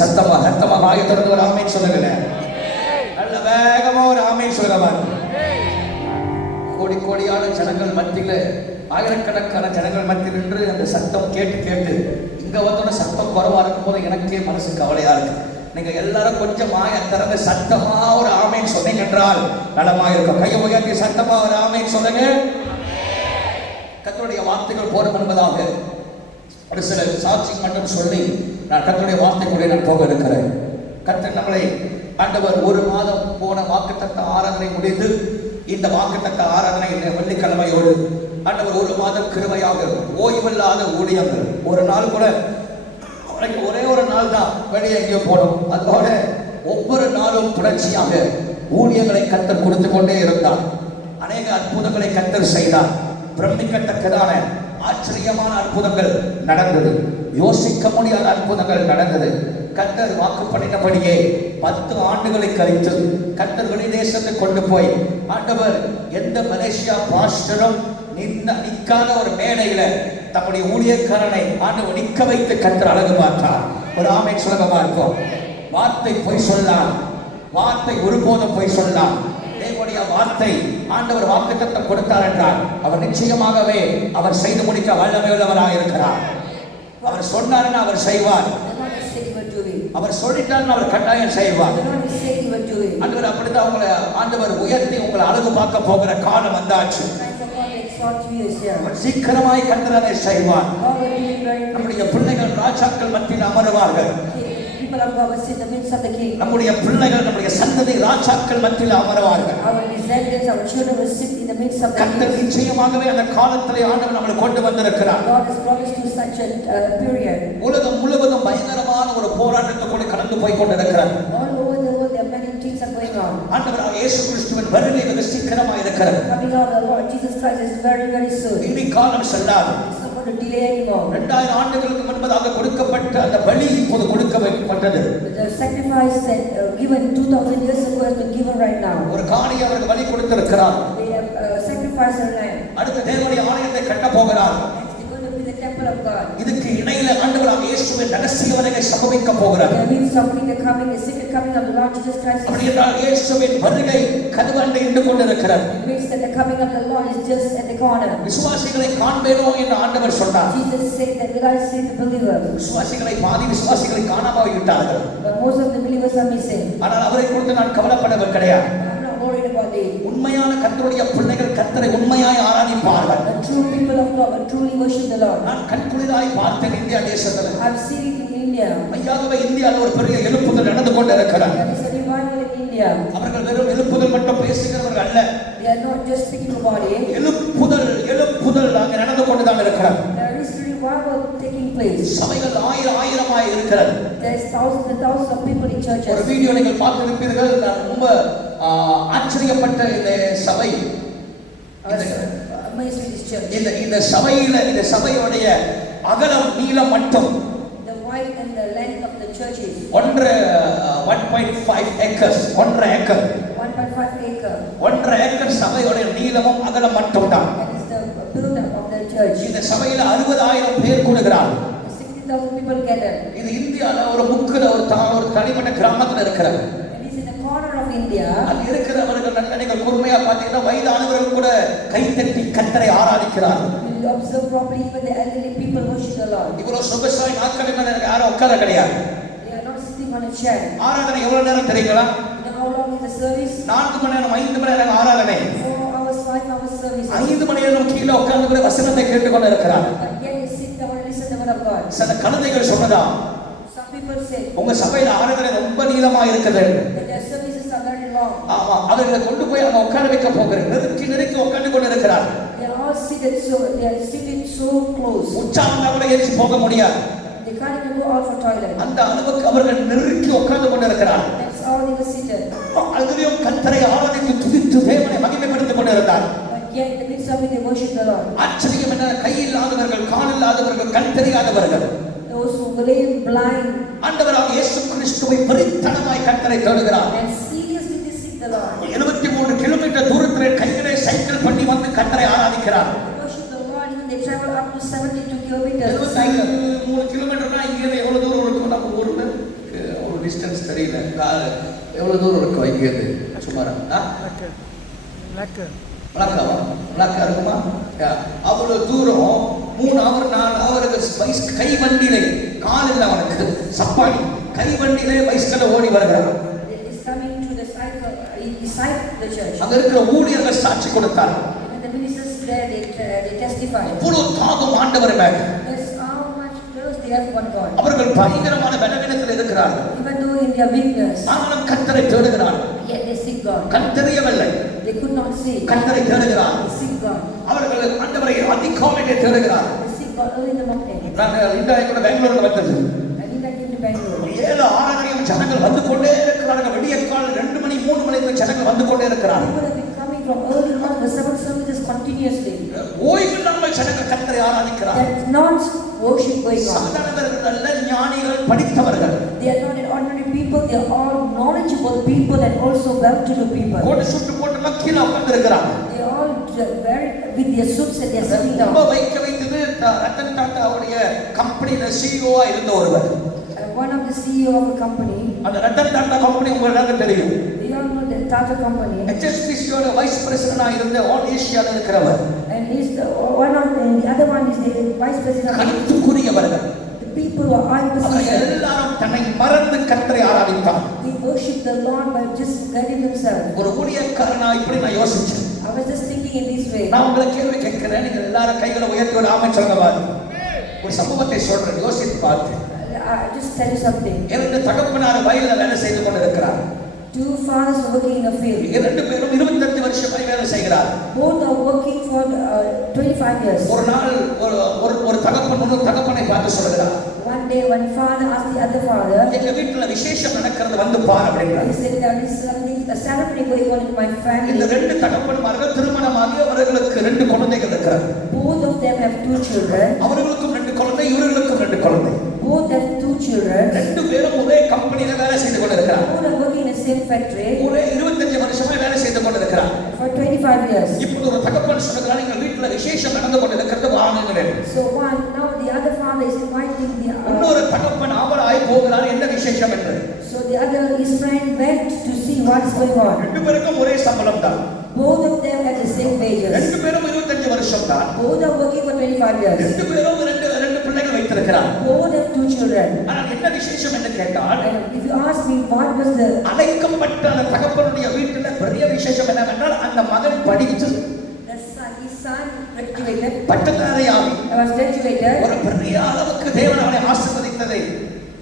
சத்தமாக வாயை திறந்து ஒரு ஆமென் சொல்லுங்க. நல்ல வேகமா ஒரு ஆமென் சொல்லுங்க. கோடியான ஜனங்கள் மத்தியில, ஆயிரக்கணக்கான ஜனங்கள் மத்தியில் நின்று அந்த சத்தம் கேட்டு இங்க வந்தோட சத்தம் குறைவா இருக்கும் போது எனக்கே மனசு கவலையா இருக்கு. நீங்க எல்லாரும் கொஞ்சம் வாயை திறந்து சத்தமா ஒரு ஆமென் சொன்னீங்க என்றால் நலமா இருக்கும். கையை உயர்த்தி சத்தமா ஒரு ஆமென் சொல்லுங்க. கர்த்தருடைய வார்த்தைகள் போரும் என்பதாக ஒரு சில சாட்சி மட்டும் சொல்லி நான் கர்த்தருடைய வார்த்தைக்குள்ளே நான் போக இருக்கிறேன். கர்த்தர் நம்மளை ஆண்டவர் ஒரு மாதம் போன வாக்குத்தத்த ஆராதனை முடிந்து இந்த வாக்குத்தத்த ஆராதனை வெள்ளிக்கிழமையோடு ஆண்டவர் ஒரு மாதம் கிருபையாக ஓய்வில்லாத ஊழியங்கள், ஒரு நாள் கூட ஒரே ஒரு நாள் தான் வெளியே எங்கேயோ போனோம். அதோட ஒவ்வொரு நாளும் தொடர்ச்சியாக ஊழியங்களை கர்த்தர் கொடுத்து கொண்டே இருந்தார். அநேக அற்புதங்களை கர்த்தர் செய்தார். பிரமிக்கத்தக்கதான ஆச்சரியமான அற்புதங்கள் நடந்தது. யோசிக்க முடியாத அற்புதங்கள் நடந்தது. கர்த்தர் வாக்கு பண்ணினபடியே 10 ஆண்டுகளை கழித்து கர்த்தர் வெளிதேசத்தை கொண்டு போய் ஆண்டவர் எந்த மலேசியா பாஸ்டரும் நிற்காத ஒரு மேடையில தம்முடைய ஊழியக்காரனை ஆண்டவர் நிற்க வைத்து கர்த்தர் அழகு பார்த்தார். ஒரு ஆமென் சுலபமா இருக்கும். வார்த்தை பொய் சொல்லலாம், வார்த்தை ஒருபோதும் பொய் சொல்லலாம். தேவனுடைய வார்த்தை ஆண்டவர் வாக்குத்தத்தம் கொடுத்தார் என்றால் அவர் நிச்சயமாகவே அவர் செய்து முடிக்க வல்லமை உள்ளவராக இருக்கிறார். அவர் சொன்னார்னா அவர் செய்வார். அவர் சொல்லிட்டார்னா அவர் கட்டாயம் செய்வார். ஆண்டவர் அப்படிதான் உங்களை ஆண்டவர் உயர்த்தி உங்களை அழகு பார்க்க போகிற காலம் வந்தாச்சு. சீக்கிரமாய் கர்த்தர் அதை செய்வார். நம்முடைய பிள்ளைகள் ராஜாக்கள் மத்தியில் அமருவார்கள். நம்முடைய பிள்ளைகள், நம்முடைய சந்ததி ராஜாக்கள் மத்தியில் அமருவார்கள். கர்த்தர் நிச்சயமாகவே அந்த காலத்திலே ஆண்டவர் நம்மளை கொண்டு வந்திருக்கிறார். உலகம் முழுவதும் பயங்கரமான ஒரு போராட்டத்துக்குள்ளே கடந்து போய் கொண்டிருக்கிறார். ஆண்டவராகிய இயேசு கிறிஸ்துவின் வருகை வெகு சீக்கிரமாக இருக்கிறது. இனி காலம் செல்லாது. 2000 ஆண்டுகளுக்கு முன்பதாக கொடுக்கப்பட்ட அந்த பலி இப்போது கொடுக்கப்பட்டது. ஒரு காணியை அவர்கள் பலி கொடுத்திருக்கிறார். அடுத்த தேவனுடைய ஆலயத்தை கட்ட போகிறார். இதுக்கு இணையில ஆண்டவராகிய இயேசுவின் ரகசிய வருகை சம்பவிக்க போகிறது. அப்படியென்றால் இயேசுவின் வருகை கதவண்டை நின்று கொண்டிருக்கிறது. விசுவாசிகளை காண்பேனோ என்று ஆண்டவர் சொன்னார். விசுவாசிகளை பாதி விசுவாசிகளை காணாமல் விட்டார்கள். ஆனால் அவரை குறித்து நான் கவலைப்படவர் கிடையாது. உண்மையான கர்த்தருடைய பிள்ளைகள் கர்த்தரை உண்மையாய் ஆராதிப்பார்கள். நான் கண்குளிராய் பார்த்தேன் இந்தியா தேசத்தில். ஐயாகவே இந்தியாவில் ஒரு பெரிய எழுப்புதல் நடந்து கொண்டு இருக்கிறார். அவர்கள் வெறும் எழுப்புதல் மட்டும் பேசுகிறவர்கள் அல்ல. எழுப்புதல் அங்கே நடந்து கொண்டுதான் இருக்கிறார். சபைகள் ஆயிரமாய் இருக்கிறது. ஒரு வீடியோ நீங்கள் பார்த்திருப்பீர்கள். நான் ரொம்ப ஆச்சரியப்பட்ட இந்த சபை, இந்த சபையுடைய அகலம் நீளம் மட்டும் 1.5 ஏக்கர். 1.5 ஏக்கர் சபையுடைய நீளமும் அகலம் மட்டும் தான். இந்த சபையில 60,000 பேர் கூடுகிறார். இது இந்தியால ஒரு முக்கிய ஒரு தனிப்பட்ட கிராமத்தில் இருக்கிறது. இருக்கிறவர்கள் நல்ல பொறுமையா பார்த்தீங்கன்னா வயதானவர்கள் கூட கைத்தட்டி கர்த்தரை ஆராதிக்கிறார்கள். இவ்வளவு சொகசாய் நாட்கள் மேல யாரும் உட்கார கிடையாது. ஆராதனை எவ்வளவு நேரம் தெரியுங்களா? 4 மணி நேரம், 5 மணி நேரம் ஆராதனை. 5 மணி நேரம் கீழே உட்கார்ந்து கூட வசனத்தை கேட்டுக்கொண்டு இருக்கிறார். சில கழுதைகள் சொன்னதா, உங்க சபையில ஆராதனை ரொம்ப நீளமா இருக்குது. ஆமா, அவர்களை கொண்டு போய் அங்க உட்கார வைக்க போகிறேன். நெருக்கி உட்கார்ந்து கொண்டு இருக்கிறார். உச்சாவங்க கூட ஏற்றி போக முடியாது. அந்த அளவுக்கு அவர்கள் நெருக்கி உட்கார்ந்து கொண்டு இருக்கிறார். அதுலயும் கர்த்தரை ஆராதித்து துதித்து தேவனை மகிமைப்படுத்திக் கொண்டு இருந்தார். ஆச்சரியம் என்ன, கை இல்லாதவர்கள், கால் இல்லாதவர்கள், கண் தெரியாதவர்கள், ஆண்டவராகிய இயேசு கிறிஸ்துவை பரித்தனமாய் கர்த்தரை தேடுகிறார். 73 கிலோமீட்டர் தூரத்திலே கையிலே சைக்கிள் பண்ணி வந்து கர்த்தரை ஆராதிக்கிறார். 3 கிலோமீட்டர்னா இங்க எவ்வளவு தூரம் இருக்கும்? நம்ம ஊர்ல டிஸ்டன்ஸ் தெரியல. எவ்வளவு தூரம் இருக்கும் இங்கேருந்து? சுமாரா விளக்கா இருக்குமா? அவ்வளவு தூரம் 3 hour 4 hour கை வண்டியிலே, கால் இல்லை அவனுக்கு, சப்பாடி கை வண்டியிலே பைஸ்கல்ல ஓடி வருகிறான். அங்க இருக்கிற ஊழியர்கள் சாட்சி கொடுத்தார். ஆண்டவர் மேல அவர்கள் பயங்கரமான பலவீனத்தில் இருக்கிறார்கள். ஆனாலும் கர்த்தரை தேடுகிறார்கள். கர்த்தரியவில்லை, கர்த்தரை தேடுகிறார்கள். அவர்கள் ஆண்டவரை அதிகாலையிலே தேடுகிறார்கள். கூட பெங்களூர்ல வந்தது 7-6 ஜனங்கள் வந்து கொண்டே இருக்கிறார்கள். விடிய கால் 2 மணி 3 மணிக்கு ஜனங்கள் வந்து கொண்டே இருக்கிறார்கள். ஓய்வில்லாமல் ஜனங்கள் கர்த்தரை ஆராதிக்கிறார்கள். சாதாரணவர்கள் ஞானிகள், படித்தவர்கள். They are not ordinary people, they are all knowledgeable people and also well-to-do people. Coat suit போட்டு மக்கீல உட்கார்ந்திருக்கிறாங்க. They are all very with their suits and they are sitting down. வைத்தது ரத்தன் டாடா அவருடைய கம்பெனில CEO ஆ இருந்த ஒருவர். One of the CEO of a company. அந்த Ratan Tata company உங்களுக்கு தெரியும். You all know the Tata company. HSBC யோட வைஸ் பிரசிடென்ட் ஆ இருந்த ஆல் ஏசியால இருக்கிறவர். And he's the one of the other one is the vice president. கர்த்தருக்குரியவர்கள். The people who are in position. எல்லாரும் தன்னை மறந்து கர்த்தரை ஆராதித்தார். They worship the Lord by just forgetting themselves. ஒரு ஊழியக்காரனா இப்படி நான் யோசிச்சேன். I was just thinking in this way. நான் உங்களை கேள்வி கேட்கிறேன், நீங்க எல்லாரும் கைகளை உயர்த்தி ஒரு ஆமென் சொல்லுங்க பாருங்க. ஒரு சம்பவத்தை சொல்றேன், யோசித்து பார்த்து. I just tell you something. இரண்டு தகப்பனார் வயல்ல வேலை செய்து கொண்டிருக்கிறார். Two fathers are working in a field. இரண்டு பேரும் 25 வருஷமாய் வேலை செய்கிறார். Both are working for 25 years. ஒரு நாள் ஒரு தகப்பன் இன்னொரு தகப்பனை பார்த்து சொல்கிறார். One day one father asked the other father, எங்க வீட்ல விசேஷம் நடக்கிறது வந்து பார் அப்படின்றார். He said there is something, a ceremony going on in my family. இந்த ரெண்டு தகப்பன்மார்கள் திருமணமாகி அவர்களுக்கு 2 குழந்தைகள் இருக்கிறார். Both of them have 2 children. அவர்களுக்கும் 2 குழந்தை, இவர்களுக்கும் 2 குழந்தை. Both have 2 children. ரெண்டு பேரும் ஒரே கம்பெனில வேலை செய்து கொண்டிருக்கிறார். Both are working in the same factory. ஒரே 25 வருஷமா வேலை செய்து கொண்டிருக்கிறார். For 25 years. இப்போ ஒரு தகப்பன் சொல்றார், எங்க வீட்ல விசேஷம் நடந்து கொண்டிருக்கிறது வாங்குகிறேன். So one, now the other father is inviting the இன்னொரு தகப்பன் ஆவலாய் போகிறார், என்ன விசேஷம் என்று. So the other, his friend went to see what's going on. ரெண்டு பேருக்கும் ஒரே சம்பளம் தான். Both of them had the same wages. ரெண்டு பேரும் 25 வருஷம் தான். Both are working for 25 years. ரெண்டு பேரும் ரெண்டு பிள்ளைகள் வைத்திருக்கிறார். Both have 2 children. ஆனால் என்ன விசேஷம் என்று கேட்டால், If you ask me what was the அழைக்கப்பட்ட அந்த தகப்பனுடைய வீட்டில் பெரிய விசேஷம் என்னவென்றால், அந்த மகன் படித்து his son graduated. பட்டதாரியாகி Was graduated. ஒரு பெரிய அளவுக்கு தேவன் அவனை ஆசீர்வதித்ததை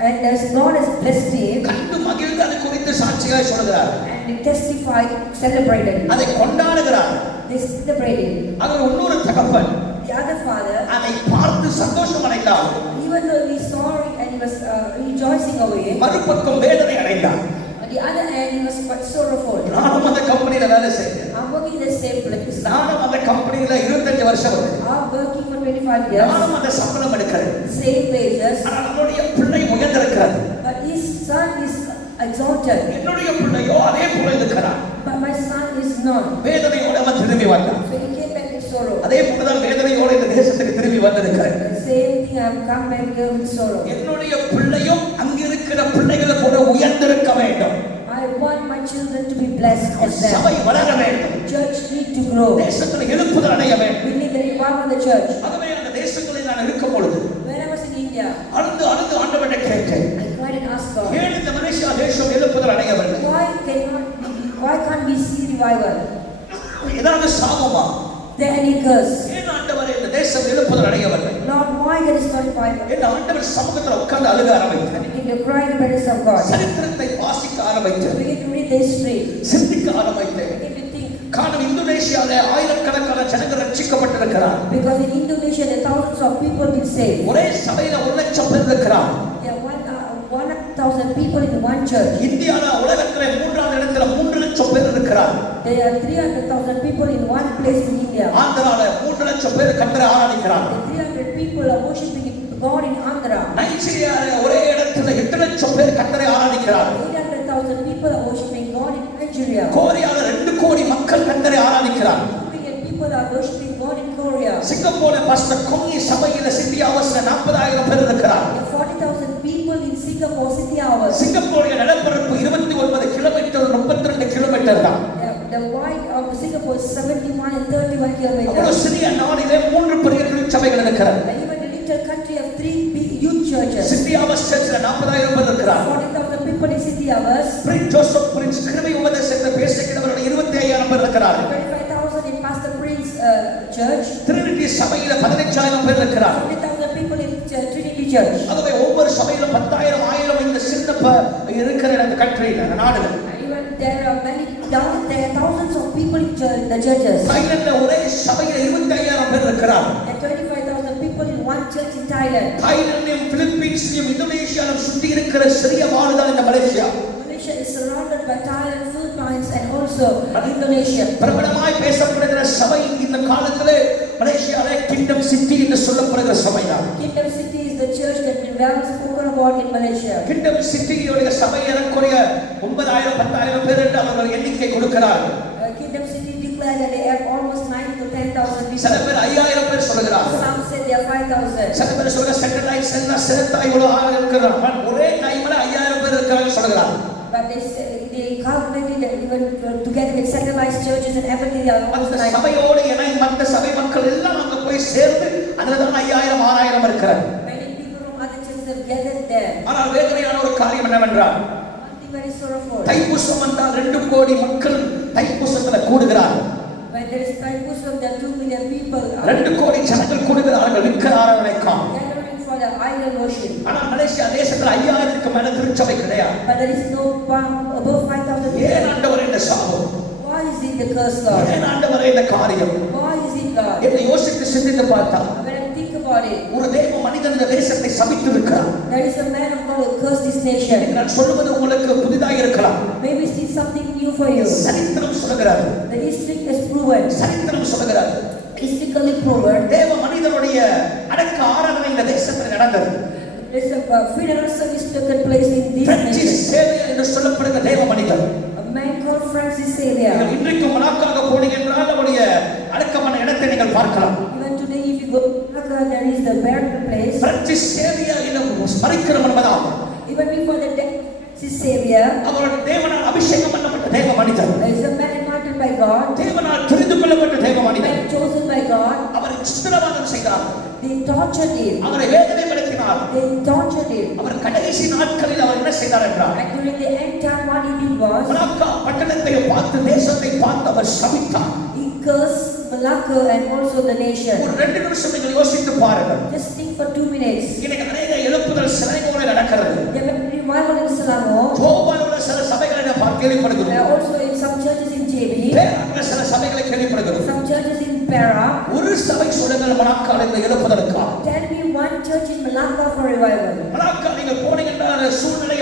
And as God has blessed him. கண்டு மகிழ்ந்து அது குறித்து சாட்சியாய் சொல்கிறார். And they testified, celebrated. அதை கொண்டாடுகிறார். They celebrated. அவர் இன்னொரு தகப்பன், The other father, அதை பார்த்து சந்தோஷம் அடைந்தார். even though he saw it and he was rejoicing over it, மறுபக்கம் வேதனை அடைந்தார். on the other hand he was quite sorrowful. நானும் அந்த கம்பெனியில வேலை செய்கிறேன். I'm working in the same place. நானும் அந்த கம்பெனியில 25 வருஷம் இருக்கு. I'm working for 25 years. நானும் அந்த சம்பளம் எடுக்கிறேன். Same wages. ஆனால் அவனுடைய பிள்ளை உயர்ந்திருக்கிறார். But his son is exalted. என்னுடைய பிள்ளையோ அதே போல இருக்கிறார். But my son is not. வேதனையோட அவன் திரும்பி வந்தான். So he came back in sorrow. அதே போலதான் வேதனையோட இந்த தேசத்துக்கு திரும்பி வந்திருக்கிறேன். The same thing, I have come back here with sorrow. என்னுடைய பிள்ளையும் அங்கிருக்கிற பிள்ளைகளை போல உயர்ந்திருக்க வேண்டும். I want my children to be blessed as them. சபை வளர வேண்டும். Church need to grow. தேசத்தில் எழுப்புதல் அடைய வேண்டும். We need the revival of the church. ஆகவே அந்த தேசங்களில் நான் இருக்கும் பொழுது When I was in India, அழுது ஆண்டவரை கேட்டேன். I cried and asked God, ஏன் இந்த மலேசியா தேசம் எழுப்புதல் அடைய வேண்டும்? why can't we see revival? ஏதாவது சாபமா? There any curse? ஏன் ஆண்டவரே இந்த தேசம் எழுப்புதல் அடைய வேண்டும்? Lord, why there is no revival? இந்த ஆண்டவர் சமூகத்தில் உட்கார்ந்து அழுக ஆரம்பித்தார். Begin to cry in the presence of God. சரித்திரத்தை வாசிக்க ஆரம்பித்தார். Begin to read the history. சிந்திக்க ஆரம்பித்தார். Begin to think. காரணம் இந்தோனேசியாவிலே ஆயிரக்கணக்கான ஜனங்கள் ரட்சிக்கப்பட்டிருக்கிறார். Because in Indonesia there are thousands of people been saved. ஒரே சபையில 1,00,000 பேர் இருக்கிறார். There are 1,000 people in one church. இந்தியால உலகத்திலே 3வது இடத்துல 3,00,000 பேர் இருக்கிறார். There are 300,000 people in one place in India. ஆந்திரால 3,00,000 பேர் கர்த்தரை ஆராதிக்கிறார். 300 people are worshiping God in Andhra. நைஜீரியால ஒரே இடத்துல 8,00,000 பேர் கர்த்தரை ஆராதிக்கிறார். 800,000 people are worshiping God in Nigeria. கோரியால 2 கோடி மக்கள் கர்த்தரை ஆராதிக்கிறார். 2 million people are worshiping God in Korea. சிங்கப்பூர்ல பாஸ்டர் கொங்கி சபையில சிந்தியாவஸ்ல 40,000 பேர் இருக்கிறார். 40,000 people in Singapore city hours. சிங்கப்பூருடைய நிலப்பரப்பு 29 கிலோமீட்டர் 32 கிலோமீட்டர் தான். The wide of Singapore is 71 and 31 kilometers. அவ்வளவு சிறிய நாளிலே 3 பெரிய திருச்சபைகள் இருக்கிறது. Even a little country of 3 big youth churches. City hours சர்ச்சில் 40,000 பேர் இருக்கிறார். 40,000 people in city hours. Prince Joseph Prince கிருபை உபதேசத்தை பேசுகிறவர்கள் 25,000 பேர் இருக்கிறார்கள். 25,000 in Pastor Prince church. Trinity சபையில 15,000 பேர் இருக்கிறார். 40,000 people in Trinity church. ஆகவே ஒவ்வொரு சபையிலும் 10,000 1000 இந்த சின்ன இருக்கிற இந்த கண்ட்ரியில அந்த நாடுல. Even there are thousands of people in the churches. தாய்லாந்துல ஒரே சபையில 25,000 பேர் இருக்கிறார். There are 25,000 people in one church in Thailand. தாய்லாந்திலும் பிலிப்பீன்ஸ்லயும் இந்தோனேஷியாவிலும் சுத்தி இருக்கிற சிறிய வாழ்தான் இந்த Malaysia. Malaysia is surrounded by Thailand, Philippines and also Indonesia. பிரபலமாய் பேசப்படுகிற சபை இந்த காலத்திலே மலேசியாவிலே கிங்டம் சிட்டி என்று சொல்லப்படுகிற சபைதான். Kingdom City is the church that been well spoken about in Malaysia. Kingdom சிட்டியோட சபை ஏறக்குறைய 9,000 10,000 பேர் என்று அவர்கள் எண்ணிக்கை கொடுக்கிறார்கள். Kingdom City declared that they have almost 9 to 10,000 people. சில பேர் 5,000 பேர் சொல்கிறார்கள். Some say they are 5,000. சில பேர் சொல்ற சென்ட்ரலைஸ் சென்னா செனத்தா இவ்வளவு ஆள் இருக்கிறாங்க. ஒரே டைம்ல 5,000 பேர் இருக்காங்க சொல்கிறாங்க. But they calculated that even together with centralized churches and everything they are almost அந்த 9,000. சபையோடு இணை மற்ற சபை மக்கள் எல்லாம் அங்க போய் சேர்ந்து அதுலதான் 5,000 6,000 இருக்கிறார். Many people from other churches have gathered there. ஆனால் வேதனையான ஒரு காரியம் என்னவென்றால் Something very sorrowful. தைப்பூசம் வந்தால் 2 கோடி மக்கள் தைப்பூசத்துல கூடுகிறார்கள். When there is Thaipusam, there are 2 million people 2 கோடி ஜனங்கள் கூடுகிறார்கள் விக்கிர ஆராதனைக்காக. gathering for the idol worship. ஆனால் மலேசியா தேசத்துல 5,000க்கு மேல திருச்சபை கிடையாது. But there is no above 5,000 ஏன் people. ஆண்டவரே இந்த சாபம்? Why is it the curse, Lord? ஏன் ஆண்டவரே இந்த காரியம்? Why is it, God? என்று யோசித்து சிந்தித்து பார்த்தா When I think about it, ஒரு தேவ மனிதன் இந்த தேசத்தை சபித்து இருக்கிறார். there is a man of God who cursed this nation. நான் சொல்லுவது உங்களுக்கு புதிதாக இருக்கலாம். Maybe it's something new for you. சரித்திரம் சொல்கிறார். The history is proven. சரித்திரம் சொல்கிறார். Historically proven. தேவ மனிதனுடைய அடக்க ஆராதனை இந்த தேசத்தில் நடந்தது. There's a funeral service taken place in this Francis nation. Xavier என்று சொல்லப்படுகிற தேவ மனிதன். A man called Francis Xavier. நீங்கள் இன்றைக்கு மலாக்காக போனீங்க என்றால் அவருடைய அடக்கமான இடத்தை நீங்கள் பார்க்கலாம். Even today, if you go to Malacca, there is the burial place. Francis Xavier என்று ஸ்மரிக்கிறோம் என்பதாகும். Even before the death of Francis Xavier, அவருடைய தேவனால் அபிஷேகம் பண்ணப்பட்ட தேவ மனிதன். there is a man anointed by God, தேவனால் தெரிந்து கொள்ளப்பட்ட தேவ a மனிதன். man chosen by God. அவரை சித்திரவதை செய்தார். They tortured him. அவரை வேதனைப்படுத்தினார். They tortured him. அவர் கடைசி நாட்களில் அவர் என்ன செய்தார் என்றால் And during the end time, what he did was, Malacca பட்டணத்தை பார்த்து தேசத்தை பார்த்து அவர் சபித்தார். he cursed Malacca and also the nation. ஒரு 2 நிமிஷம் நீங்கள் யோசித்து பாருங்கள். Just think for 2 minutes. இன்னைக்கு அநேக எழுப்புதல் சிலைமோனில் நடக்கிறது. There were revival in Selangor. ஜோபால் உள்ள சில சபைகளை நாம் கேள்விப்படுகிறோம். There are also in some churches in JB. பேராக்ல சில சபைகளை கேள்விப்படுகிறோம். Some churches in Perak. ஒரு சபை சொல்லுங்கள் மலாக்கால இந்த எழுப்புதலுக்காக. Tell me one church in Malacca for revival. Malacca நீங்கள் போனீங்கன்னா அந்த சூழ்நிலை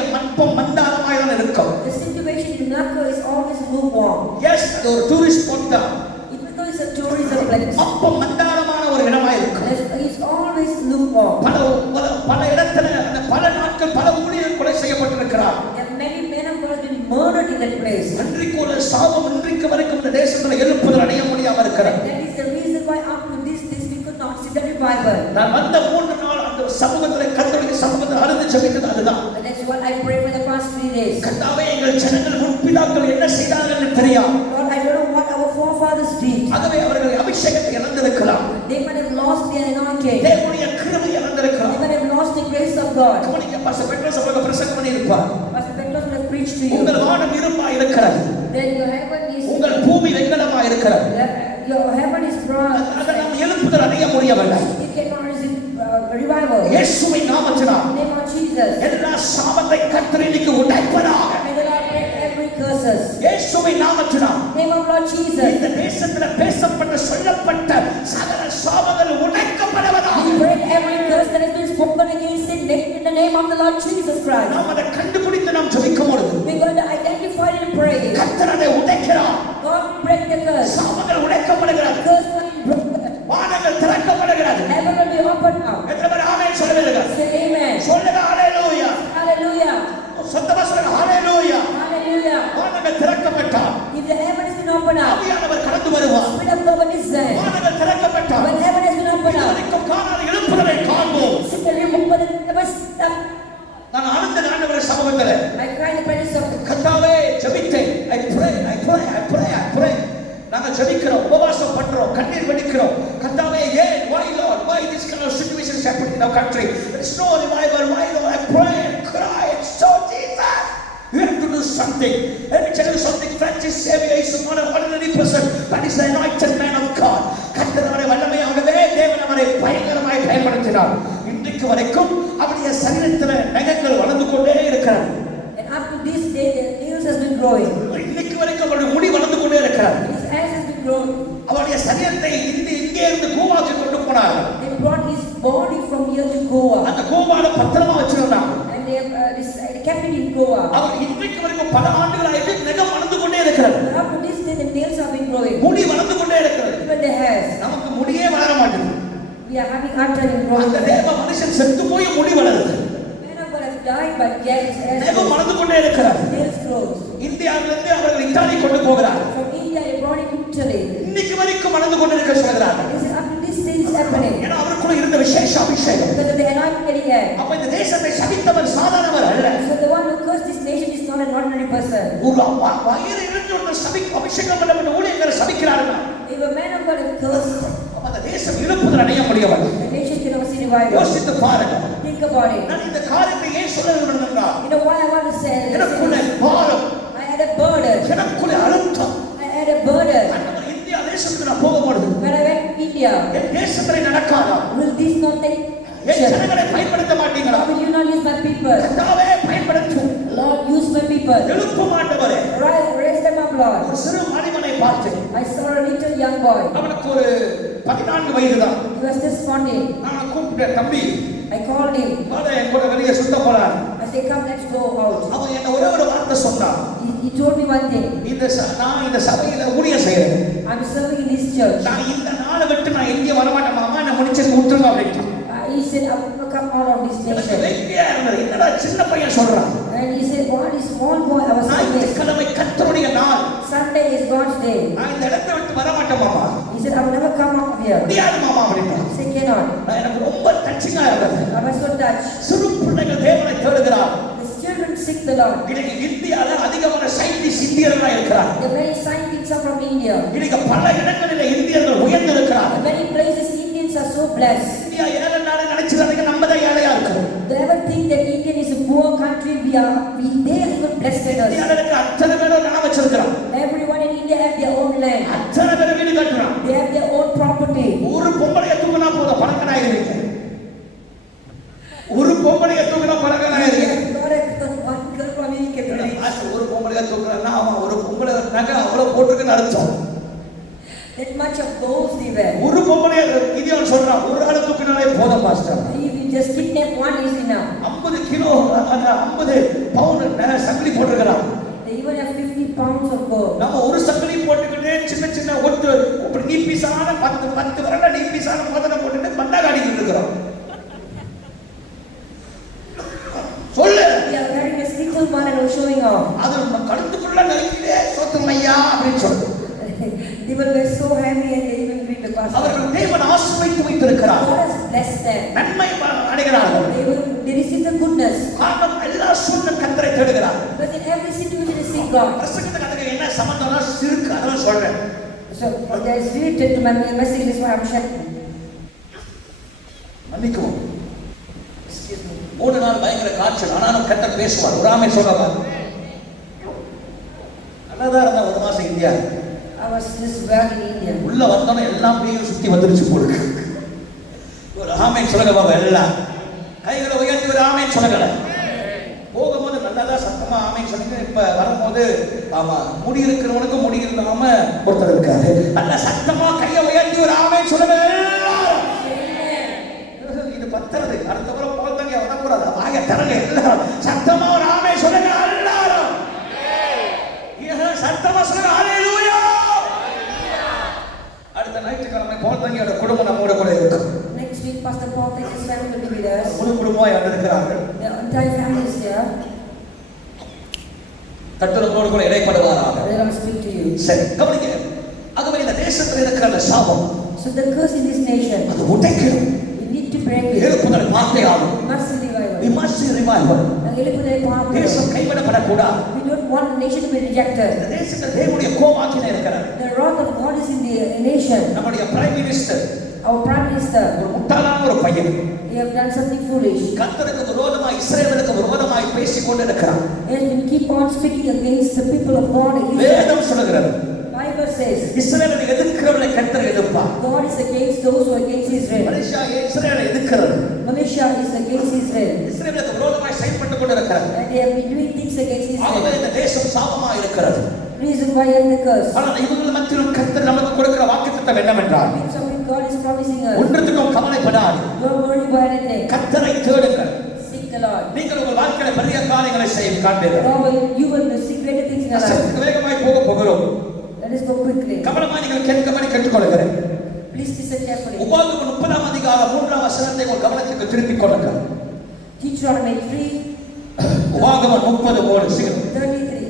மந்தாரமாய் தான் இருக்கும். The situation in Malacca is always lukewarm. Yes அது ஒரு டூரிஸ்ட் ஸ்பாட் தான். Even though it's a tourism place, மந்தாரமான ஒரு இடமாய் இருக்கும். it's always lukewarm. பல இடத்துல பல நாட்கள் பல ஊழியர்கள் கொலை செய்யப்பட்டிருக்கிறார். There are many men of God been murdered in that place. இன்றைக்கு ஒரு சாபம் இன்றைக்கு வரைக்கும் இந்த தேசத்துல எழுப்புதல் அடைய முடியாம இருக்கிறது. That is the reason why up to this we could not see the revival. நான் வந்த 3 நாள் அந்த சமூகத்துல கர்த்தருடைய சமூகத்துல அழுது ஜெபித்தது அதுதான். And that's what I prayed for the past 3 days. கர்த்தாவே எங்கள் ஜனங்கள் முற்பிதாக்கள் என்ன செய்தார்கள் என்று தெரியாது. Lord, I don't know what our forefathers did. ஆகவே அவர்கள் அபிஷேகத்தை இழந்திருக்கலாம். They might have lost their anointing. தேவனுடைய கிருபை They இழந்திருக்கலாம். might have lost the grace of God. கவனிக்க பாஸ்டர் பெட்ரோஸ் அவர்கள் பிரசங்கம் பண்ணி இருப்பார். Pastor Petros will have preached to you. உங்கள் வானம் இரும்பா இருக்கிறது. Then your heaven is உங்கள் பூமி வெண்கலமா இருக்கிறது. your heaven is bronze. அதை நாம் எழுப்புதல் அடைய முடியவில்லை. You cannot receive revival. இயேசுவின் நாமத்தினால் In the name of Jesus. எல்லா சாபத்தை கர்த்தர் இன்னைக்கு உடைப்பதாக. May the Lord break every curses. இயேசுவின் நாமத்தினால் In the name of Lord Jesus. இந்த தேசத்துல பேசப்பட்ட சொல்லப்பட்ட சகல சாபங்கள் உடைக்கப்படுவதாக. We break every curse that has been spoken against it in the name of the Lord Jesus Christ. நாம் அதை கண்டுபிடித்து நாம் ஜெபிக்கும் பொழுது We're going to identify it and pray. கர்த்தர் அதை உடைக்கிறார். God break the curse. சாபங்கள் உடைக்கப்படுகிறது. Curse will be broken. வானங்கள் திறக்கப்படுகிறது. Heaven will be opened now. எத்தனை பேர் ஆமென் சொல்லுவீர்கள்? Say amen. சொல்லுங்க ஹalleluya. Hallelujah. சொந்தமா சொல்லுங்க ஹalleluya. Hallelujah. வானங்கள் திறக்கப்பட்டால் If the heaven has been opened up, ஆவியானவர் கடந்து வருவார். Spirit of God is there. வானங்கள் திறக்கப்பட்டால் When heaven has been opened up, இதுவரைக்கும் காணாத எழுப்புதலை காண்போம். sit and remove the never stop. நான் ஆனந்த சமூகத்துல I cry in the presence of கர்த்தாவே ஜெபித்தேன். I pray. நாங்க ஜெபிக்கிறோம், உபவாசம் பண்றோம், கண்ணீர் வடிக்கிறோம். கர்த்தாவே ஏன், why Lord, why this kind of situation is happening in our country? There is no revival. Why Lord? I pray and cry and shout, Jesus, you have to do something. Let me tell you something. Francis Xavier is not an ordinary person. That is the anointed man of God. கர்த்தருடைய வல்லமையாகவே தேவன் அவரை பயங்கரமாய் பயன்படுத்தினார். இன்றைக்கு வரைக்கும் அவருடைய சரீரத்தில் நகங்கள் வளர்ந்து கொண்டே இருக்கிறது. and up to this day the nails has been growing. இன்னைக்கு வரைக்கும் அவருடைய முடி வளர்ந்து கொண்டே இருக்கிறது. His hands has been growing. அவருடைய சரீரத்தை இங்கே இருந்து கோவாக்கு கொண்டு போனார்கள். They brought his body from here to Goa. அந்த கோவால பத்திரமா வச்சிருந்தாங்க. And they kept it in Goa. அவர் இன்றைக்கு வரைக்கும் பல ஆண்டுகளாயிட்டு நகம் வளர்ந்து கொண்டே இருக்கிறது. And up to this day the nails have been growing. முடி வளர்ந்து கொண்டே இருக்கிறது. Even the hairs. நமக்கு முடியே வளர மாட்டேங்குது. We are having hard time growing. அந்த தேவ மனுஷன் செத்து போய் முடி வளருது. Men of God have died but yet his hairs நகம் வளர்ந்து கொண்டே இருக்கிறது. nails grows. இந்தியாவிலிருந்து அவர்கள் இத்தாலி கொண்டு போகிறார். From India they brought him to Italy. இன்னைக்கு வரைக்கும் வளர்ந்து கொண்டு இருக்க சொல்கிறார். He said up to this day is happening. ஏன்னா அவருக்குள்ள இருந்த விசேஷ அபிஷேகம். Because of the anointing that he had. அப்ப இந்த தேசத்தை சபித்தவர் சாதாரணவர் அல்ல. So the one who cursed this nation is not an ordinary person. ஒரு வயிறு இருந்து ஒரு அபிஷேகம் பண்ணப்பட்ட ஊழியர்களை சபிக்கிறார்கள். If a man of God is cursed, அப்ப அந்த தேசம் இழுப்புதல் அடைய முடியவில்லை. the nation cannot see revival. யோசித்து பாருங்க. Think about it. நான் இந்த காரியத்தை ஏன் சொல்ல விரும்புகிறேன்னா, You know why I want to say this? எனக்குள்ள பாரம், I had a burden. எனக்குள்ள அழுத்தம். I had a burden. ஆண்டவர், இந்தியா தேசத்துக்கு நான் போகும்போது When I went to India, என் தேசத்துல நடக்காதா? will this not take என் ஜனங்களை பயன்படுத்த மாட்டீங்களா? Will you not use my people? கர்த்தாவே பயன்படுத்தும். Lord, use my people. எழுப்பும் ஆண்டவரே. Raise them up, Lord. ஒரு சிறு மனிதனை பார்த்தேன். I saw a little young boy. அவனுக்கு ஒரு 14 வயது தான். He was just spawning. நான் கூப்பிட்டேன், தம்பி I called him. வாடா என் கூட வெளியே சுத்த போறான். I said, come, let's go out. அவன் என்ன ஒரே ஒரு வார்த்தை சொன்னான். He told me one thing. நான் இந்த சபையில ஊழியம் செய்யறேன். I'm serving in this church. நான் இந்த நாளை விட்டு நான் எங்கேயும் வர மாட்டேன் மாமா, என்ன முடிச்சது விட்டுருங்க அப்படின்ட்டு. He said, I will not come out of this எனக்கு nation. வெக்கையா இருந்தது. என்னடா சின்ன பையன் சொல்றான். And he said, what is small boy? I was saying this. ஞாயிற்றுக்கிழமை கர்த்தருடைய நாள். Sunday is God's day. நான் இந்த இடத்தை விட்டு வர மாட்டேன் மாமா. He said, I will never come out of here. முடியாது மாமா அப்படின்னா. I said, cannot. எனக்கு ரொம்ப டச்சிங்கா இருந்தது. I was so touched. சிறு பிள்ளைகள் தேவனை தேடுகிறார். The children seek the Lord. இன்னைக்கு இந்தியால அதிகமான சயின்டிஸ்ட் இந்தியர்களா இருக்கிறார். The many scientists are from India. இன்னைக்கு பல இடங்களில் இந்தியர்கள் உயர்ந்திருக்கிறார். In many places Indians are so blessed. India ஏழை நாடு நினைச்சிருந்தாங்க, நம்ம தான் ஏழையா இருக்கிறோம். They ever think that India is a poor country? They are even blessed than us. இந்தியால இருக்க அத்தனை பேரும் நிலம் வச்சிருக்கிறான். Everyone in India have their own land. அத்தனை பேரும் வீடு கட்டுறான். They have their own property. ஒரு பொம்பளைய தூக்குனா போதும் பணக்காராயிருவீங்க. ஒரு பொம்பளைய தூக்குனா பணக்காராயிருவீங்க. One girl from India. ஒரு பொம்பளைய தூக்குறா அவன் ஒரு பொம்பளை நகை அவ்வளவு போட்டுருக்குன்னு அர்த்தம். That much of gold they wear. ஒரு பொம்பளைய கிதியோன் சொல்றான், ஒரு ஆளு தூக்குனாலே போதும் pastor. If you just kidnap one is enough. 50 kilo 50 pound சங்கிலி போட்டுருக்கிறான். They even have 50 pounds of gold. நம்ம ஒரு சங்கிலி போட்டுக்கிட்டு சின்ன சின்ன ஒட்டு இப்படி நீப்பீசான 10 வரல நீப்பீசான மோதிரம் போட்டுட்டு பண்டா காடிக்கிட்டு இருக்கிறோம். சொல்லு. They are wearing a little one and showing off. அது நம்ம கழுத்துக்குள்ள நெருக்கிலே சோத்தும் ஐயா அப்படின்னு சொல்லு. They will wear so heavy and they even bring the pastor. அவர்கள் தேவன் ஆசீர்வதித்து வைத்திருக்கிறார். God has blessed them. நன்மை அடைகிறார்கள். They receive the goodness. காரணம் எல்லா சூழ்நிலை கர்த்தரை தேடுகிறார். Because in every situation they seek God. பிரசங்கத்துக்கு அதுக்கு என்ன சம்பந்தம்னா சிறுக்கு அதான் சொல்றேன். So there is related to my message is what I'm sharing. மன்னிக்கவும். Excuse me. 3 நாள் பயங்கர காய்ச்சல். ஆனாலும் கர்த்தர் பேசுவார். ஒரு ஆமென் சொல்லுங்க. நல்லதா இருந்தா ஒரு மாசம் India. I was just back in India. உள்ள வந்தோம் எல்லாம் அப்படியே சுத்தி வந்துருச்சு போடுங்க. ஒரு ஆமென் சொல்லுங்க பாபா எல்லாம். கைகளை உயர்த்தி ஒரு ஆமென் சொல்லுங்க. போகும்போது நல்லதா சத்தமா ஆமென் சொல்லுங்க. இப்ப வரும்போது ஆமா முடி இருக்கிறவனுக்கு முடி இல்லாம ஒருத்தர் இருக்காரு. நல்ல சத்தமா கையை உயர்த்தி ஒரு ஆமென் சொல்லுங்க. இது பத்தறது. அடுத்த முறை போல்தாங்க வரக்கூடாது. வாய தரங்க எல்லாரும் சத்தமா ஒரு ஆமென் சொல்லுங்க எல்லாரும். சத்தமா சொல்லுங்க ஹalleluya. அடுத்த ஞாயிற்றுக்கிழமை போல்தாங்கியோட குடும்பம் நம்மோட கூட இருக்கும். Next week Pastor Paul takes his family to be with us. முழு குடும்பமாய் வந்திருக்கிறார்கள். The entire family is here. கர்த்தர் உங்களோடு கூட இடைப்படுவாராக. They will speak to you. சரி கவனிங்க. ஆகவே இந்த தேசத்தில் இருக்கிற சாபம் So the curse in this nation, அது உடைக்கணும். it need to break it. எழுப்புதல் வார்த்தையாகும். We must see revival. We must see revival. எழுப்புதலை பார்க்கிறோம். தேசம் கைவிடப்படக்கூடாது. We don't want the nation to be rejected. இந்த தேசத்தில் தேவனுடைய கோபாக்கினை இருக்கிறது. The wrath of God is in the nation. நம்முடைய prime minister Our prime minister, ஒரு முட்டாளான ஒரு பையன். he have done something foolish. கர்த்தருக்கு விரோதமாய் இஸ்ரவேலுக்கு விரோதமாய் பேசிக் கொண்டிருக்கிறார். He has been keep on speaking against the people of God. வேதம் சொல்கிறது. Bible says இஸ்ரவேலை எதிர்க்கிறவர்களை கர்த்தர் எதிர்ப்பார். God is against those who are against Israel. Malaysia இஸ்ரவேலை எதிர்க்கிறது. Malaysia is against Israel. இஸ்ரவேலுக்கு விரோதமாய் செயல்பட்டு கொண்டிருக்கிறது. And they have been doing things against ஆகவே Israel. இந்த தேசம் சாபமாக இருக்கிறது. Reason why I am the curse. ஆனால் இவர்கள் மத்தியிலும் கர்த்தர் நமக்கு கொடுக்கிற வாக்குத்தத்தம் என்னவென்றால் Something God is promising us. ஒன்றுத்துக்கும் கவலைப்படாது. Don't worry about anything. கர்த்தரை தேடுங்கள். Seek the Lord. நீங்கள் உங்கள் வாழ்க்கையில பெரிய காரியங்களை செய்ய காண்பீர்கள். God, you will see greater things in your life. சற்று வேகமாய் போக போகிறோம். Let us go quickly. கவனமாய் நீங்கள் கேட்கும்படி கேட்டுக்கொள்கிறேன். Please listen carefully. உபாகமம் 30ஆம் அதிகாரம் 3ஆம் வசனத்தை உங்கள் கவனத்துக்கு திருப்பிக் கொள்ளுங்கள். Deuteronomy 3, உபாகமம் 30 சீக்கிரம். 33.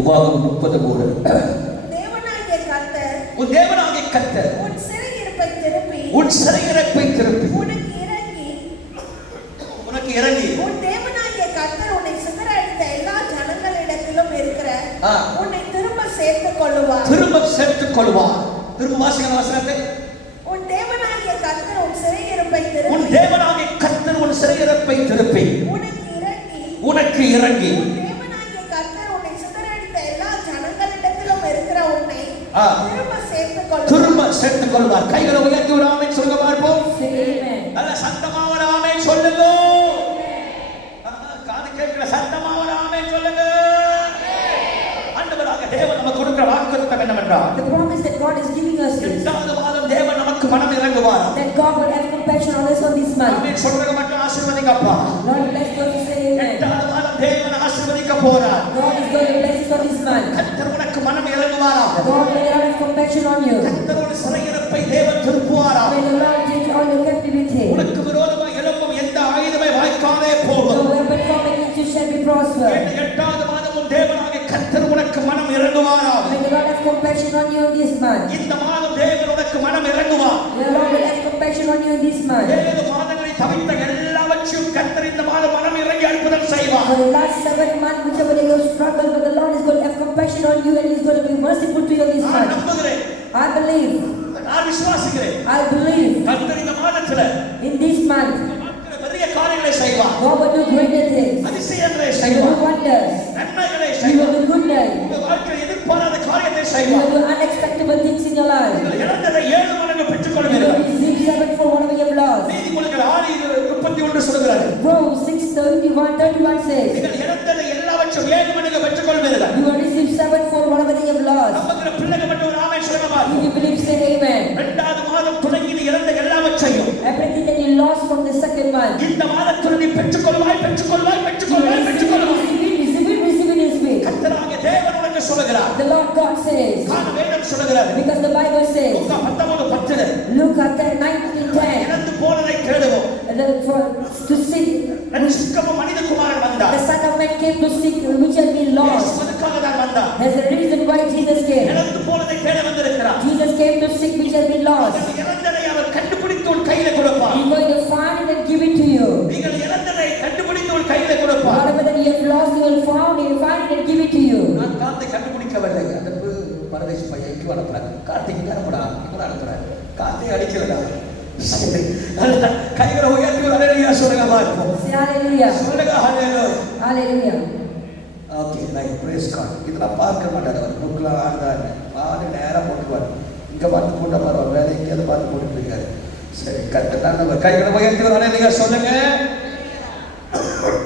உபாகமம் 30 தேவனாகிய கர்த்தர் உன் தேவனாகிய கர்த்தர் உன் சிறையிருப்பை திருப்பி உன் சிறையிருப்பை திருப்பி உனக்கு இறங்கி உனக்கு இறங்கி உன் தேவனாகிய கர்த்தர் உன்னை சிதறடித்த எல்லா ஜனங்களிடத்திலும் இருக்கிற உன்னை திரும்ப சேர்த்துக் கொள்ளுவார். திரும்ப சேர்த்துக் கொள்வார். திரும்ப வாசிக்கிற வசனத்தை. உன் தேவனாகிய கர்த்தர் உன் சிறையிருப்பை உன் திருப்பி தேவனாகிய கர்த்தர் உன் சிறையிருப்பை திருப்பி உனக்கு இறங்கி உனக்கு இறங்கி உன் தேவனாகிய கர்த்தர் உன்னை சிதறடித்த எல்லா ஜனங்களிடத்திலும் இருக்கிற உன்னை திரும்ப சேர்த்துக் கொள்ளுவார். திரும்ப சேர்த்துக் கொள்வார். கைகளை உயர்த்தி ஒரு ஆமென் சொல்லுங்க பார்ப்போம். Say amen. நல்ல சத்தமா ஒரு ஆமென் சொல்லுங்க. காது கேட்கிற சத்தமா ஒரு ஆமென் சொல்லுங்க. ஆண்டவராக தேவன் நமக்கு கொடுக்கிற வாக்குத்தத்தம் என்னவென்றால் The promise that God is giving us is 8வது மாதம் தேவன் நமக்கு மனம் இறங்குவார். that God will have compassion on us on this month. ஆமென் சொல்றவங்க மட்டும் ஆசீர்வதிங்கப்பா. Lord, bless those who say amen. 8வது மாதம் தேவன் ஆசீர்வதிக்க போறார். God is going to bless us on this month. கர்த்தர் உனக்கு மனம் இறங்குவாரா? God will have compassion on you. கர்த்தரோட சிறையிருப்பை தேவன் திருப்புவாரா? May the Lord take all your captivity. உனக்கு விரோதமாக எழும்பும் எந்த ஆயுதமே வாய்க்காதே No போகும். weapon formed against you shall be prospered. 8வது மாதமும் தேவனாகிய கர்த்தர் உனக்கு மனம் இறங்குவாரா? May the Lord have compassion on you in this month. இந்த மாதம் தேவன் உனக்கு மனம் இறங்குவார். The Lord will have compassion on you in this month. 7 மாதங்களை தவித்த எல்லாவற்றையும் கர்த்தர் இந்த மாதம் மனம் இறங்கி அற்புதம் செய்வார். For the last 7 months, whichever day you struggle, but the Lord is going to have compassion on you and He is going to be merciful to you this நான் month. நம்புகிறேன். I believe. நான் விசுவாசிக்கிறேன். I believe. கர்த்தர் இந்த மாதத்துல In this month, பெரிய காரியங்களை செய்வார். God will do greater things. அதிசயங்களை He will செய்வார். do wonders. நன்மைகளை He will செய்வார். do goodness. உங்க வாழ்க்கையில் எதிர்பாராத காரியத்தை He செய்வார். will do unexpected things in your life. நீங்கள் இழந்ததை 7 மடங்கு பெற்றுக் You will கொள்வீர்கள். receive 7 for whatever you have lost. நீதிமொழிகள் 6:31 சொல்கிறார். Proverbs 6:31 says, நீங்கள் இழந்ததை எல்லாவற்றையும் 7 மடங்கு பெற்றுக் கொள்வீர்கள். you will receive 7 for whatever you have lost. நமக்கு பிள்ளைகள் மட்டும் ஒரு ஆமென் சொல்லுங்க பாரு. If you believe, say amen. 2வது மாதம் தொடங்கி நீ இழந்த எல்லாவற்றையும் Everything that you lost from the second month, இந்த மாதத்தில் நீ பெற்றுக்கொள்வாய் பெற்றுக்கொள்வாய் you will பெற்றுக்கொள்வாய் receive பெற்றுக்கொள்வாய். it this week. கர்த்தராகிய தேவன் உனக்கு சொல்லுகிறார். The Lord God says, காண வேதம் சொல்லுகிறது. because the Bible says, Luca 19:10 Luke 19:10, இழந்து போனதை தேடுவோம். to seek, ரட்சிக்கவும் மனிதகுமாரன் வந்தார். the Son of Man came to seek which has been lost. அதுக்காக தான் வந்தார். There's a reason why Jesus came. இழந்து போனதை தேட வந்திருக்கிறார். Jesus came to seek which has been lost. இழந்ததை அவர் கண்டுபிடித்து உன் கையில கொடுப்பார். He's going to find it and give it to you. நீங்கள் இழந்ததை கண்டுபிடித்து உன் கையில கொடுப்பார். Whatever that you have lost, He will find it and give it to you. நான் காத்தை கண்டுபிடிக்கவில்லை. அந்த பரதேசி பையன் இங்கே அனுப்புறாங்க. கார்த்திக் அனுப்புறா இவங்க அனுப்புறாங்க. காத்தை அடிக்கலடா. கைகளை உயர்த்தி ஒரு ஹல்லேலூயா சொல்லுங்க பார்ப்போம். Say hallelujah. சொல்லுங்க ஹல்லேலூயா. Hallelujah. Okay right brace God. இதெல்லாம் பார்க்க மாட்டாரு. அவர் புக்ல ஆண்டாரு. பாதி நேரம் போட்டுவார். இங்க வந்து போட்ட பரவாயில்ல. வேற எங்கேயாவது பார்த்து போட்டுட்டு இருக்காரு. சரி கரெக்டான நம்ம கைகளை உயர்த்தி ஒரு ஹல்லேலூயா சொல்லுங்க.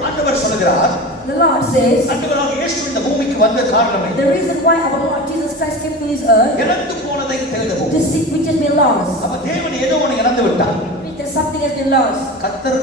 ஆண்டவர் சொல்லுகிறார். The Lord says, ஆண்டவராகிய இயேசு இந்த பூமிக்கு வந்த காரணமே the reason why our Lord Jesus Christ came to this earth, இழந்து போனதை தேடவும். to seek which has been lost. அப்ப தேவன் ஏதோ ஒன்று இழந்து விட்டார். Because something has been lost. கர்த்தர்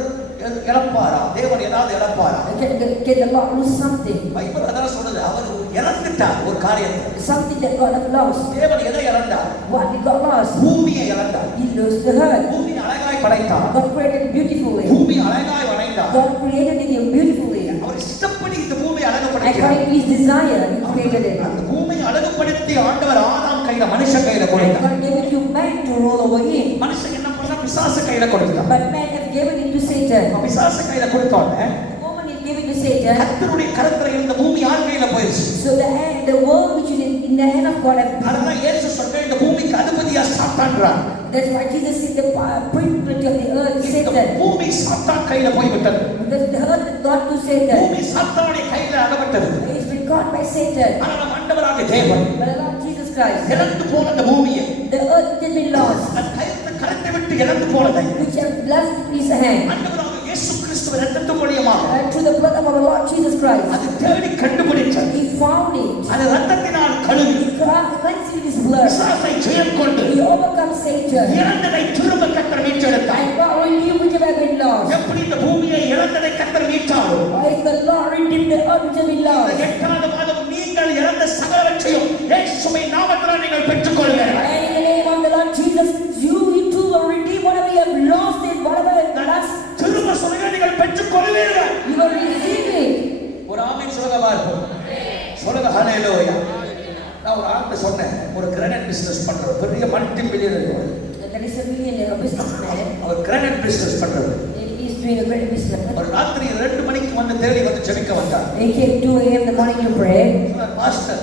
இழப்பாரா? தேவன் ஏதாவது இழப்பாரா? Can the Lord lose something? Bible அதான் சொல்றது. அவர் இழந்துட்டார் ஒரு காரியத்தை. Something that God has lost. தேவன் எதை இழந்தார்? What did God lost? பூமியை இழந்தார். He lost the earth. பூமியை அழகாய் படைத்தார். God created it beautifully. பூமியை அழகாய் வரைந்தார். God created it beautifully. அவர் இஷ்டப்படி இந்த பூமியை அழகுபடுத்தினார். according to his desire, he created it. அந்த பூமியை அழகுபடுத்தி ஆண்டவர் ஆதாம் கையில மனுஷன் கையில And கொடுத்தார். God gave it to man to roll over him. மனுஷன் என்ன பண்ணா பிசாசு கையில கொடுத்தான். But man have given it to Satan. பிசாசு கையில கொடுத்தோனே The moment he gave it to Satan, கர்த்தருடைய கரத்துல இருந்த பூமி யார் கையில போயிடுச்சு? so the world which is in the hand of God have been. அதனால இயேசு சொல்றார் இந்த பூமிக்கு அதிபதியா சாத்தான்றார். That's why Jesus said the principality of the earth is இந்த Satan. பூமி சாத்தான் கையில போய் விட்டது. The earth is God to Satan. பூமி சாத்தானுடைய கையில அகப்பட்டது. It's been caught by Satan. ஆனால் ஆண்டவராகிய தேவன் But the Lord Jesus Christ, இழந்து போன அந்த பூமியை the earth has been lost, அந்த கரத்தை விட்டு இழந்து போனதை which have left his hand. ஆண்டவராகிய இயேசு கிறிஸ்துவின் இரத்தத்தின் மூலமாக And through the blood of our Lord Jesus Christ, அது தேடி கண்டுபிடிச்சது. he found it. அது இரத்தத்தினால் கழுவி He cleansed it with his blood. பிசாசை ஜெயம் கொண்டு He overcome Satan. இழந்ததை திரும்ப கர்த்தர் மீட்டெடுத்தார். And God redeemed which have been lost. எப்படி இந்த பூமியை இழந்ததை கர்த்தர் மீட்டாரோ As the Lord redeemed the earth which have been இந்த lost. 8வது மாதம் நீங்கள் இழந்த சகலவற்றையும் இயேசுவின் நாமத்தினால் நீங்கள் பெற்றுக்கொள்வீர்கள். And in the name of the Lord Jesus, you too will redeem whatever you have lost in whatever last. திரும்ப சொல்லுங்க நீங்கள் பெற்றுக்கொள்வீர்கள். You will receive it. ஒரு ஆமென் சொல்லுங்க பார்ப்போம். சொல்லுங்க ஹalleluya. நான் ஒரு ஆள்கிட்ட சொன்னேன், ஒரு கிரானைட் பிசினஸ் பண்றாரு, பெரிய multi millionaire. There is a millionaire businessman. அவர் கிரானைட் பிசினஸ் பண்றாரு. He is doing a great business. ஒரு ராத்திரி 2 மணிக்கு வந்து தேடி வந்து ஜெபிக்க வந்தார். He came 2 a.m. in the morning to pray. Master,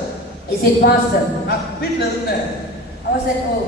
He said, Pastor, நான் வீட்ல இருந்தேன். I said, oh,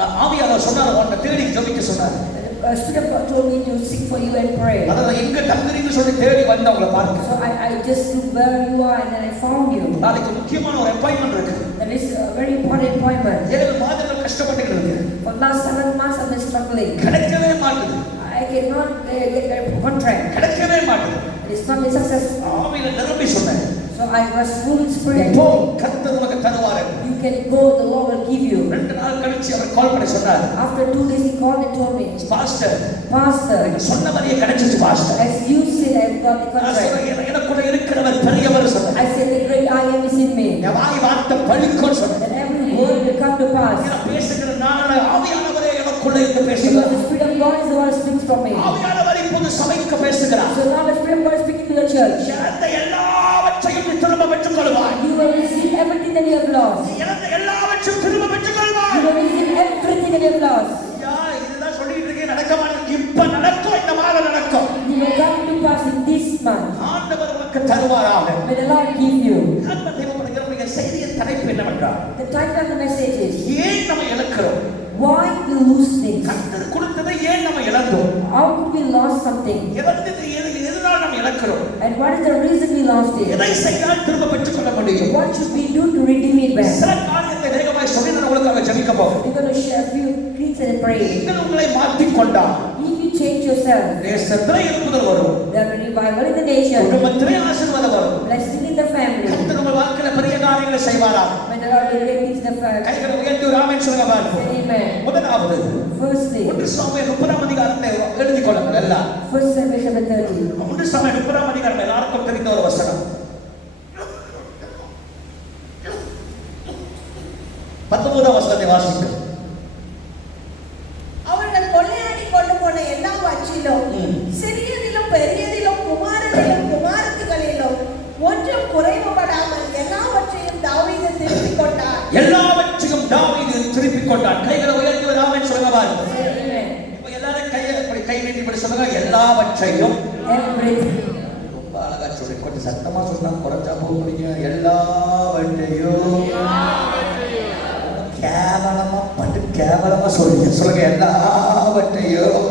நான் ஆவியானவர் சொன்னார் உன்னை தேடி ஜெபிக்க சொன்னார். the Spirit of God told me to sing for you and pray. அதான் எங்க தங்குறீங்கன்னு சொல்லி தேடி வந்து அவங்கள பார்க்க. So I just looked where you are and then I found you. நாளைக்கு முக்கியமான ஒரு அப்பாயின்மென்ட் இருக்கு. That is a very important appointment. 7 மாதங்கள் கஷ்டப்பட்டுட்டு இருக்கேன். For the last 7 months I've been struggling. கிடைக்கவே மாட்டுது. I cannot get a contract. கிடைக்கவே மாட்டுது. It's not a success. ஆவியில நிரம்பி சொன்னேன். So I was full in spirit. இப்போ கர்த்தர் உனக்கு தருவார். You can go, the Lord will give you. 2 நாள் கழிச்சு அவர் கால் பண்ணி சொன்னார். After 2 days he called and told me, pastor, Pastor, சொன்ன மாதிரியே கிடைச்சிச்சு pastor. as you said, I've got the நான் contract. சொன்னேன், எனக்குள்ள இருக்கிறவர் பெரியவர் சொன்னேன். I said, the great I am is in me. என் வாய் வார்த்தை பலிக்கும் சொன்னேன். And every word will come to pass. நான் பேசுகிற நான் ஆவியானவரே எனக்குள்ள இருந்து Because பேசுகிறார். the Spirit of God is the one who speaks from me. ஆவியானவர் இப்போது சபைக்கு பேசுகிறார். So now the Spirit of God is speaking to the church. இழந்த எல்லாவற்றையும் நீ திரும்ப பெற்றுக்கொள்வாய். You will receive everything that you have lost. நீ இழந்த எல்லாவற்றையும் திரும்ப பெற்றுக்கொள்வாய். You will receive everything that you have lost. ஐயா, இதுதான் சொல்லிட்டு இருக்கேன், நடக்க மாட்டேங்குது. இப்ப நடக்கும், இந்த மாதம் நடக்கும். You will come to pass in this month. ஆண்டவர் உனக்கு தருவாராக. May the Lord give you. ஆத்ம தேவனுடைய செய்தியின் தலைப்பு என்னவென்றால், The title of the message is, ஏன் நம்ம இழக்கிறோம்? why we lose things. கர்த்தர் கொடுத்ததை ஏன் நம்ம இழந்தோம்? How could we lost something? எதனால் நம்ம இழக்கிறோம்? And what is the reason we lost it? எதை செய்தால் திரும்ப பெற்றுக்கொள்ள முடியும்? What should we do to redeem it back? சில காரியத்தை வேகமாய் சொல்லி நான் உங்களுக்காக ஜெபிக்க போகிறேன். We're going to share a few things and pray. நீங்கள் உங்களை மாற்றிக் கொண்டால் If you change yourself, தேசத்திலே எழுப்புதல் வரும். there will be revival in the nation. குடும்பத்திலே ஆசீர்வாதம் வரும். Blessing in the family. கர்த்தர் உங்கள் வாழ்க்கையில பெரிய காரியங்களை செய்வாராம். May the Lord do great things in the family. கைகளை உயர்த்தி ஒரு ஆமென் சொல்லுங்க பார்ப்போம். Amen. முதலாவது Firstly, 1 சாமுவேல் 30ஆம் அதிகாரத்தை எழுதிக் கொள்ளுங்கள் எல்லாம். 1 Samuel chapter 30. 1 சாமுவேல் 30ஆம் அதிகாரம் எல்லாருக்கும் தெரிந்த ஒரு வசனம். 19ஆம் வசனத்தை வாசிக்க. அவர்கள் கொள்ளையாடி கொண்டு போன எல்லாவற்றிலும் சிறியதிலும் பெரியதிலும் குமாரரிலும் குமாரத்திகளிலும் ஒன்றும் குறைவுபடாமல் எல்லாவற்றையும் தாவீது திருப்பிக் கொண்டார். எல்லாவற்றையும் தாவீது திருப்பிக் கொண்டார். கைகளை உயர்த்தி ஒரு ஆமென் சொல்லுங்க பாருங்க. Amen. இப்ப எல்லாரும் கையை இப்படி கை நீட்டி இப்படி சொல்லுங்க, எல்லாவற்றையும். Everything. ரொம்ப அழகா சொல்லி கொஞ்சம் சத்தமா சொன்னா குறைச்சா போக முடியும். எல்லாவற்றையும் கேவலமா சொல்லுங்க எல்லாவற்றையும்.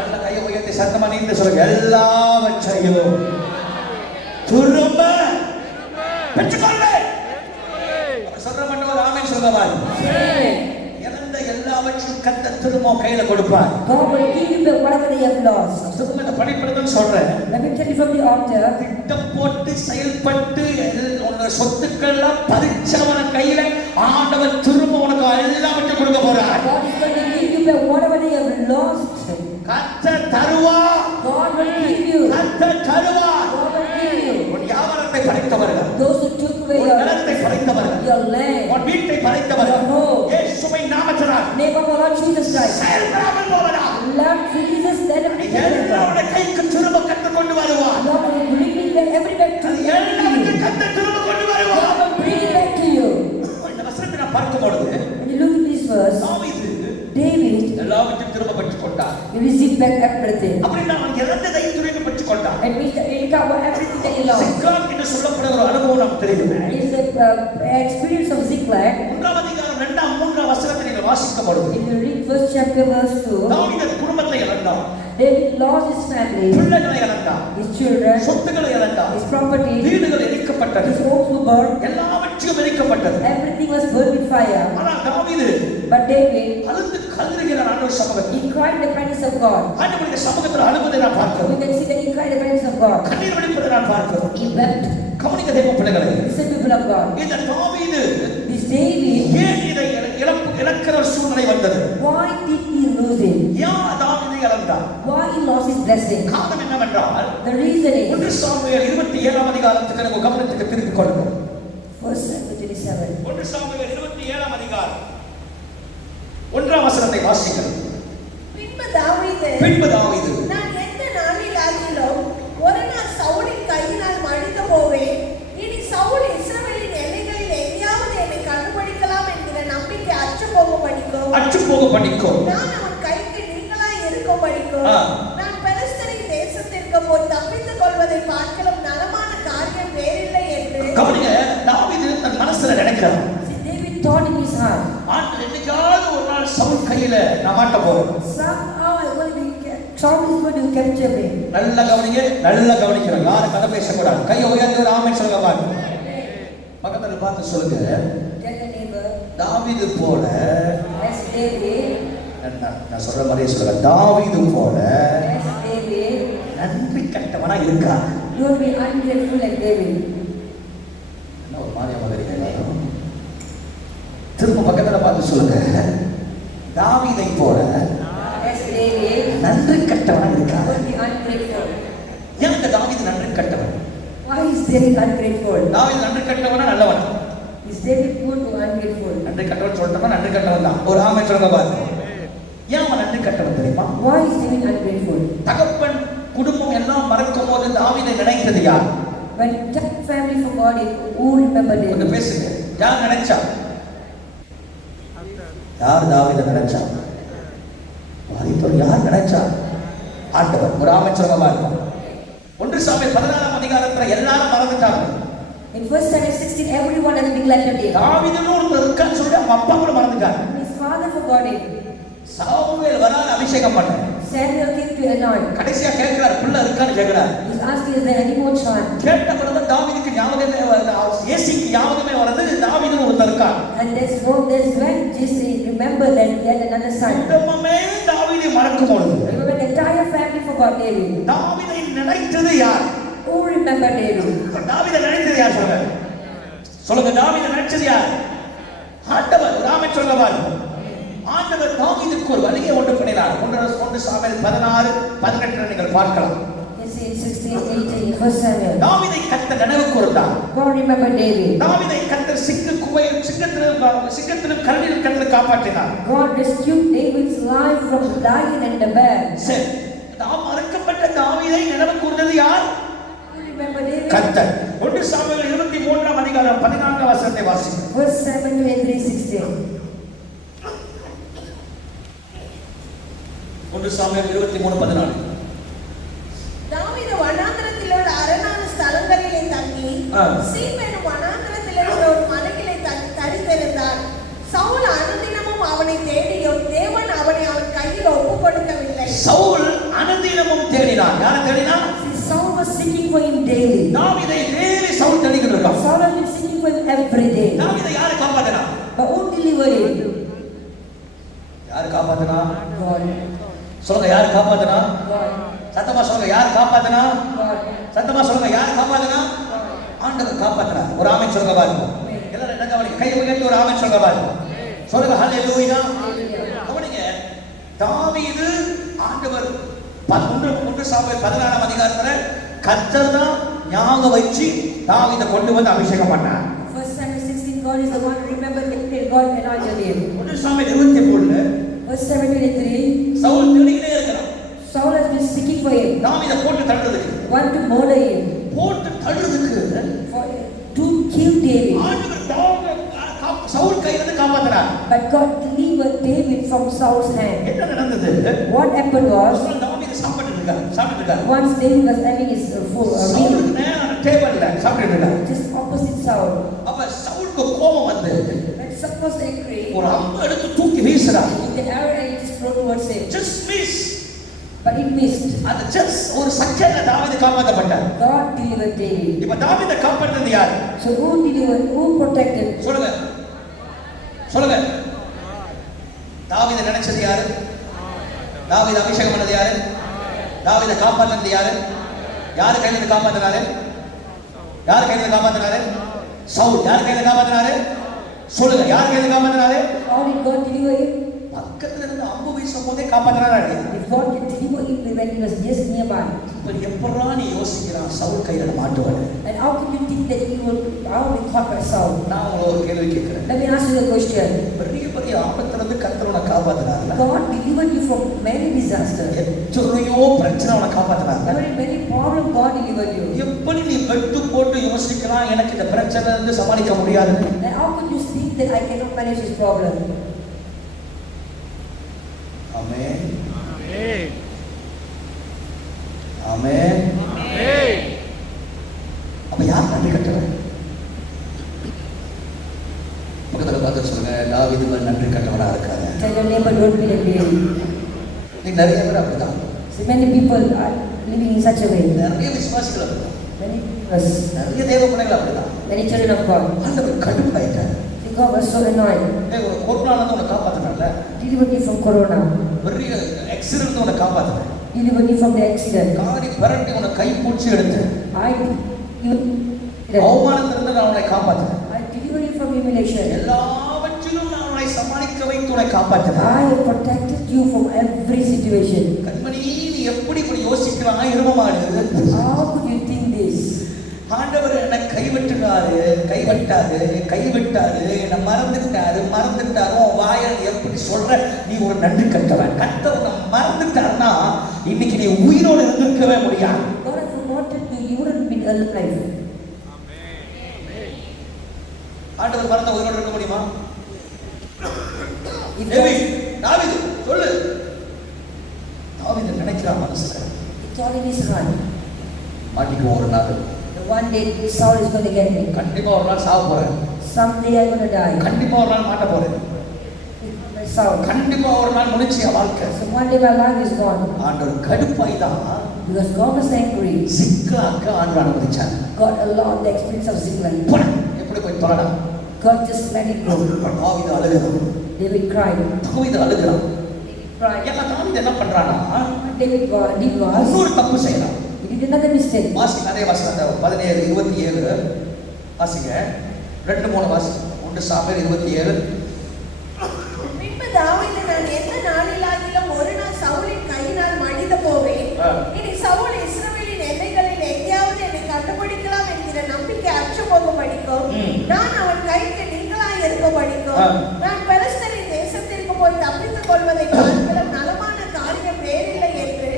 நல்ல கையை உயர்த்தி சத்தமா நீண்டு சொல்லுங்க, எல்லாவற்றையும் திரும்ப பெற்றுக்கொள்வேன். சொல்ற மட்டும் ஒரு ஆமென் சொல்லுங்க பாருங்க. இழந்த எல்லாவற்றையும் கர்த்தர் திரும்ப கையில கொடுப்பார். God will give you back whatever they have lost. திரும்ப இந்த படிப்படுதுன்னு சொல்றேன். Let me tell you from the altar. திட்டம் போட்டு செயல்பட்டு உன்னோட சொத்துக்கள்லாம் பறிச்சவன கையில ஆண்டவர் திரும்ப உனக்கு எல்லாவற்றையும் கொடுக்க போறார். God is going to give you back whatever they have lost. கர்த்தர் தருவார். God will give you. கர்த்தர் தருவார். God will give you. உன் வியாபாரத்தை பறித்தவர்கள், Those who took away உன் நிலத்தை பறித்தவர்கள், your land, உன் வீட்டை பறித்தவர்கள், your home, இயேசுவின் நாமத்தினால் name of our Lord Jesus Christ. செயல்படாமல் போவதா? Lord Jesus, let him be எல்லாரோட கைக்கு திரும்ப கற்றுக் கொண்டு வருவார். Lord will bring me back every back to அது you. எல்லா very long. சிக்லாக் என்று சொல்லப்படுகிற ஒரு அனுபவம் நமக்கு தெரியும். It is the experience of Ziklag. 1ஆம் அதிகாரம் 2ஆம் 3ஆம் வசனத்தை நீங்கள் வாசிக்கும்போது If you read first chapter verse 2, தாவீது குடும்பத்தை இழந்தான், David lost his family, பிள்ளைகளை இழந்தான், his children, சொத்துக்களை இழந்தான், his property, வீடுகள் எரிக்கப்பட்டது, his homes were burned, எல்லாவற்றையும் எரிக்கப்பட்டது. everything was burned with fire. ஆனால் தாவீது But David, அழுது கதறுகிறான் ஆண்டவர் சமூகத்தில். he cried in the presence of God. ஆண்டவருடைய சமூகத்தில் அழுவதை நான் பார்க்கிறோம். We can see that he cried in the presence of God. கண்ணீர் வடிப்பதை நான் பார்க்கிறோம். He wept. கவனிக்க தேவ பிள்ளைகளே, Listen, people of God. இந்த தாவீது This David, ஏன் இதை இழக்கிற ஒரு சூழ்நிலை வந்தது? why did he lose it? ஏன் தாவீதை இழந்தான்? Why he lost his blessing? காரணம் என்னவென்றால், The reason is 1 சாமுவேல் 27ஆம் அதிகாரத்துக்கு நம்ம கவனத்துக்கு திருப்பிக் கொள்ளுங்கள். 1 Samuel 27. 1 சாமுவேல் 27ஆம் அதிகாரம் 1ஆம் வசனத்தை வாசிங்கள். பின்பு தாவீது, நான் எந்த நாளில் ஆகிலும் ஒரு நாள் சவுலின் கையினால் மடிந்து போவேன். இனி சவுல் இஸ்ரவேலின் எல்லைகளில் எங்கேயாவது என்னை கண்டுபிடிக்கலாம் என்கிற நம்பிக்கை அற்று போக படிக்கும். நான் அவன் கைக்கு நீங்களாய் இருக்கும் படிக்கும். நான் பெலிஸ்தரின் தேசத்திற்கு போய் தப்பித்துக் கொள்வதை பார்க்கலாம் நலமான காரியம் வேறில்லை என்று கவனிங்க, தாவீது தன் மனசுல நினைக்கிறான். See, David thought in his heart, ஆண்டவர் என்னைக்காவது ஒரு நாள் சவுல் கையில நான் மாட்ட போறேன். somehow I will be Saul is going to capture me. நல்லா கவனிக்கிறோம். யாரும் கதை பேசக்கூடாது. கையை உயர்ந்து ஒரு ஆமென் சொல்லுங்க பாருங்க. பக்கத்துல பார்த்து சொல்லுங்க, Tell the neighbor, தாவீது போல, as David, நான் சொல்ற மாதிரியே சொல்லுங்க, தாவீது போல as David, நன்றி கட்டவனா இருக்கா? don't be ungrateful like David. என்ன ஒரு மாதிரியா மகரிங்க. திரும்ப பக்கத்துல பார்த்து சொல்லுங்க, தாவீதை போல As David, நன்றி கட்டவனா இருக்கா? don't be ungrateful. ஏன் இந்த தாவீது நன்றி கட்டவன்? Why is David ungrateful? தாவீது நன்றி கட்டவனா நல்லவன்? Is David good or ungrateful? நன்றி கட்டவன் சொல்லிட்டோம்னா நன்றி கட்டவன் தான். ஒரு ஆமென் சொல்லுங்க பாருங்க. ஏன் அவன் நன்றி கட்டவன் தெரியுமா? Why is David ungrateful? தகப்பன் குடும்பம் எல்லாம் மறக்கும் போது தாவீதை நினைத்தது யார்? When that family forgot it, who remembered கொஞ்சம் it? பேசுங்க. யார் நினைச்சா? யார் தாவீதை நினைச்சா? வாரித்தோர் யார் நினைச்சா? ஆண்டவர். ஒரு ஆமென் சொல்லுங்க பாருங்க. 1 சாமுவேல் 16ஆம் அதிகாரத்துல எல்லாரும் மறந்துட்டாங்க. In 1 Samuel 16, everyone has neglected it. தாவீதுன்னு ஒருத்தர் இருக்கான்னு சொல்லி அவங்க அப்பா கூட மறந்துட்டாங்க. His father forgot it. Samuel வராத அபிஷேகம் பண்ண. Samuel came to anoint. கடைசியா கேட்கிறார், பிள்ளை இருக்கான்னு கேட்கிறார். He's asking, is there any more child? கேட்ட பிறகு தாவீதுக்கு ஞாபகமே வருது, ஏசிக்கு ஞாபகமே வருது, தாவீதுன்னு ஒருத்தர் இருக்கான். And that's when Jesse remembered that he had another son. குடும்பமே தாவீதை மறக்கும் பொழுது Remember, the entire family forgot David. தாவீதை நினைத்தது யார்? Who remembered David? தாவீதை நினைத்தது யார்? சொல்லுங்க, தாவீதை நினைச்சது யார்? ஆண்டவர். ஒரு ஆமென் சொல்லுங்க பாருங்க. ஆண்டவர் தாவீதுக்கு ஒரு வழியை உண்டு பண்ணினார். 1 சாமுவேல் 16:18 நீங்கள் பார்க்கலாம். Yes, in 16:18, 1 Samuel. தாவீதை கர்த்தர் நினைவு கூர்ந்தார். God remembered David. தாவீதை கர்த்தர் சிங்கத்திலும் கரடியிலும் கர்த்தர் காப்பாற்றினார். God rescued David's life from the lion and the bear. சரி, மறக்கப்பட்ட தாவீதை நினைவு கூர்ந்தது யார்? Who remembered David? கர்த்தர். 1 சாமுவேல் 23ஆம் அதிகாரம் 14ஆம் வசனத்தை வாசிங்க. 1 Samuel 23:16. 1 சாமுவேல் 23:14. தாவீது வனாந்திரத்தில் உள்ள அரணான ஸ்தலங்களிலே தங்கி சீப் என்னும் வனாந்திரத்தில் இருக்கிற ஒரு மலையிலே தரித்திருந்தான். சவுல் அனுதினமும் அவனை தேடியும் தேவன் அவனை அவன் கையில் ஒப்புக் கொடுக்கவில்லை. சவுல் அனுதினமும் தேடினான். யாரை தேடினான்? Saul was seeking for him daily. தாவீதை டெய்லி சவுல் தேடிக்கிட்டு இருக்கான். Saul has been seeking for him every day. தாவீதை யாரை காப்பாத்தினா? But who delivered him? யார் காப்பாத்தினா? God. சொல்லுங்க, யார் காப்பாத்தினா? God. சத்தமா சொல்லுங்க, யார் காப்பாத்தினா? God. சத்தமா சொல்லுங்க, யார் காப்பாத்தினா? ஆண்டவர் காப்பாத்தினா. ஒரு ஆமென் சொல்லுங்க பாருங்க. எல்லாரும் என்ன கவனிங்க, கை உயர்த்தி ஒரு ஆமென் சொல்லுங்க பாருங்க. சொல்லுங்க, ஹல்லேலூயா. கவனிங்க, தாவீது ஆண்டவர் 1 சாமுவேல் 16ஆம் அதிகாரத்துல கர்த்தர் தான் ஞாபகம் வச்சு தாவீதை கொண்டு வந்து அபிஷேகம் பண்ணார். 1 Samuel 16, God is the one who remembered David. God anointed him. 1 Samuel 23ல 1 Samuel 23, சவுல் தேடிக்கிட்டே இருக்கிறான். Saul has been seeking for him. தாவீதை போட்டு தள்ளுறதுக்கு, Want to murder him. போட்டு தள்ளுறதுக்கு To kill David. ஆண்டவர் சவுல் கையிலிருந்து காப்பாத்தினார். But God delivered David from Saul's hand. என்ன நடந்தது? What happened was, தாவீது சாப்பிட்டு சாப்பிட்டு இருக்காரு. Once David was having his meal, சவுலுக்கு நேரா டேபிள்ல சாப்பிட்டு இருக்காரு. just opposite Saul. அப்ப சவுலுக்கு கோபம் வந்து When Saul was angry, ஒரு அம்பு எடுத்து தூக்கி வீசுறாரு. he took the arrow and he just threw towards him. Just miss. But it missed. அது just ஒரு செகண்ட்ல தாவீது காப்பாற்றப்பட்டார். God delivered David. இப்ப தாவீதை காப்பாற்றினது யார்? So who delivered? Who protected? சொல்லுங்க சொல்லுங்க. தாவீதை நினைச்சது யாரு? தாவீதை அபிஷேகம் பண்ணது யாரு? தாவீதை காப்பாற்றினது யாரு? யாரு கையில இருந்து காப்பாத்தினாரு? யார் கையில இருந்து காப்பாத்தினாரு? சவுல். யார் கையில காப்பாத்தினாரு? சொல்லுங்க, யார் கையில காப்பாத்தினாரு? How did God deliver him? பக்கத்துல இருந்து அம்பு வீசும் போதே காப்பாத்தினாரு. If God did deliver him when he was just nearby. இப்ப எப்பறா நீ யோசிக்கிறான் சவுல் கையில மாட்டுவாரு? And how could you think that he would be caught by Saul? நான் உங்களை ஒரு கேள்வி கேட்கிறேன். Let me ask you a question. பெரிய பெரிய ஆபத்துல இருந்து கர்த்தர் உன்னை காப்பாத்தினார்ல. God delivered you from many disasters. எத்தனையோ பிரச்சனை உன்னை காப்பாத்தினார். Many problems God delivered you. எப்படி நீ வெட்டு போட்டு யோசிக்கலாம் எனக்கு இந்த பிரச்சனை இருந்து சமாளிக்க முடியாது? And how could you think that I cannot manage this problem? ஆமென். ஆமென். அப்ப யார் நன்றி கட்டவர்? பக்கத்துல பார்த்து சொல்லுங்க, தாவீது நன்றி கட்டவனா இருக்காரு. Tell your neighbor, don't be like David. நீ நிறைய பேர் அப்படிதான். So many people are living in such a way. நிறைய விசுவாசிகள் அப்படிதான். Many believers, நிறைய தேவ பிள்ளைகள் அப்படிதான். many children of God. ஆண்டவர் கடுப்பாயிட்டார். God was so annoyed. ஒரு கொரோனால இருந்து உன்னை காப்பாத்தினார்ல. Delivered you from corona. பெரிய ஆக்சிடென்ட் இருந்து உன்னை காப்பாத்தினார். Delivered you from the accident. காரி பரட்டி உன்னை கை பூச்சி எடுத்து அவமானத்திலிருந்து நான் உன்னை காப்பாத்தினேன். I delivered you from humiliation. எல்லாவற்றிலும் நான் உன்னை சமாளிக்க வைத்து உன்னை காப்பாத்தினேன். I have protected you from every situation. கண்மணி, நீ எப்படி இப்படி யோசிக்கலாம்? இருமமாடு. How could you think this? ஆண்டவர் என்னை கைவிட்டாரு, என்னை மறந்துட்டாரு. உன் வாயை எப்படி சொல்ற? நீ ஒரு நன்றி கட்டவன். கர்த்தர் உன்னை மறந்துட்டாருன்னா இன்னைக்கு நீ உயிரோடு இருந்திருக்கவே முடியாது. God has forgotten you. You wouldn't be alive. ஆண்டவர் மறந்த உயிரோடு இருக்க முடியுமா? தாவீது சொல்லு. தாவீது நினைக்கிறான் மனசுல. It's all in his heart. மாட்டிக்குவோம் ஒரு நாள். One day Saul is going to get me. கண்டிப்பா ஒரு நாள் சாவ போறேன். Someday I'm going to die. கண்டிப்பா ஒரு நாள் மாட்ட போறேன். Saul. கண்டிப்பா ஒரு நாள் முடிச்சு என் வாழ்க்கை. So one day my life is gone. ஆண்டவர் கடுப்பாய் தான் Because God was angry. சிக்லாக்கு ஆண்டவர் அனுமதிச்சார். God allowed the experience of Ziklag. எப்படி போய் தொலைடா? God just let it go. தாவீது அழுகிறான். David cried. தாவீது அழுகிறான். David cried. எல்லா தாவீது என்ன பண்றானா? David did was இன்னொரு தப்பு செய்யறான். he did another mistake. வாசிங்க, அதே வாசிங்க, 17 27 வாசிங்க. 2-3 வாசிங்க. 1 சாமுவேல் 27. பின்பு தாவீது, நான் எந்த நாளிலாகிலும் ஒரு நாள் சவுலின் கையினால் மடிந்து போவேன். இனி சவுல் இஸ்ரவேலின் எல்லைகளில் எங்கேயாவது என்னை கண்டுபிடிக்கலாம் என்கிற நம்பிக்கை அற்று போகும்படிக்கும், நான் அவன் கைக்கு நீங்களாய் இருக்கும்படிக்கும், நான் பெலிஸ்தரின் தேசத்திற்கு போய் தப்பித்துக் கொள்வதை பார்க்கலாம் நலமான காரியம் வேறில்லை என்று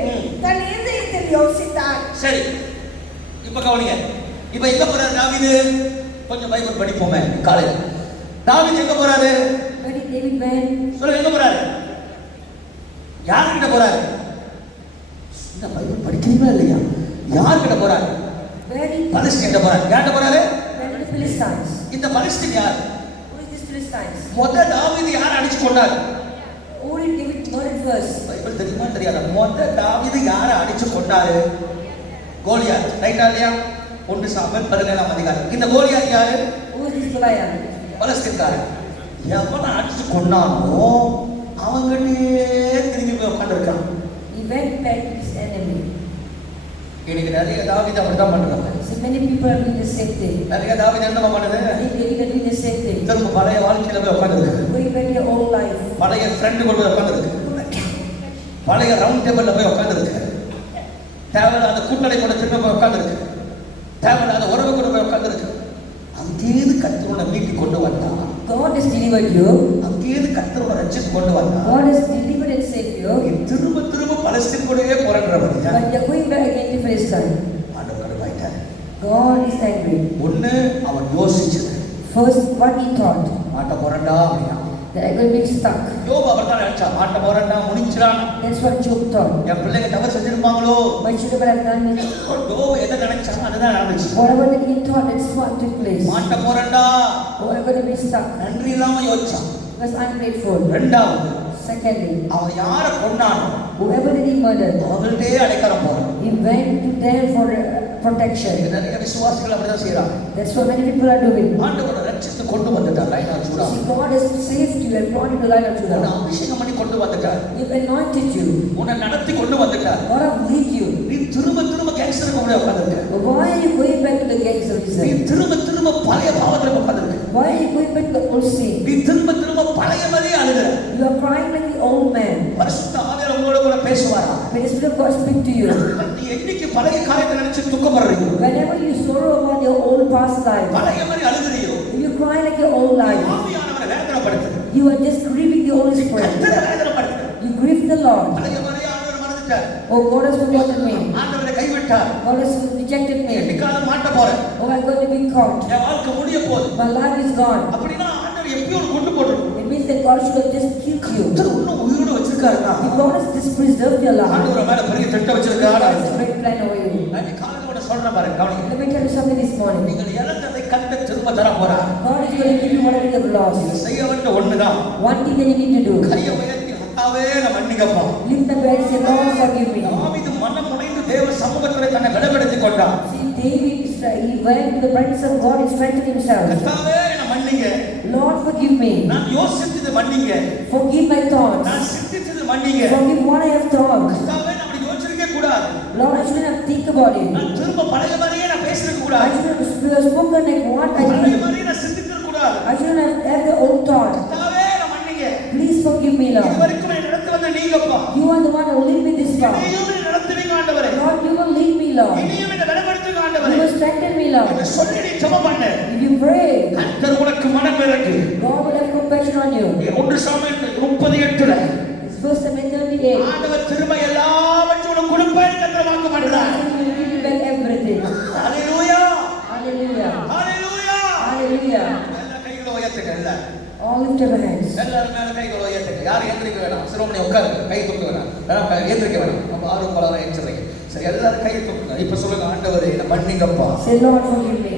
தன் இருதயத்தில் யோசித்தான். சரி, இப்ப கவனிங்க. இப்ப எங்க போறாரு தாவீது? கொஞ்சம் பைபிள் படிப்போமே காலையில. தாவீது எங்க போறாரு? Where did David went? சொல்லுங்க, எங்க போறாரு? யார்கிட்ட போறாரு? இந்த பைபிள் படிக்கிறீங்களா இல்லையா? யார்கிட்ட போறாரு? Where did பலிஸ்தீன்கிட்ட போறாரு. யார்கிட்ட போறாரு? the Philistines? இந்த பலிஸ்தீன் யார்? Who is this Philistines? தாவீது யாரை அடிச்சு கொண்டாரு? Who did David murder first? Bible தெரியுமா தெரியாதா? தாவீது யாரை அடிச்சு கொண்டாரு? கோலியாத். ரைட்டா இல்லையா? 1 சாமுவேல் 17 அதிகாரம். இந்த கோலியாத் யாரு? Who is this Goliath? பலிஸ்தீன்காரன். எவனை அடிச்சு கொண்டானோ அவங்கிட்டே திரும்பி போய் உட்காந்துருக்கான். He went back to his enemy. இன்னைக்கு நிறைய தாவீது அப்படிதான் பண்றாங்க. So many people are doing the same thing. நிறைய தாவீது என்ன பண்ணுது? David are doing the same thing. திரும்ப பழைய வாழ்க்கையில போய் உட்காந்துருக்கு. Going back to your old life. பழைய ஃப்ரெண்டு கூட போய் உட்காந்துருக்கு. பழைய ரவுண்ட் டேபிள்ல போய் உட்காந்துருக்கு. தேவையில்லாத கூட்டணி கூட திரும்ப போய் உட்காந்துருக்கு. தேவையில்லாத உறவு கூட போய் உட்காந்துருக்கு. அங்கேயிருந்து கர்த்தரோட மீட்டு கொண்டு வந்தான். God has delivered you. அங்கேயிருந்து கர்த்தரோட ரட்சித்து கொண்டு வந்தான். God has delivered and saved you. திரும்ப திரும்ப பலஸ்தீன் கூடவே போராடுறவங்க. But you are going back again to Philistine. ஆண்டவர் கடுப்பாயிட்டார். God is angry. ஒண்ணு அவன் யோசிச்சது. First, what he thought. மாட்ட போறடா அப்படினா. that I'm going to be stuck. யோபு அவர்தான் நினைச்சா மாட்ட போறேன்டா முடிஞ்சிரான். That's what Job thought. என் பிள்ளைங்க தவறு செஞ்சிருப்பாங்களோ. My children have done it. யோபு எதை நினைச்சானோ அதுதான் நடந்துச்சு. Whatever that he thought, that's what took place. மாட்ட போறேன்டா. Oh, I'm going to be stuck. நன்றி இல்லாம யோசிச்சான். He was ungrateful. இரண்டாவது Secondly, அவன் யாரை கொன்னானோ whoever that he murdered, அவங்கள்ட்டே அடைக்கலம் போறான். he went to them for protection. நிறைய விசுவாசிகள் அப்படிதான் செய்யறாங்க. That's what many people are doing. ஆண்டவர் ரட்சித்து கொண்டு வந்துட்டார் line of Judah. See, God has saved you and brought you to the line of உன்னை Judah. அபிஷேகம் பண்ணி கொண்டு வந்துட்டார். He anointed you. உன்னை நடத்தி கொண்டு வந்துட்டார். God has lead you. நீ திரும்ப கேங்ஸ்டருக்கு கூட உட்கார்ந்திருக்க. But why are you going back to the gangs of நீ Israel? திரும்ப பழைய பாவத்துல உட்கார்ந்திருக்க. Why are you going back to the old sin? நீ திரும்ப பழைய மாதிரியே அழுகுற. You are crying like the old man. பரிசுத்த ஆவியானவர் உங்களோட கூட பேசுவாரா? When the Spirit of God speak to you, நீ என்னைக்கு பழைய காரியத்தை நினைச்சு துக்கப்படுறீங்க, whenever you sorrow about your old past life, பழைய மாதிரி அழுகுறீங்க, you cry like your old life, ஆவியானவரை வேதனைப்படுத்துற. you are just grieving the Holy Spirit. கர்த்தரை வேதனைப்படுத்துற. You grieve the Lord. பழைய மாதிரியே ஆண்டவர் மறந்துட்டார். Oh, God has forgotten me. ஆண்டவரை கைவிட்டார். God has rejected me. என்னைக்காவது மாட்ட போறேன். Oh, I'm going to be caught. என் வாழ்க்கை முடிய போகுது. My life is gone. அப்படினா ஆண்டவர் எப்படியோ கொண்டு போட்டுரும். It means that God should have just killed you. கர்த்தர் இன்னும் உயிரோட வச்சிருக்காருன்னா If God has just preserved your life, ஆண்டவர் மேல பெரிய திட்டம் வச்சிருக்காரு. God has a great plan over you. நான் காலையோட சொல்றேன் பாருங்க கவனிங்க. Let me tell you something this morning. நீங்கள் இழந்ததை கர்த்தர் திரும்ப தர போறார். God is going to give you whatever you have lost. செய்ய வேண்டிய ஒண்ணுதான். One thing that you need to do. கையை உயர்த்தி கர்த்தாவே நான் மன்னிக்கப்பா. Lift the hand and say, Lord, forgive me. தாவீது மனம் உடைந்து தேவ சமூகத்திலே தன்னை வெளிப்படுத்திக் கொண்டான். See, David, he went to the presence of God and strengthened himself. கர்த்தாவே நான் மன்னிங்க. Lord, forgive me. நான் யோசித்தது மன்னிங்க. Forgive my thoughts. நான் சிந்தித்தது மன்னிங்க. Forgive what I have thought. கர்த்தாவே நான் அப்படி யோசிச்சிருக்க கூடாது. Lord, I shouldn't have think about it. நான் திரும்ப பழைய மாதிரியே நான் பேசிருக்க I கூடாது. shouldn't have spoken like what I பழைய did. மாதிரியே நான் சிந்திக்க கூடாது. I shouldn't have had the old thought. கர்த்தாவே நான் மன்னிங்க. Please forgive me, Lord. இதுவரைக்கும் என்னை நடத்தி வந்த நீங்கப்பா. You are the one who lead me this far. இனியும் என்னை நடத்துவீங்க ஆண்டவரே. Lord, you will lead me, Lord. இனியும் என்னை பலப்படுத்துங்க You ஆண்டவரே. will strengthen me, Lord. என்று சொல்லி நீ ஜெபம் பண்ணு. If you pray, கர்த்தர் உனக்கு மனம் இறங்கு. God will have compassion on you. 1 Samuel 38 It's First Samuel 38. ஆண்டவர் திரும்ப எல்லாவற்றையும் உனக்கு கொடுப்பேன் கர்த்தர் வாக்கு பண்றார். He will give you back everything. Hallelujah Hallelujah. Hallelujah. Hallelujah. எல்லா கைகளை உயர்த்துங்க எல்லாரும். All lift your hands. எல்லாரும் மேல கைகளை உயர்த்துங்க. யாரும் எந்திரிக்க வேணாம். சிரோமணி உட்காரு. கை தூக்க வேணாம். யாரும் எந்திரிக்க வேணாம். நம்ம ஆர்வம் பலரா எந்திரிங்க. சரி எல்லாரும் கை தூக்குங்க. இப்ப சொல்லுங்க ஆண்டவரே என்ன மன்னிங்கப்பா. Say, Lord, forgive me.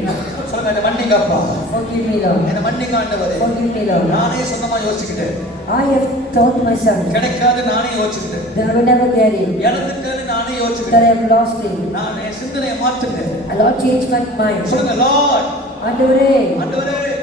சொல்லுங்க என்ன மன்னிங்கப்பா. Forgive me, Lord. என்ன மன்னிங்க ஆண்டவரே. Forgive me, Lord. நானே சொந்தமா யோசிச்சுக்கிட்டேன். I have thought myself கிடைக்காது நானே யோசிச்சுக்கிட்டேன். that I will never get it, இழந்துட்டேன்னு நானே that யோசிச்சுக்கிட்டேன். I have lost it. நான் என் சிந்தனையை மாத்துட்டேன். Lord, change my mind. சொல்லுங்க லார்ட் Andore, ஆண்டவரே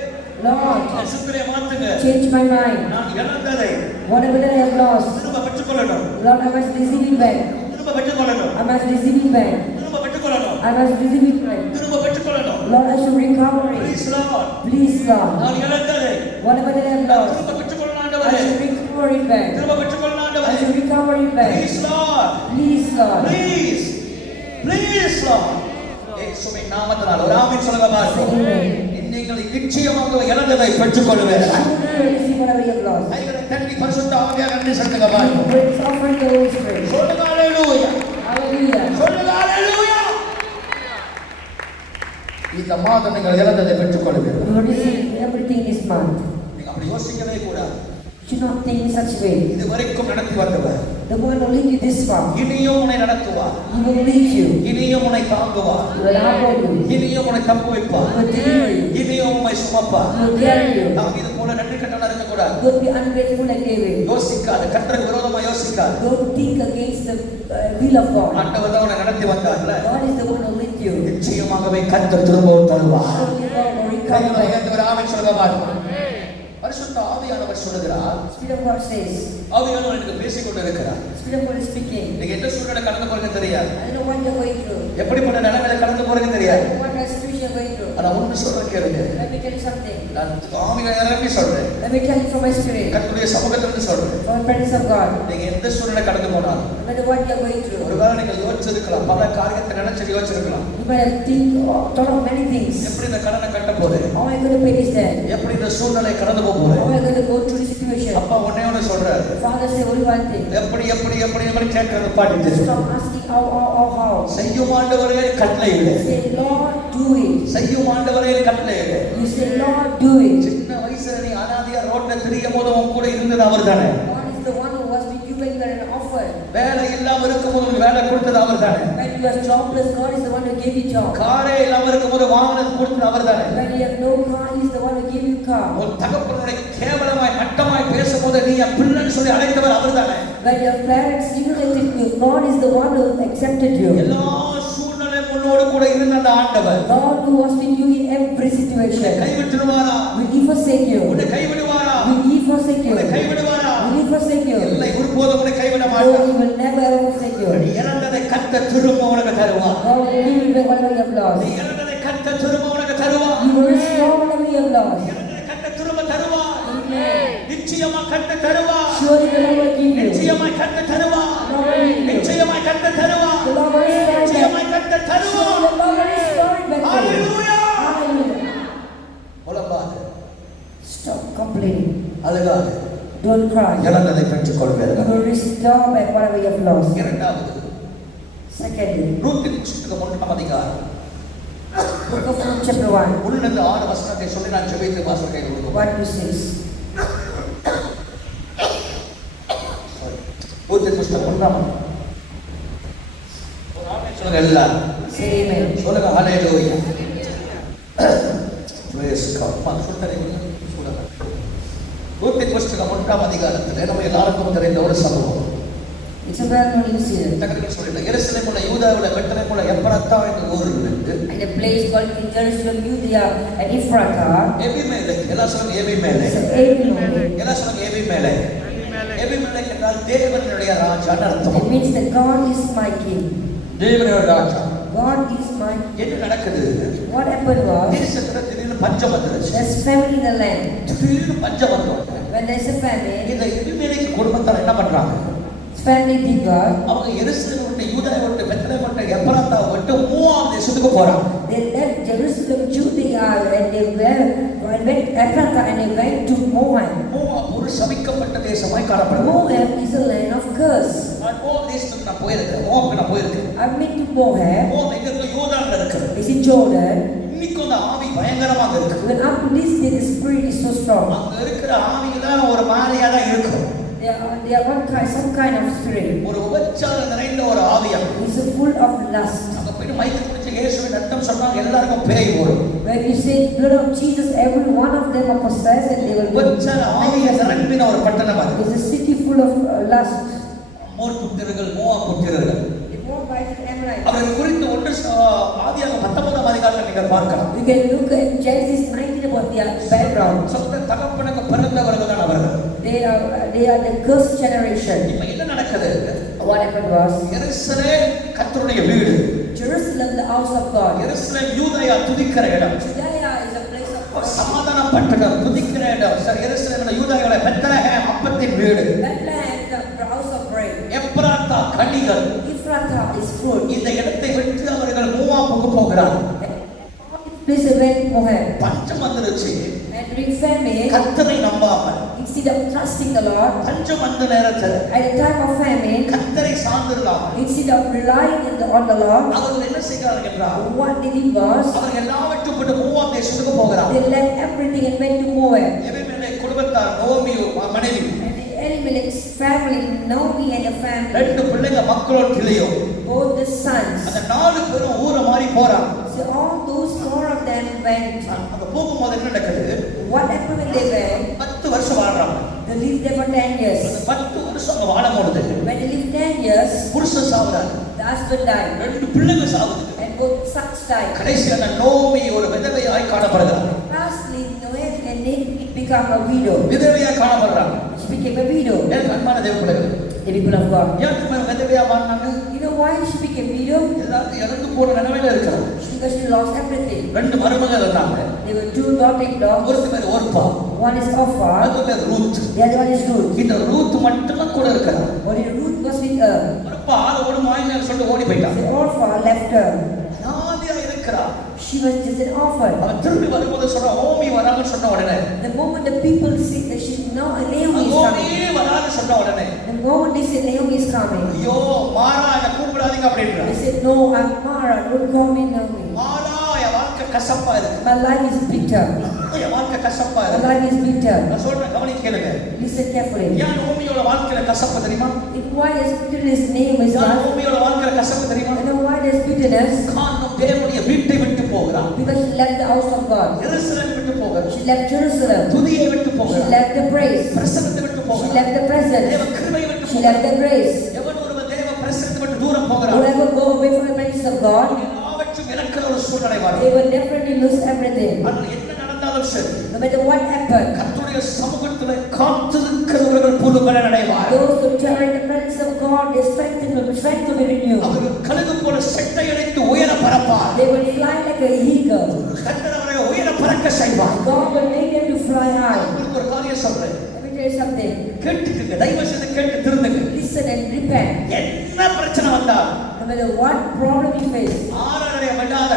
Lord, என் சிந்தனையை மாத்துங்க. change my mind. நான் இழந்ததை Whatever that I have lost, திரும்ப பெற்றுக்கொள்ளணும். Lord, I must receive it back. திரும்ப பெற்றுக்கொள்ளணும். I must receive it back. திரும்ப பெற்றுக்கொள்ளணும். I must receive it back. திரும்ப பெற்றுக்கொள்ளணும். Lord, I should recover it. Please Lord Please, Lord. நான் இழந்ததை Whatever that I have நான் lost, திரும்ப பெற்றுக்கொள்ளணும் I ஆண்டவரே. should recover it back. திரும்ப பெற்றுக்கொள்ளணும் I ஆண்டவரே. should recover it back. Please Lord Please, Lord. Please please Lord இயேசுவின் நாமத்தினால் ஒரு ஆமென் சொல்லுங்க பாருங்க. Amen. நீங்கள் நிச்சயமாக இழந்ததை பெற்றுக்கொள்வீர்கள். Sooner receive whatever you have lost. கைகளை தட்டி பரிசுத்த ஆவியானவரை நன்றி செலுத்துங்க பாருங்க. Praise offering the Holy Spirit. சொல்லுங்க ஹalleluya. Hallelujah. சொல்லுங்க ஹalleluya. இந்த மாதம் நீங்கள் இழந்ததை பெற்றுக்கொள்வீர்கள். You will receive everything this month. நீங்க அப்படி யோசிக்கவே கூடாது. You should not think in such a way. இதுவரைக்கும் நடத்தி வந்தவர் The one who lead you this far, இனியும் உன்னை நடத்துவார். He will lead you. இனியும் உன்னை தாங்குவார். He will uphold you. இனியும் உன்னை தப்பு He வைப்பார். will deliver you. இனியும் உம்மை சுமப்பார். He will carry you. நாம் இது போல நன்றி கட்டணம் இருக்கக்கூடாது. Don't be ungrateful like David. யோசிக்காது. கர்த்தருக்கு விரோதமா யோசிக்காது. Don't think against the will of God. ஆண்டவர் தான் உன்னை நடத்தி வந்தார்ல. God is the one who lead you. நிச்சயமாகவே கர்த்தர் திரும்பவும் தருவார். Only God will recover கைகளை back. உயர்த்தி ஒரு ஆமென் சொல்லுங்க பாருங்க. பரிசுத்த ஆவியானவர் சொல்லுகிறார். Spirit of God says, ஆவியானவர் எனக்கு பேசிக் கொண்டிருக்கிறார். Spirit of God is speaking. நீங்க எந்த சூழ்நிலை கடந்து போறீங்க தெரியாது. I don't know what you're going through. எப்படிப்பட்ட நிலைமையில கடந்து போறீங்க தெரியாது. What kind of situation you're going through. ஆனா ஒன்று சொல்றேன் கேளுங்க. Let me tell you something. நான் ஆவியில இறங்கி சொல்றேன். Let me tell you from my spirit. கர்த்தருடைய சமூகத்திலிருந்து சொல்றேன். From the presence of God. நீங்க எந்த சூழ்நிலை கடந்து போனாலும் No matter what you're going through. ஒருவேளை நீங்கள் யோசிச்சிருக்கலாம். பல காரியத்தை நினைச்சு யோசிச்சிருக்கலாம். You might have thought of many things. எப்படி இந்த கடனை கட்ட போறேன்? How am I going to pay this debt? எப்படி இந்த சூழ்நிலை கடந்து போக How போறேன்? am I going to go through the situation? அப்பா உடனே ஒன்று சொல்றாரு. Father say only one thing. எப்படி எப்படி எப்படி இந்த மாதிரி கேட்கறது பாட்டு. Stop asking how. செய்யும் ஆண்டவரே கட்டளை இல்லை. Say, Lord, do it. செய்யும் ஆண்டவரே கட்டளை இல்லை. You say, Lord, do it. சின்ன வயசுல நீ அனாதையா ரோட்ல திரியும் போது உன் கூட இருந்தது அவர்தானே. God is the one who was with you when you were an orphan. வேலை இல்லாம இருக்கும்போது உனக்கு வேலை கொடுத்தது அவர்தானே. When you are jobless, God is the one who gave you job. காரே இல்லாம இருக்கும்போது வாகனம் கொடுத்தது அவர்தானே. When you have no car, He is the one who gave you car. உன் தகப்பனுடைய கேவலமாய் மட்டமாய் பேசும்போது நீ என் பிள்ளைன்னு சொல்லி அழைத்தவர் அவர்தானே. When your parents humiliated you, God is the one who accepted you. எல்லா சூழ்நிலையும் உன்னோடு கூட இருந்த அந்த ஆண்டவர் God who was with you in every situation. கைவிட்டுடுவாரா? Will He forsake you? உன்னை கைவிடுவாரா? Will He forsake you? உன்னை கைவிடுவாரா? Will He forsake you? இல்லை, ஒருபோதும் உன்னை கைவிட No, மாட்டார். He will never ever forsake you. நீ இழந்ததை கர்த்தர் திரும்ப உனக்கு தருவார். God will give you back whatever you have lost. நீ இழந்ததை கர்த்தர் திரும்ப உனக்கு தருவார். He will restore whatever you have lost. நீ இழந்ததை கர்த்தர் திரும்ப தருவார். Amen. நிச்சயமா கர்த்தர் தருவார். Surely the Lord will give you. நிச்சயமாய் கர்த்தர் தருவார். The Lord will give you. நிச்சயமாய் கர்த்தர் தருவார். The Lord will restore it back. நிச்சயமாய் கர்த்தர் Surely தருவார். the Lord will restore it back to you. Hallelujah. Hallelujah. புலம்பாது, Stop complaining. அழுகாது, Don't cry. இழந்ததை பெற்றுக் You கொள்வீர்கள். will restore back whatever you have lost. இரண்டாவது, Secondly, ரூத்தின் புத்தகம் 1 அதிகாரம் Book of Ruth chapter 1, 1-6 வசனத்தை சொல்லி நான் ஜெபித்து வாசல் கையில் கொடுக்கிறேன். 1 to 6. ரூத்தின் புத்தகம் 1 ஒரு ஆமென் சொல்லுங்க எல்லாரும். Say amen. சொல்லுங்க ஹalleluya. Praise God. சொல்லுங்க. ரூத்தின் புத்தகம் 1 அதிகாரத்தில் நம்ம எல்லாருக்கும் தெரிந்த ஒரு சம்பவம். It's a well-known incident. தகவல் சொல்லிட்டேன். எருசலேமுல யூதாவுல பெத்லகேமுல எப்ராத்தா என்ற ஊரில் இருந்து In a place called in Jerusalem, Judea, and Ephrathah, எபிமெலேக், எல்லா சொல்லுங்க எபிமெலேக். it's Abimelech. எல்லா சொல்லுங்க எபிமெலேக். எபிமெலேக் என்றால் தேவனுடைய ராஜான்னு அர்த்தம். It means that God is my king. தேவனுடைய ராஜா. God is my. என்ன நடக்குது? What happened was, தேசத்துல திடீர்னு பஞ்சம் வந்துருச்சு. there's famine in the land. திடீர்னு பஞ்சம் வந்தோடனே When there's a famine, இந்த எபிமெலேக் குடும்பத்தார் என்ன பண்றாங்க? family did what? அவங்க எருசலேம் விட்டு யூதாவை விட்டு பெத்லகேம் விட்டு எப்ராத்தாவை விட்டு மூவாம் தேசத்துக்கு போறாங்க. They left Jerusalem, Judea, and they went Ephrathah, and they went to Moab. மூவாம் ஒரு சபிக்கப்பட்ட தேசமாய் காணப்படுது. Moab is a land of curse. நான் மூவாம் தேசத்துக்கு நான் போயிருக்கேன். மூவாவுக்கு நான் போயிருக்கேன். I've been to Moab. மூவாம் எங்க இருக்கு? யூதால இருக்கு. It's in Jordan. இன்னைக்கும் அந்த ஆவி பயங்கரமாக இருக்கு. Even up to this day, the spirit is so strong. அங்க இருக்கிற ஆவிதான் ஒரு மாதிரியா தான் இருக்கும். They are some kind of spirit. ஒரு உபச்சாரம் நிறைந்த ஒரு ஆவியா. It's full of lust. அங்க போய் மைக்கு பிடிச்ச இயேசுவின் ரத்தம் சொன்னாங்க எல்லாருக்கும் பேய் வரும். When you say blood of Jesus, every one of them are possessed and they will go. உபச்சார ஆவிய நிரம்பின ஒரு பட்டணம் அது. It's a city full of lust. மோர் புத்திரர்கள், மோவாப் புத்திரர்கள். The Moabites and Ammonites. அவர்கள் குறித்து ஆதியாகமம் 19 அதிகாரத்தில் நீங்கள் பார்க்கலாம். You can look at Genesis 19 about their background. சொந்த தகப்பனுக்கு பிறந்தவர்கள் தான் அவர்கள். They are the cursed generation. இப்ப என்ன நடக்குது? What happened was, எருசலேம் கர்த்தருடைய வீடு. Jerusalem, the house of God. எருசலேம் யூதயா துதிக்கிற இடம். Judea is a place of worship. சமாதான பட்டணம் துதிக்கிற இடம். எருசலேம்ல யூதயாவோட பெத்லகேம் அப்பத்தின் வீடு. Bethlehem is the house of bread. எப்ராத்தா கனிகள். Ephrathah is fruit. இந்த இடத்தை விட்டு அவர்கள் மூவாப்புக்கு போகிறார்கள். Please went Moab. பஞ்சம் வந்துருச்சு. And during famine, கர்த்தரை நம்பாமல் instead of trusting the Lord, பஞ்சம் வந்த நேரத்தில் at the time of famine, கர்த்தரை சார்ந்திருந்தாங்க. instead of relying on the Lord, அவர்கள் என்ன செய்கிறார்கள் என்றால் what they did was, அவர்கள் எல்லாவற்றையும் விட்டு மூவாம் தேசத்துக்கு போகிறார்கள். they left everything and went to Moab. எபிமெலேக் குடும்பத்தார் நோமி மனைவி And Elimelech's family, Naomi and her family, ரெண்டு பிள்ளைங்க மக்களோட கிளியோ both the sons. அந்த 4 பேரும் ஊரை மாறி போறாங்க. So all those 4 of them went. அங்க போகும்போது என்ன நடக்குது? What happened when they went? 10 வருஷம் வாழ்றாங்க. They lived there for 10 years. அந்த 10 வருஷம் அங்க வாழும்போது When they lived 10 years, புருஷன் சாவுறாரு. the husband died. ரெண்டு பிள்ளைங்க சாவுது. And both sons died. கடைசி அந்த நோமி ஒரு விதவையாய் காணப்படுகிறார். Lastly, Noah and Naomi became a widow. விதவையாய் காணப்படுறாங்க. She became a widow. ஏன் அன்பான தேவ பிள்ளைகளே, The people of God. ஏன் விதவையா மாறினாங்க? You know why she became widow? எல்லாரும் இறந்து போன நிலைமையில இருக்கிறாங்க. Because she lost everything. ரெண்டு மருமகள் இருந்தாங்க. There were 2 daughter-in-law. ஒரு பேர் ஒர்பா, One is Orpha, அது பேர் Ruth. the other one is Ruth. இந்த ரூத் மட்டும்தான் கூட இருக்கிறார். Only Ruth was with her. ஒர்பா ஆள ஓடு மாயின்னு சொல்லிட்டு ஓடி போயிட்டான். The Orpha left her. அனாதையா இருக்கிறார். She was just an orphan. அவன் திரும்பி வரும்போது சொல்ற ஓமி வரான்னு சொன்ன உடனே, The moment the people see that she now Naomi is Homi coming. வரான்னு சொன்ன உடனே, The moment they said Naomi is coming, ஐயோ மாறா என்ன கூப்பிடாதீங்க அப்படின்றார். they said, no, I'm Mara, don't call me Naomi. மாறா என் வாழ்க்கை கசப்பா இருக்கு. My life is bitter. என் வாழ்க்கை கசப்பா My இருக்கு. life is bitter. நான் சொல்றேன் கவனி கேளுங்க. Listen carefully. ஏன் நோமியோட வாழ்க்கையில கசப்பு தெரியுமா? Why is bitterness name is ஏன் life? நோமியோட வாழ்க்கையில கசப்பு தெரியுமா? You know why there's bitterness? காரணம் தேவனுடைய வீட்டை விட்டு போகிறான். Because she left the house of God. எருசலேம் விட்டு போகிறான். She left Jerusalem. துதியை விட்டு She போகிறான். left the praise. பிரசன்னத்தை விட்டு She போகிறான். left the presence. தேவ கிருபையை விட்டு She left போகிறான். the grace. எவன் ஒருவன் தேவ பிரசன்னத்தை விட்டு தூரம் போகிறான். Whoever go away from the presence of God, எல்லாவற்றும் இழக்கிற ஒரு சூழ்நிலை வரும். they will definitely lose everything. ஆனால் என்ன நடந்தாலும் சரி No matter what happened, கர்த்தருடைய சமூகத்திலே காத்திருக்கிறவர்கள் புதுபலன் அடைவார்கள். those who turn in the presence of God, their strength will be renewed. அவர்கள் கழுகு போல செட்டை அடைத்து உயர பறப்பார். They will fly like an eagle. கர்த்தர் அவரை உயர பறக்க செய்வார். God will make them to fly high. உங்களுக்கு ஒரு காரியம் சொல்றேன். Let me tell you something. கேட்டுக்குங்க, தயவு செய்து கேட்டு திருந்துங்க. Listen and repent. என்ன பிரச்சனை வந்தால் No matter what problem you face, ஆராதனையை விடாத,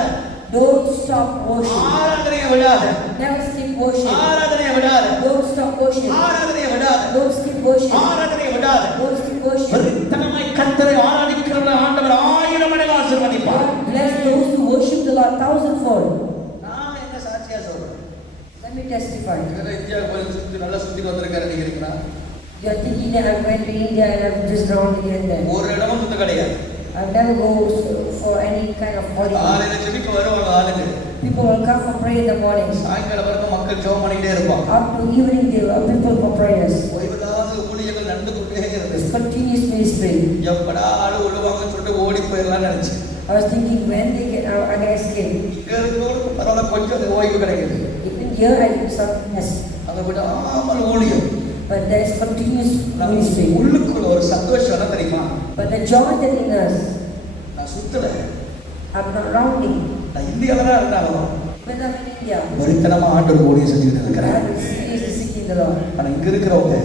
don't stop worship. ஆராதனையை விடாத, Never skip worship. ஆராதனையை விடாத, Don't stop worship. ஆராதனையை விடாத, Don't skip worship. ஆராதனையை விடாத. Don't skip worship. வெறித்தனமாய் கர்த்தரை ஆராதிக்கிறவர்களை ஆண்டவர் 1000 மடங்கு ஆசீர்வதிப்பார். God bless those who worship the Lord thousandfold. நான் என்ன சாட்சியா சொல்றேன்? Let me testify. இந்தியாவுக்கு போய் சுத்தி நல்லா சுத்திட்டு வந்திருக்காரு நினைக்கிறீங்களா? You are thinking that I went to India and I've just round here and there. ஒரு இடமும் சுத்த கிடையாது. I've never go for any kind of holiday. ஆளுங்க ஜெபிக்க வருவாங்க ஆளுங்க. People will come for prayer in the morning. சாயங்காலம் வரைக்கும் மக்கள் ஜெபம் பண்ணிட்டே இருப்பாங்க. Up to evening there are people for prayers. ஓய்வில்லாத ஊழியர்கள் நடந்து கொண்டே இருக்கிறது. It's continuous ministry. எப்படா ஆளு உள்ளவாங்கன்னு சொல்லிட்டு ஓடி போயிடலாம்னு நினைச்சேன். I was thinking when they get out, I can escape. இங்க இருக்கிறவங்களுக்கு பரவாயில்ல, கொஞ்சம் ஓய்வு கிடைக்குது. Even here I do some rest. அதை விடாமல் ஊழியம். But there is continuous ministry. உள்ளுக்குள்ள ஒரு சந்தோஷம் என்ன தெரியுமா? But the joy that in us, நான் சுத்தல, I'm not rounding. நான் இந்தியாவில தான் இருந்தாலும் When I'm in India, வெறித்தனமா ஆண்டவர் ஊழியம் செஞ்சுட்டு I இருக்கிறேன். have seriously seeking the Lord. ஆனா இங்க இருக்கிறவங்க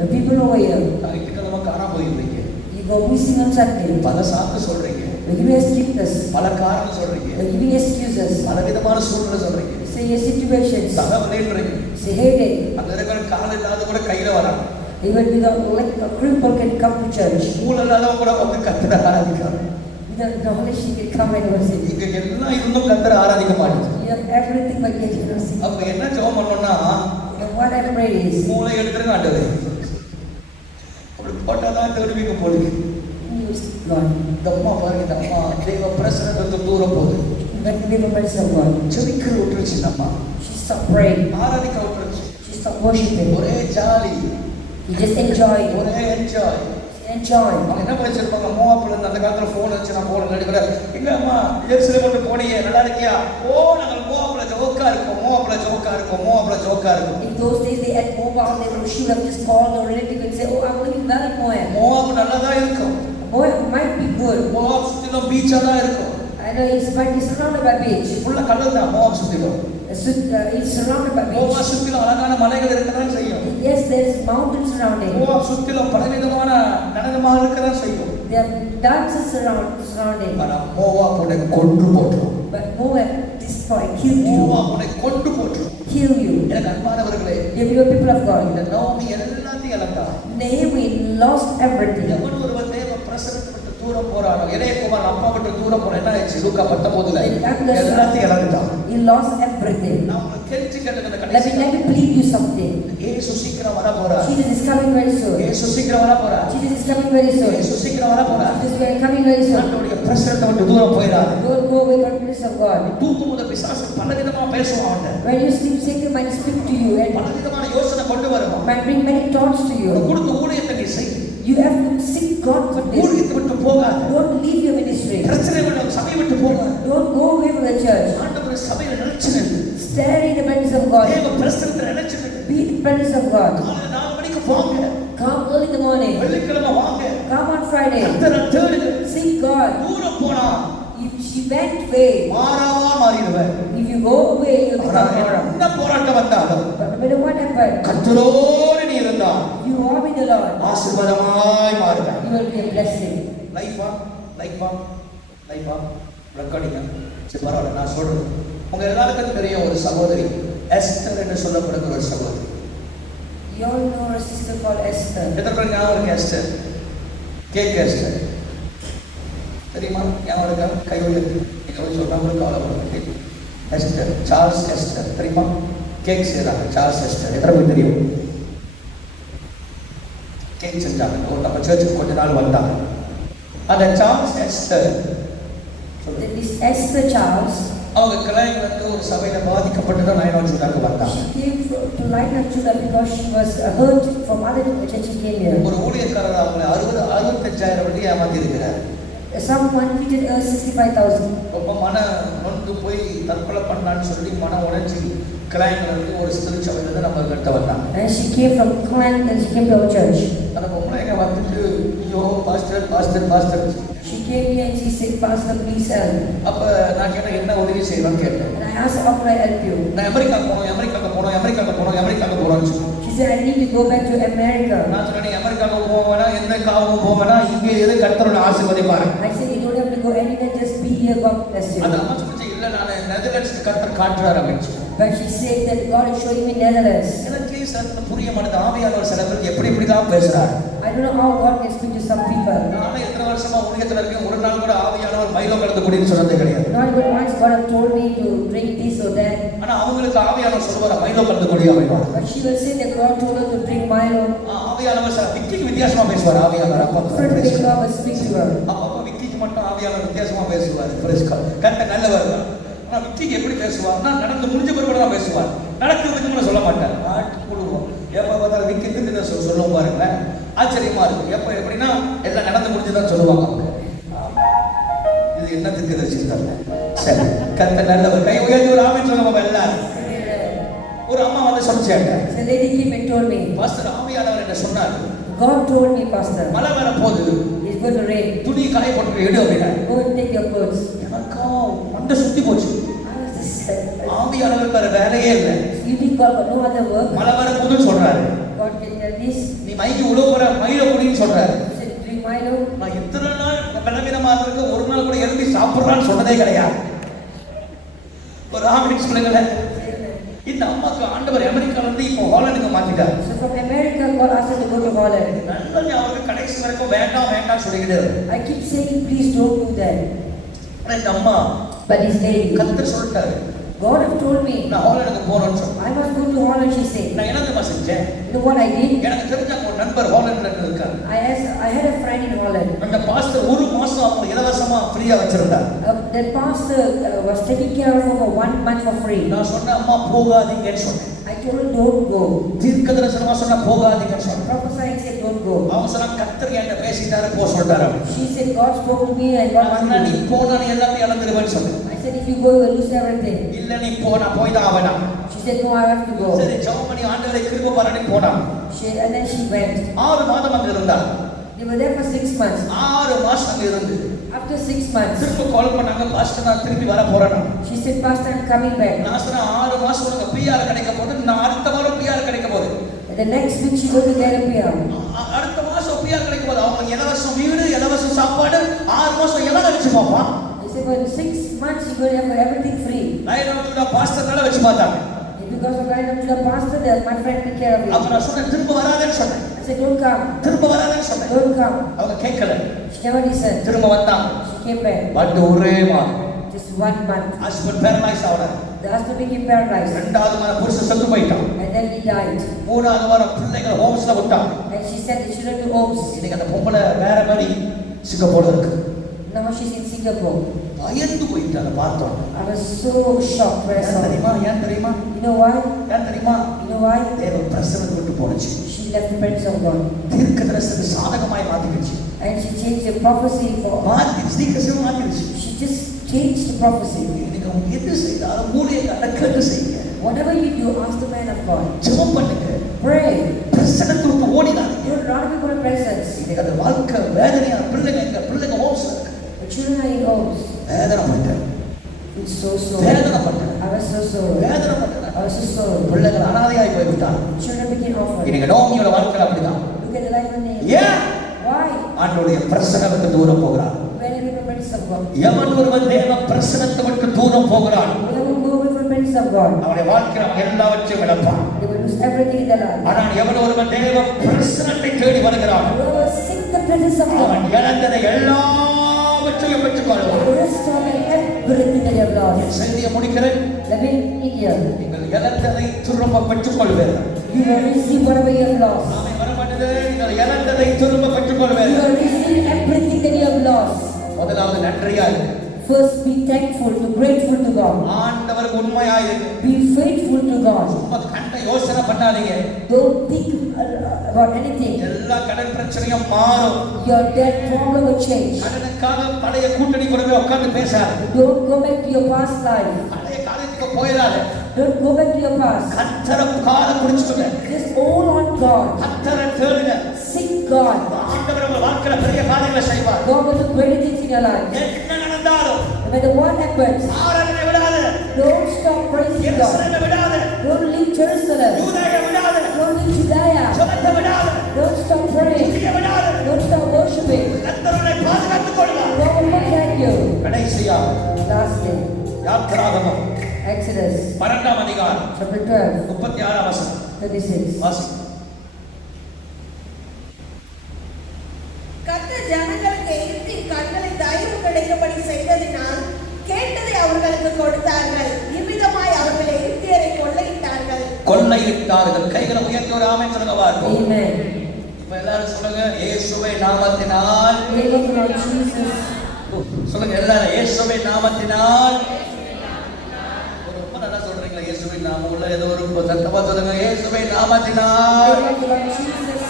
The people over here, ஞாயிற்றுக்கிழமை காணாம போயிருந்தீங்க. you go missing on Sunday. பல சாக்கு சொல்றீங்க, You're giving excuses. பல காரணம் சொல்றீங்க, You're giving excuses. பல விதமான சூழ்நிலை சொல்றீங்க, Say your situations. தகவல்ன்றீங்க. Say heyday. அங்க இருக்கிற கால் இல்லாத கூட கையில வராங்க. Even without like a cripple can come to church. மூல இல்லாதவங்க கூட வந்து கர்த்தரை ஆராதிக்கிறாங்க. Without knowledge he can come and worship. இங்க எல்லாம் இருந்தும் கர்த்தரை ஆராதிக்க மாட்டேங்குது. You have everything but yet you don't see. அப்ப என்ன ஜெபம் பண்ணணும்னா, And what I pray is, மூளை எடுத்துருங்க ஆண்டவரே. அப்படி போட்டாதான் தருவீங்க போடுங்க. use God. இந்த அம்மா பாருங்க, இந்த அம்மா தேவ பிரசன்னத்தை தூரம் போகுது. Let me be a man of God. ஜெபிக்கிற விட்டுருச்சு இந்த அம்மா, She stopped praying. ஆராதிக்க விட்டுருச்சு. She stopped worshiping. ஒரே ஜாலி, You just enjoy. ஒரே என்ஜாய். Enjoy. அவங்க என்ன படிச்சிருப்பாங்க, மோவாப்புல இருந்து அந்த காலத்துல போன் வச்சு நான் போன நடி கூட, எங்க அம்மா எருசலேம் மட்டும் போனீங்க, நல்லா இருக்கியா? ஓ நாங்கள் மோவாப்புல ஜோக்கா இருக்கோம், மோவாப்புல ஜோக்கா இருக்கோம், மோவாப்புல ஜோக்கா இருக்கோம். In those days they had mobile, they would shoot up just call the relative and say, oh, I'm living well in Moab. மோவாப்பு நல்லா தான் இருக்கும். Moab might be good. Moab சுத்திலும் பீச்சா தான் இருக்கும். I know it's might be surrounded by beach. ஃபுல்லா கடல் தான் மோவாப் சுத்திலும். It's surrounded by beach. Moab சுத்திலும் அழகான மலைகள் இருக்கதான் செய்யும். Yes, there's mountains surrounding. Moab சுத்திலும் பலவிதமான நடனமாக இருக்கதான் செய்யும். There are dances surrounding. ஆனா மோவாப் உன்னை கொன்று போட்டுரும். But Moab destroyed, killed you. Moab உன்னை கொன்று போட்டுரும். Kill you. எனக்கு அன்பானவர்களே, Dear people of God, இந்த நோமி எல்லாத்தையும் இழந்தா. Naomi lost everything. எவன் ஒருவன் தேவ பிரசன்னத்தை விட்டு தூரம் போறானோ, இளையகுமாரன் அப்பா விட்டு தூரம் போன என்ன ஆயிடுச்சு? லூக்கா 19ல எல்லாத்தையும் இழந்துட்டான். He lost everything. நான் உங்களுக்கு கெஞ்சி கேட்டது Let கடைசி me plead you something. இயேசு சீக்கிரம் வர போறார். Jesus is coming very soon. இயேசு சீக்கிரம் வர போறார். Jesus is coming very soon. இயேசு சீக்கிரம் வர போறார். Jesus is coming very soon. ஆண்டவருடைய பிரசன்னத்தை விட்டு தூரம் போயிடாத. Don't go away from the presence of God. தூக்கும்போது பிசாசு பலவிதமா பேசுவான் அவன்கிட்ட. When you sleep, Satan might speak to you and பலவிதமான யோசனை கொண்டு வருவான். might bring many thoughts to you. கொடுத்த ஊழியத்தை நீ செய். You have to seek God for this. ஊழியத்தை விட்டு போகாத. Don't leave your ministry. பிரச்சனை விட்டு சபையை விட்டு போகாத. Don't go away from the church. ஆண்டவருடைய சபையில நிலைச்சு நில்லு. Stay in the presence of God. தேவ பிரசன்னத்துல நிலைச்சு நில்லு. Be in the presence of God. காலையில 4 மணிக்கு போங்க. Come early in the morning. வெள்ளிக்கிழமை வாங்க. Come on Friday. கர்த்தரை தேடுங்க. Seek God. தூரம் போனா If she went away, மாறாவா மாறிடுவேன். if you go away, you'll become Mara. என்ன போராட்டம் வந்தாலும் But no matter what happened, கர்த்தரோடு நீ இருந்தால் you are with the Lord. ஆசீர்வாதமாய் மாறுவேன். You will be a blessing. லைஃபா recording. சரி பரவாயில்ல, நான் சொல்றது உங்க எல்லாருக்கும் தெரியும். ஒரு சகோதரி எஸ்தர் என்று சொல்லப்படுகிற ஒரு சகோதரி. You all know a sister called Esther. எத்தனை பேர் ஞாபகம் இருக்கு எஸ்தர்? கேக் எஸ்தர் தெரியுமா? ஞாபகம் இருக்கா? கை உயர்த்து. நீங்க சொல்றாங்க கவலைப்படுங்க. எஸ்டர், சார்ல்ஸ் எஸ்டர் தெரியுமா? கேக் செய்யறாங்க சார்ல்ஸ் எஸ்டர், எத்தனை பேர் தெரியும்? கேக் செஞ்சாங்க. நம்ம சர்ச்சுக்கு கொஞ்ச நாள் வந்தாங்க. அந்த Charles ester This Esther Charles, அவங்க கிளைகள் வந்து ஒரு சபையில பாதிக்கப்பட்டு தான் நயனார் ஜூடாக்கு வந்தாங்க. she came to Lion Judah because she was hurt from other church. She came here. ஒரு ஊழியக்காரர் அவங்களை 65,000 வட்டி ஏமாத்தி இருக்கிறார். Someone treated her 65,000. ரொம்ப மன நொந்து போய் தற்கொலை பண்ணான்னு சொல்லி மன உடைஞ்சி கிளைகள் வந்து ஒரு திருச்சபையில இருந்து நம்ம கிட்ட வந்தாங்க. And she came from Klan and she came to our church. அந்த பொம்பளைங்க வந்துட்டு ஐயோ pastor pastor pastor. She came here and she said, Pastor, please help. அப்ப நான் கேட்டேன் என்ன உதவி செய்யணும்னு கேட்டேன். And I asked, how can I help you? நான் அமெரிக்காக்கு போனோம் She said, I need to go back to America. நான் சொன்னேன் அமெரிக்காக்கு போவேனா எந்த காவும் போவேனா இங்க எது கர்த்தரோட ஆசீர்வாதம். I said, you don't have to go anywhere, just be here, God bless you. அந்த அம்மா சொல்லிச்சு இல்ல நான் நெதர்லாண்ட்ஸ்க்கு கர்த்தர் காட்டுறாரு அப்படின்னு. But she said that God is showing me Netherlands. எனக்கு சத்தம் புரிய மாட்டேங்குது. ஆவியானவர் சில பேருக்கு எப்படி தான் பேசுறாரு. I don't know how God can speak to some people. நான் எத்தனை வருஷமா ஊழியத்துல இருக்கேன், ஒரு நாள் கூட ஆவியானவர் மைலோ கலந்து குடின்னு சொன்னதே கிடையாது. Not even once God has told me to drink this or that. ஆனா அவங்களுக்கு ஆவியானவர் சொல்வார் மைலோ கலந்து குடி அப்படினா. But she will say that God told her to drink Milo. ஆவியானவர் சார் விக்கிக்கு வித்தியாசமா பேசுவார். ஆவியானவர் அப்பா God will speak to her. அப்பா விக்கிக்கு மட்டும் ஆவியானவர் வித்தியாசமா பேசுவார். Praise God. கர்த்தர் நல்லவர் தான். ஆனா விக்கிக்கு எப்படி பேசுவார்னா நடந்து முடிஞ்ச பிறகு தான் பேசுவார். நடக்கிறதுக்கு முன்ன சொல்ல மாட்டார். ஆட்டு கூடுவோம். எப்ப பார்த்தாலும் விக்கிக்கு சொல்லுவோம் பாருங்க. ஆச்சரியமா இருக்கு. எப்படின்னா எல்லாம் நடந்து முடிஞ்சுதான் சொல்லுவாங்க அவங்க. இது என்னத்துக்கு ரசித்தாங்க. சரி கர்த்தர் நல்லவர். கை உயர்த்தி ஒரு ஆமென் சொல்லுங்க எல்லாரும். ஒரு அம்மா வந்து சொல்லிச்சாங்க. The lady came and told me. Pastor ஆவியானவர் என்ன சொன்னார்? God told me, Pastor. மழை வர போகுது. It's going to rain. துணி காய போட்டு எடு அப்படினா. Go and take your clothes. எனக்கா மண்ட சுத்தி போச்சு. I was just ஆவியானவர் வேற வேலையே இல்ல. you think God got no other work? மழை வர போகுதுன்னு சொல்றாரு. God can tell this. நீ மைக்கு உள்ள போற மயில குடின்னு சொல்றாரு. He said, drink Milo. நான் இத்தனை நாள் பலவீனமா இருக்க ஒரு நாள் கூட எழுதி சாப்பிடுறான்னு சொன்னதே கிடையாது. ஒரு ஆமென் சொல்லுங்களேன். இந்த அம்மாக்கு ஆண்டவர் அமெரிக்கால இருந்து இப்போ ஹாலண்டுக்கு மாத்திட்டார். So from America, God asked her to go to Holland. நல்ல அவருக்கு கடைசி வரைக்கும் வேண்டாம் சொல்லிக்கிட்டே இருக்கு. I keep saying, please don't do that. ஆனா இந்த அம்மா But this lady, கர்த்தர் சொல்லிட்டாரு. God have told me, நான் ஹாலண்டுக்கு போறேன்னு சொன்னேன். I must go to Holland, she said. நான் என்னமா செஞ்சேன்? You know what I did? எனக்கு தெரிஞ்ச ஒரு நண்பர் ஹாலண்ட்ல இருக்காரு. I had a friend in Holland. அந்த பாஸ்டர் ஒரு மாசம் அவங்க இலவசமா ஃப்ரீயா வச்சிருந்தார். That pastor was taking care of her for 1 month for free. நான் சொன்ன அம்மா போகாதீங்கன்னு சொன்னேன். I told her, don't go. தீர்க்கதரிசனமா சொன்ன போகாதீங்கன்னு சொன்னேன். Prophesying said, don't go. அவங்க சொன்னா கர்த்தர் என்கிட்ட பேசிட்டாரு போ சொல்றாரு. She said, God spoke to me and God wanted நீ me. போனா நீ எல்லாத்தையும் இழந்துருவேன்னு சொன்னேன். I said, if you go, you will lose everything. இல்ல நீ போனா போய் தான் ஆவனா. She said, no, I have to go. சரி ஜெபமணி ஆண்டவரே கிருபை பாராட்டி போனா. And then she went. 6 மாதம் அங்க இருந்தா. They were there for 6 months. 6 மாசம் அங்க இருந்து. After 6 months, திரும்ப கால் பண்ணாங்க பாஸ்டர் நான் திரும்பி வர போறேன். she said, Pastor, I'm coming back. நான் சொன்ன 6 மாசம் உனக்கு பிஆர் கிடைக்க போகுது. நான் அடுத்த வாரம் பிஆர் கிடைக்க போகுது. The next week she going to get a PR. அடுத்த மாசம் பிஆர் கிடைக்க போகுது. அவங்க இலவசம் வீடு, இலவசம் சாப்பாடு 6 மாசம் எல்லாம் வச்சு பாப்பா. They said, for 6 months you're going to have everything free. லைனாவுல பாஸ்டர்னால வச்சு பார்த்தாங்க. Because of Lion to the pastor, my friend took care of அப்ப it. நான் சொன்னேன் திரும்ப வராதேன்னு சொன்னேன். I said, don't come. திரும்ப வராதேன்னு சொன்னேன். Don't come. அவங்க கேட்கல. She never listened. திரும்ப வந்தாங்க. She came back. பட் ஒரே மாதம். Just 1 month. ஹஸ்பண்ட் பேரலைஸ் ஆனார். The husband became paralyzed. ரெண்டாவது வாரம் புருஷன் செத்து போயிட்டான். And then he died. மூணாவது வாரம் பிள்ளைகள் ஹோம்ஸ்ல விட்டாங்க. And she sent the children to homes. இன்னைக்கு அந்த பொம்பளை வேற மாதிரி சிங்கப்பூர்ல இருக்கு. Now she's in Singapore. பயந்து போயிட்டாங்க பார்த்தோம். I was so shocked when I saw her. ஏன் தெரியுமா? You know why? ஏன் தெரியுமா? You know why? தேவ பிரசன்னத்தை விட்டு போனுச்சு. She left the presence of God. தீர்க்கதரிசனத்தை சாதகமாய் மாத்திடுச்சு. And she changed the prophecy for. தீர்க்கதரிசனம் மாத்திடுச்சு. She just changed the prophecy. இன்னைக்கு அவங்க எது செய்தாலும் ஊழியக்காரரை கேட்டு செய்யுங்க. Whatever you do, ask the man of God. ஜெபம் பண்ணுங்க. Pray. பிரசன்னத்தை விட்டு ஓடிடாதீங்க. Don't run away from the presence. இன்னைக்கு அந்த வாழ்க்கை வேதனையா பிள்ளைங்க ஹோம்ஸ்ல இருக்கு. The children are in homes. வேதனைப்பட்டேன். It's so வேதனைப்பட்டேன். I was so sorry. வேதனைப்பட்டேன். I was so sorry. பிள்ளைகள் அனாதையாய் போய்விட்டாங்க. Children became orphans. இன்னைக்கு நோமியோட வாழ்க்கை அப்படிதான். Look at the life of Naomi. ஏன்? Why? ஆண்டவருடைய பிரசன்னத்தை தூரம் போகிறான். When we from the presence of God. எவன் ஒருவன் தேவ பிரசன்னத்தை விட்டு தூரம் போகிறான். Whoever go away from the presence of God. அவனுடைய வாழ்க்கையில் அவன் எல்லாவற்றையும் இழப்பான். They will lose everything in their life. ஆனால் எவன் ஒருவன் தேவ பிரசன்னத்தை தேடி வருகிறான். Whoever seek the presence of God. அவன் இழந்ததை எல்லாவற்றையும் எல்லாவற்றையும் பெற்றுக்கொள்வோம். Restore everything that you have lost. செய்தியை முடிக்கிறேன். Let me end here. நீங்கள் இழந்ததை திரும்ப பெற்றுக்கொள்வீர்கள். You will receive whatever you have lost. ஆமென். வரமாட்டது. நீங்கள் இழந்ததை திரும்ப You பெற்றுக்கொள்வீர்கள். will receive everything that you have lost. முதலாவது நன்றியா இரு. First, be thankful, be grateful to God. ஆண்டவருக்கு உண்மையாய் இரு. Be faithful to God. சும்மா கண்ட யோசனை பண்ணாதீங்க. Don't think about anything. எல்லா கடன் பிரச்சனையும் மாறும். Your debt problem will change. கடனுக்காக பழைய கூட்டணி கூட போய் உட்கார்ந்து பேசாத. Don't go back to your past life. பழைய காலத்துக்கு போயிடாத. Don't go back to your past. கர்த்தரை காலை பிடிச்சுக்கோங்க. Just hold on God. கர்த்தரை தேடுங்க. Seek God. ஆண்டவர் உங்க வாழ்க்கையில பெரிய காரியங்களை செய்வார். God will do great things in your life. என்ன நடந்தாலும் No matter what happens, ஆராதனை விடாத. don't stop praising God. எருசலேமை விடாத. Don't leave Jerusalem. யூதேயை விடாத. Don't leave Judea. ஜெபத்தை விடாத. Don't stop praying. துதியை விடாத. Don't stop worshiping. கர்த்தர் உன்னை பாதுகாத்துக் கொள்வார். God will protect you. கடைசியா Last day, யாத்திராகமம் Exodus 12ஆம் அதிகாரம் chapter 12, 36ஆம் வசனம் 36. வாசி. கர்த்தர் ஜனங்களுக்கு எகிப்தின் கண்களில் தயவு கிடைக்கும்படி செய்ததினால் கேட்டதை அவர்களுக்கு கொடுத்தார்கள். இவ்விதமாய் அவர்கள் எகிப்தியரை கொள்ளையிட்டார்கள். கொள்ளையிட்டார்கள். கைகளை உயர்த்தி ஒரு ஆமென் சொல்லுங்க பாருங்க. Amen. இப்ப எல்லாரும் சொல்லுங்க இயேசுவின் நாமத்தினால். Name of the Lord Jesus. சொல்லுங்க எல்லாரும் இயேசுவின் நாமத்தினால். ரொம்ப நல்லா சொல்றீங்களா? இயேசுவின் நாமம் உள்ள ஏதோ ஒரு சத்தமா சொல்லுங்க. இயேசுவின் நாமத்தினால். Name of the Lord Jesus.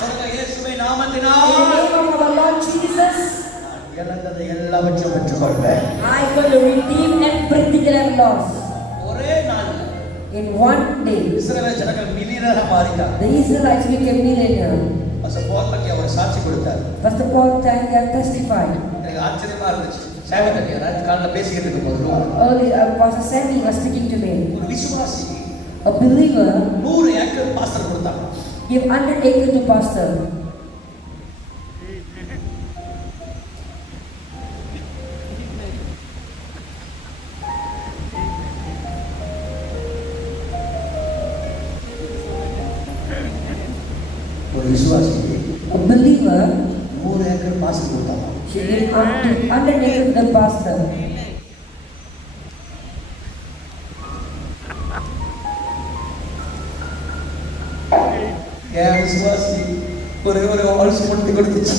சொல்லுங்க இயேசுவின் In the நாமத்தினால். name of our Lord Jesus, நான் இழந்ததை எல்லாவற்றையும் பெற்றுக்கொள்வேன். I am going to redeem everything that I have lost. ஒரே நாள் In one day, இஸ்ரவேல் ஜனங்கள் மில்லியனரா மாறிட்டாங்க. the Israelites became millionaire. பவுலுக்கு அவர் சாட்சி கொடுத்தார். Pastor Paul thanked and testified. எனக்கு ஆச்சரியமா இருந்துச்சு. சேவகன் யாராவது காலைல பேசிக்கிட்டு இருக்கும்போது Early, Pastor Sammy was speaking to me. ஒரு விசுவாசி A believer 100 ஏக்கர் பாஸ்டர் கொடுத்தாங்க. give 100 acres to pastor. ஒரு விசுவாசி A believer 100 ஏக்கர் பாஸ்டர் கொடுத்தாங்க. she give up to 100 acres to the pastor. ஏன் விசுவாசி ஒரு ஆல்ஸ் பண்ணி கொடுத்துச்சு.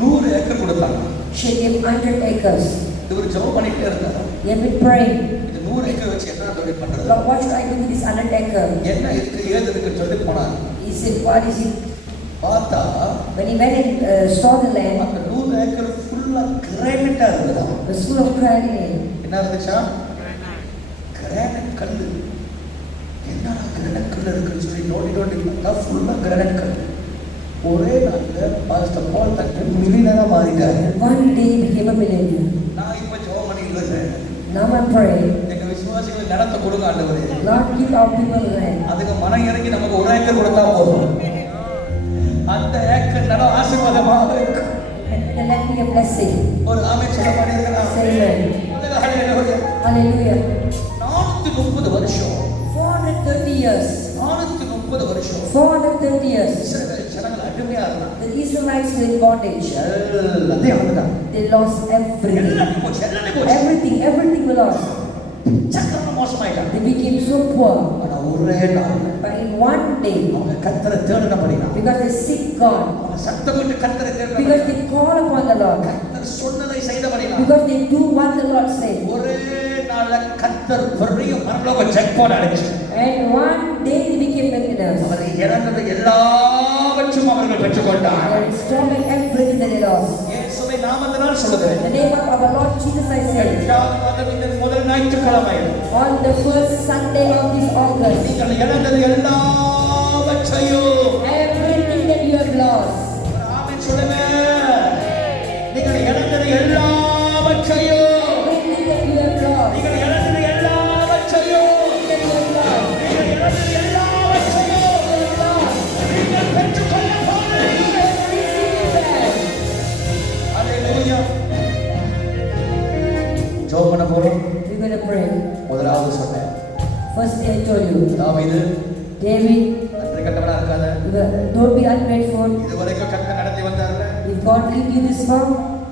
100 ஏக்கர் கொடுத்தாங்க. She gave 100 acres. இவர் ஜெபம் பண்ணிட்டே இருந்தார். He had been praying. இந்த 100 ஏக்கர் வச்சு என்ன தொழில் பண்றது? Lord, what should I do with this 100 acre? என்ன இருக்கு ஏது இருக்குன்னு சொல்லி போனார். He said, what is it? பார்த்தா When he went and saw the land, அந்த 100 ஏக்கர் ஃபுல்லா கிரானைட்டா இருந்ததா. the school of granite. என்ன இருந்துச்சா? கிரானைட் கல்லு. என்னடா கிரானைட் கல்லு இருக்குன்னு சொல்லி நோண்டி பார்த்தா ஃபுல்லா கிரானைட் கல்லு. ஒரே நாள்ல பாஸ்டர் பால் தட்டு மில்லியனரா மாறிட்டாரு. One day he became a millionaire. நான் இப்ப ஜெபம் பண்ணிட்டு இருக்கேன். Now I'm praying, எங்க விசுவாசிகளை நடத்த கொடுங்க ஆண்டவரே. Lord, give our people land. அதுக்கு மனம் இறங்கி நமக்கு 1 ஏக்கர் கொடுத்தா போதும். அந்த ஏக்கர் நட ஆசீர்வாதமாக இருக்கும். And the land be a blessing. ஒரு ஆமென் சொல்ல மாட்டீங்களா? Say amen. ஹalleluya. Hallelujah. 430 வருஷம் 430 years. 430 வருஷம் 430 years. இஸ்ரவேல் ஜனங்கள் அடிமையா இருந்தாங்க. The Israelites were in bondage. எல்லாத்தையும் வந்துட்டாங்க. They lost everything. எல்லாத்தையும் போச்சு. Everything was lost. சக்கரமா மோசமாயிட்டாங்க. They became so poor. ஆனா ஒரே நாள் But in one day, அவங்க கர்த்தரை தேடினபடினா because they seek God, அவங்க சத்தமிட்டு கர்த்தரை தேடினபடினா because they call upon the Lord, கர்த்தர் சொன்னதை செய்தபடினா because they do what the Lord said. ஒரே நாள்ல கர்த்தர் பெரிய பரலோக ஜெக்பாட் அடிச்சு And one day they became millionaires. அவர் இழந்தது எல்லாவற்றையும் அவர்கள் பெற்றுக்கொண்டார். They restored everything that they lost. இயேசுவை நாமத்தினால் சொல்லுகிறேன். In the name of our Lord Jesus, I say, 8வது மாதம் இந்த முதல் ஞாயிற்றுக்கிழமை on the first Sunday of this August, நீங்கள் இழந்தது எல்லாவற்றையும் everything that you have lost, ஒரு ஆமென் சொல்லுங்க. நீங்கள் இழந்தது எல்லாவற்றையும் everything that you have lost, நீங்கள் இழந்தது எல்லாவற்றையும் that you have lost, நீங்கள் இழந்தது எல்லாவற்றையும் you have lost, நீங்கள் பெற்றுக்கொள்ள போகிறீர்கள். receive it back. ஹalleluya. ஜெபம் பண்ண போறோம். We're going to pray. முதலாவது சொன்னேன் First day I told you, தாவீது David, நன்றி கட்டவனா இருக்காத. you Don't be ungrateful. இதுவரைக்கும் கர்த்தர் நடத்தி வந்தார்ல, If God lead you this far,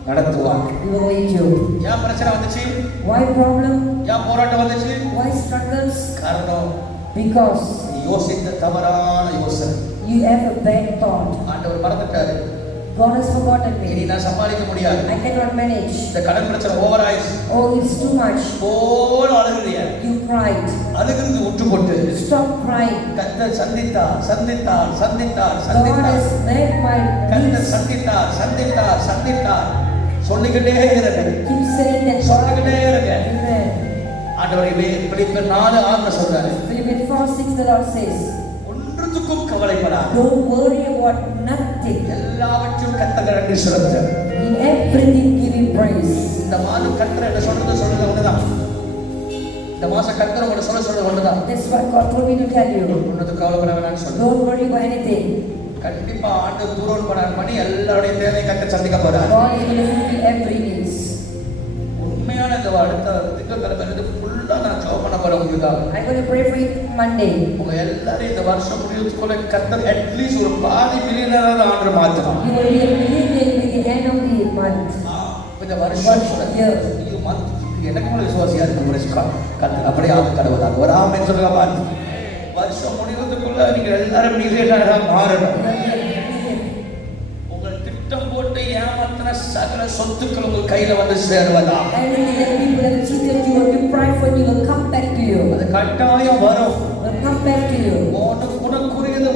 நடத்துவார். He will lead you. ஏன் பிரச்சனை வந்துச்சு? Why problem? ஏன் போராட்டம் வந்துச்சு? Why struggles? காரணம் Because நீ யோசித்த தவறான யோசனை. you have a bad thought. ஆண்டவர் மறந்துட்டாரு. God has forgotten இனி me. நான் சமாளிக்க முடியாது. I cannot manage. இந்த கடன் பிரச்சனை ஓவர் ஆயிடுச்சு. Oh, it's too much. போல அழுகுறிய. You cried. அழுகுறது விட்டு போட்டு Stop crying. கர்த்தர் சந்தித்தார், சந்தித்தார், சந்தித்தார், God சந்தித்தார். has met my கர்த்தர் needs. சந்தித்தார், சந்தித்தார், சந்தித்தார். சொல்லிக்கிட்டே இருங்க. Keep saying that God. சொல்லிக்கிட்டே இருங்க. Amen. ஆண்டவரே பிலிப்பியர் 4:6 சொல்றாரு. Philippians 4:6 the Lord says, ஒன்றுத்துக்கும் கவலைப்படாத. don't worry about nothing. எல்லாவற்றையும் கர்த்தர் நன்றி சொல்லுங்க. In everything give Him praise. இந்த மாதம் கர்த்தர் என்ன சொல்றது ஒண்ணுதான். இந்த மாசம் கர்த்தர் உங்களை சொல்றது ஒண்ணுதான். That's what God told me to tell you. ஒன்றுத்துக்கும் கவலைப்பட வேணாம்னு சொல்லுங்க. Don't worry about anything. கண்டிப்பா ஆண்டு தூரம் பண்ணி எல்லாருடைய தேவையை கர்த்தர் சந்திக்க போறார். God is going to fulfill every needs. உண்மையான இந்த அடுத்த திங்கட்கிழமை ஃபுல்லா நான் ஜெபம் பண்ண போறேன் உங்களுக்காக. I'm going to pray for you Monday. உங்க எல்லாரும் இந்த வருஷம் முடியறதுக்குள்ள கர்த்தர் அட்லீஸ்ட் ஒரு பாதி மில்லியனராக ஆண்டு மாத்தணும். You will be a millionaire with the end of the month. இந்த வருஷம் Year. இது மந்த் எனக்கு கூட விசுவாசியா இருக்கு பிரஸ்கா கர்த்தர் அப்படியே ஆக கடவுளாக ஒரு ஆமென் சொல்லுங்க பாருங்க. வருஷம் முடியறதுக்குள்ள நீங்க எல்லாரும் மில்லியனராக மாறணும். உங்கள் திட்டம் போட்டு ஏமாத்தின சகல சொத்துக்கள் உங்கள் கையில வந்து சேருவதா? Anything that people have cheated you or deprived from you will come back to you. அது கட்டாயம் வரும். Will come back to you.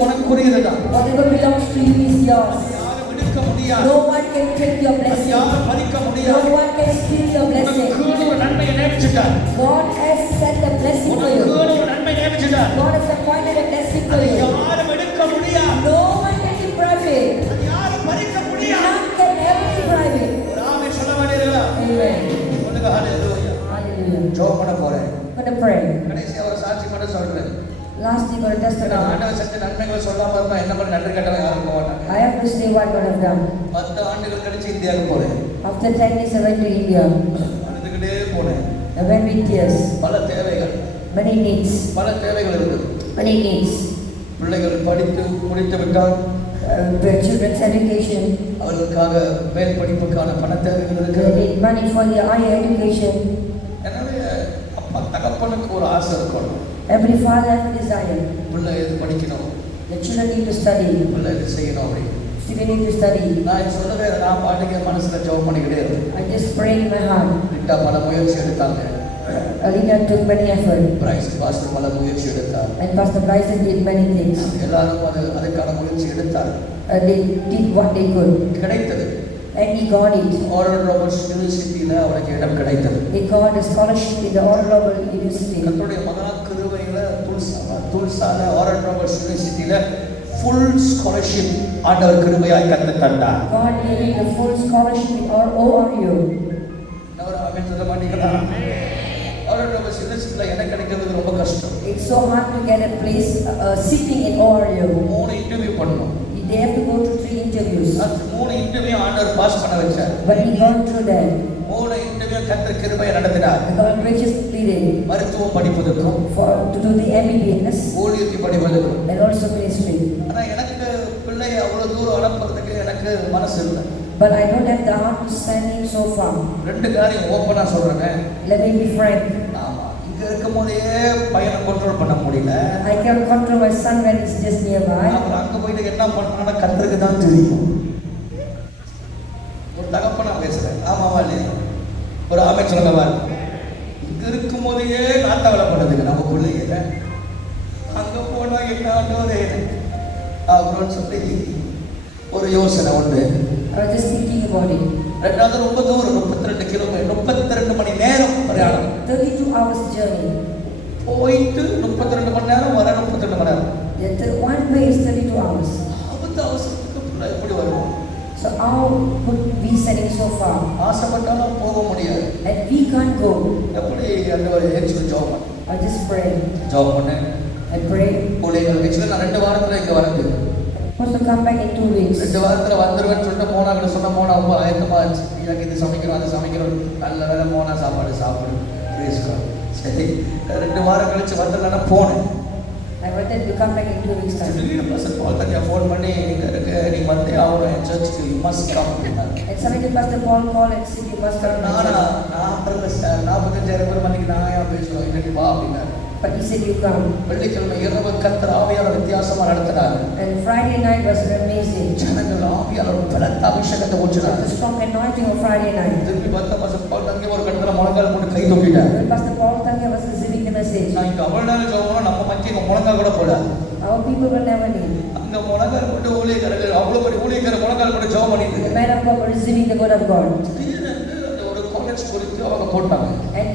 உனக்குரியதுதான். Whatever belongs to you is yours. யாரும் எடுக்க முடியாது. No one can take your blessing. யாரும் பறிக்க No முடியாது. one can steal your blessing. உனக்கு ஒரு நன்மையை நியமிச்சிட்டார். God has set a blessing for உனக்கு you. ஒரு நன்மை நியமிச்சிட்டார். God has appointed a blessing for அதை you. யாரும் எடுக்க முடியாது. No one can deprive it. அதை யாரும் பறிக்க முடியாது. None can ever deprive it. ஒரு ஆமென் சொல்ல வேண்டியதுல. Amen. சொல்லுங்க ஹalleluya. Hallelujah. ஜெபம் பண்ண போறேன். I'm going to pray. கடைசியா ஒரு சாட்சி மட்டும் சொல்றேன். Lastly, going to testify. ஆண்டவர் செஞ்ச நன்மைகளை சொல்லாம இருந்தா என்ன பண்ண நன்றி கட்டளை யாரும் போக மாட்டாங்க. I have to say what God has done. 10 ஆண்டுகள் கழிச்சு இந்தியாவுக்கு போறேன். After 10 years, I went to India. அழுதுகிட்டே போனேன். I went with tears. பல தேவைகள் Many needs. பல தேவைகள் இருந்தது. Many needs. பிள்ளைகள் படித்து முடித்து விட்டால் Children's education. அவர்களுக்காக மேல் படிப்புக்கான பண தேவைகள் They இருக்கு. need money for their higher education. எனவே அப்பா தகப்பனுக்கு ஒரு ஆசை இருக்கணும். Every father has a desire. பிள்ளை இது படிக்கணும், The children need to study. பிள்ளை இது செய்யணும் அப்படின்னு. Children need to study. நான் சொல்லவே நான் பாட்டுக்கு மனசுல ஜெபம் பண்ணிக்கிட்டே இருந்தேன். I just pray in my heart. ரிட்டா பல முயற்சி எடுத்தாங்க. Alina took many effort. Price pastor பல முயற்சி எடுத்தார். And Pastor Bryson did many things. எல்லாரும் அதுக்கான முயற்சி எடுத்தார். They did what they could. கிடைத்தது. And he got it. Oral Roberts யூனிவர்சிட்டியில அவருக்கு இடம் கிடைத்தது. He got a scholarship in the Honorable University. கர்த்தருடைய மகா கிருபையில துல்சால ஆரல் ராபர்ட்ஸ் யூனிவர்சிட்டியில ஃபுல் ஸ்காலர்ஷிப் ஆண்டவர் கிருபையாய் கர்த்தர் தந்தார். God gave him the full scholarship in ORU. இன்னொரு ஆமென் சொல்ல மாட்டீங்களா? ஆரல் ராபர்ட்ஸ் யூனிவர்சிட்டியில எனக்கு கிடைக்கிறது ரொம்ப கஷ்டம். It's so hard to get a place sitting in ORU. 3 interview பண்ணணும். They have to go to 3 interviews. அந்த 3 இன்டர்வியூ ஆண்டவர் பாஸ் பண்ண வச்சார். But he gone through that. 3 interview கர்த்தர் கிருபையை நடத்தினார். God graciously did மருத்துவம் படிப்பதற்கும் to do the MBBS ஊழியத்தை படிப்பதற்கும். and also ministry. ஆனா எனக்கு பிள்ளையை அவ்வளவு தூரம் அனுப்புறதுக்கு எனக்கு மனசு இல்லை. But I don't have the heart to send him so far. 2 காரியம் ஓப்பனா சொல்றேன். Let me be frank. ஆமா, இங்க இருக்கும்போதே பையனை கண்ட்ரோல் பண்ண முடியல. I can't control my son when he's just nearby. அவர் அங்க போயிட்டு என்ன பண்ணானா கர்த்தருக்கு தான் தெரியும். ஒரு தகப்பனா பேசுறேன். ஆமாவா இல்லையா? ஒரு ஆமென் சொல்லுங்க பாருங்க. இங்க இருக்கும்போதே நாத்தாவலப்படுறதுக்கு நம்ம பிள்ளைங்க அங்க போனா என்ன ஆண்டவரே அப்படின்னு சொல்லி ஒரு யோசனை உண்டு. I was just thinking about it. ரெண்டாவது ரொம்ப தூரம் 32 கிலோமீட்டர் 32 மணி நேரம் பிரயாணம். 32 hours journey. போயிட்டு 32 மணி நேரம் வர 32 மணி நேரம். The one way is 32 hours. ஆபத்து அவசரத்துக்கு பிள்ளை எப்படி வருவோம்? So how could we send him so far? ஆசைப்பட்டாலும் போக முடியாது. And we can't go. எப்படி அந்த ஒரு ஏச்சு ஜாப் பண்ண I just pray. ஜாப் பண்ணேன். I pray. பிள்ளைகள் ஆக்சுவலி நான் 2 வாரத்துல இங்க வரது. Supposed to come back in 2 weeks. 2 வாரத்துல வந்துருவேன்னு சொல்லிட்டு மோனாகிட்ட சொன்ன மோனா ரொம்ப ஆயத்தமா இருந்துச்சு. எனக்கு இது சமைக்கணும் அது சமைக்கணும். நல்ல வேலை மோனா சாப்பாடு சாப்பிடு. Praise God. சரி 2 வாரம் கழிச்சு வந்துடலான்னு போனேன். I I wanted to come back in 2 weeks' time. திடீர்னு பிரசன் பால் தனியா ஃபோன் பண்ணி நீங்க இருக்க நீ வந்தே ஆகணும் என் சர்ச்சுக்கு யூ மஸ்ட் கம் அப்படின்னாரு. And suddenly Pastor Paul called and said, you must come. நான் பிரதர் சார் 45,000 பேர் மணிக்கு நான் ஏன் பேசுவேன் இன்னைக்கு வா அப்படின்னாரு. But he said, you come. வெள்ளிக்கிழமை இரவு கர்த்தர் ஆவியானவர் வித்தியாசமா நடத்தினார். And Friday night was amazing. ஜனங்கள் ஆவியானவர் பலத்த அபிஷேகத்தை ஊற்றினார். The strong anointing of Friday night. திருப்பி பார்த்தா பாஸ்டர் பால் தங்கி ஒரு கட்டத்துல முழங்கால் போட்டு கை தூக்கிட்டார். When Pastor Paul Tangya was receiving the message, நான் இங்க அவ்வளவு நேரம் சொல்லுவோம் நம்ம மத்திய முழங்கால் கூட போல our people will never need. அங்க முழங்கால் போட்டு ஊழியக்காரர்கள் அவ்வளவு பெரிய ஊழியக்கார முழங்கால் போட்டு ஜெபம் பண்ணிட்டு The man of God were receiving the word of God. திடீர்னு அந்த ஒரு காலேஜ் குறித்து அவங்க போட்டாங்க. And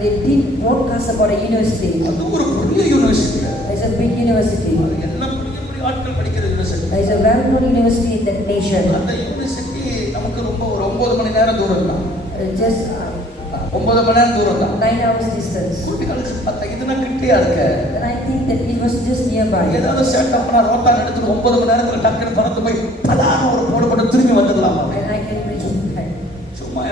they did broadcast about a university. அது ஒரு பெரிய university. It's a big university. எல்லாம் பெரிய ஆட்கள் படிக்கிற university. It's a well-known university in that nation. அந்த யூனிவர்சிட்டி நமக்கு ரொம்ப ஒரு 9 மணி நேரம் தூரம் தான். Just 9 மணி நேரம் தூரம் தான். 9 hours distance. குட்டிகளுக்கு பார்த்தா இதுனா கிட்டியா இருக்கு. And I think that it was just nearby. ஏதாவது செட் அப்பனா ரோட்டா எடுத்து 9 மணி நேரத்துல டக்குனு பறந்து போய் பலான ஒரு போடு திரும்பி வந்துடலாம். And I can preach in that. சும்மா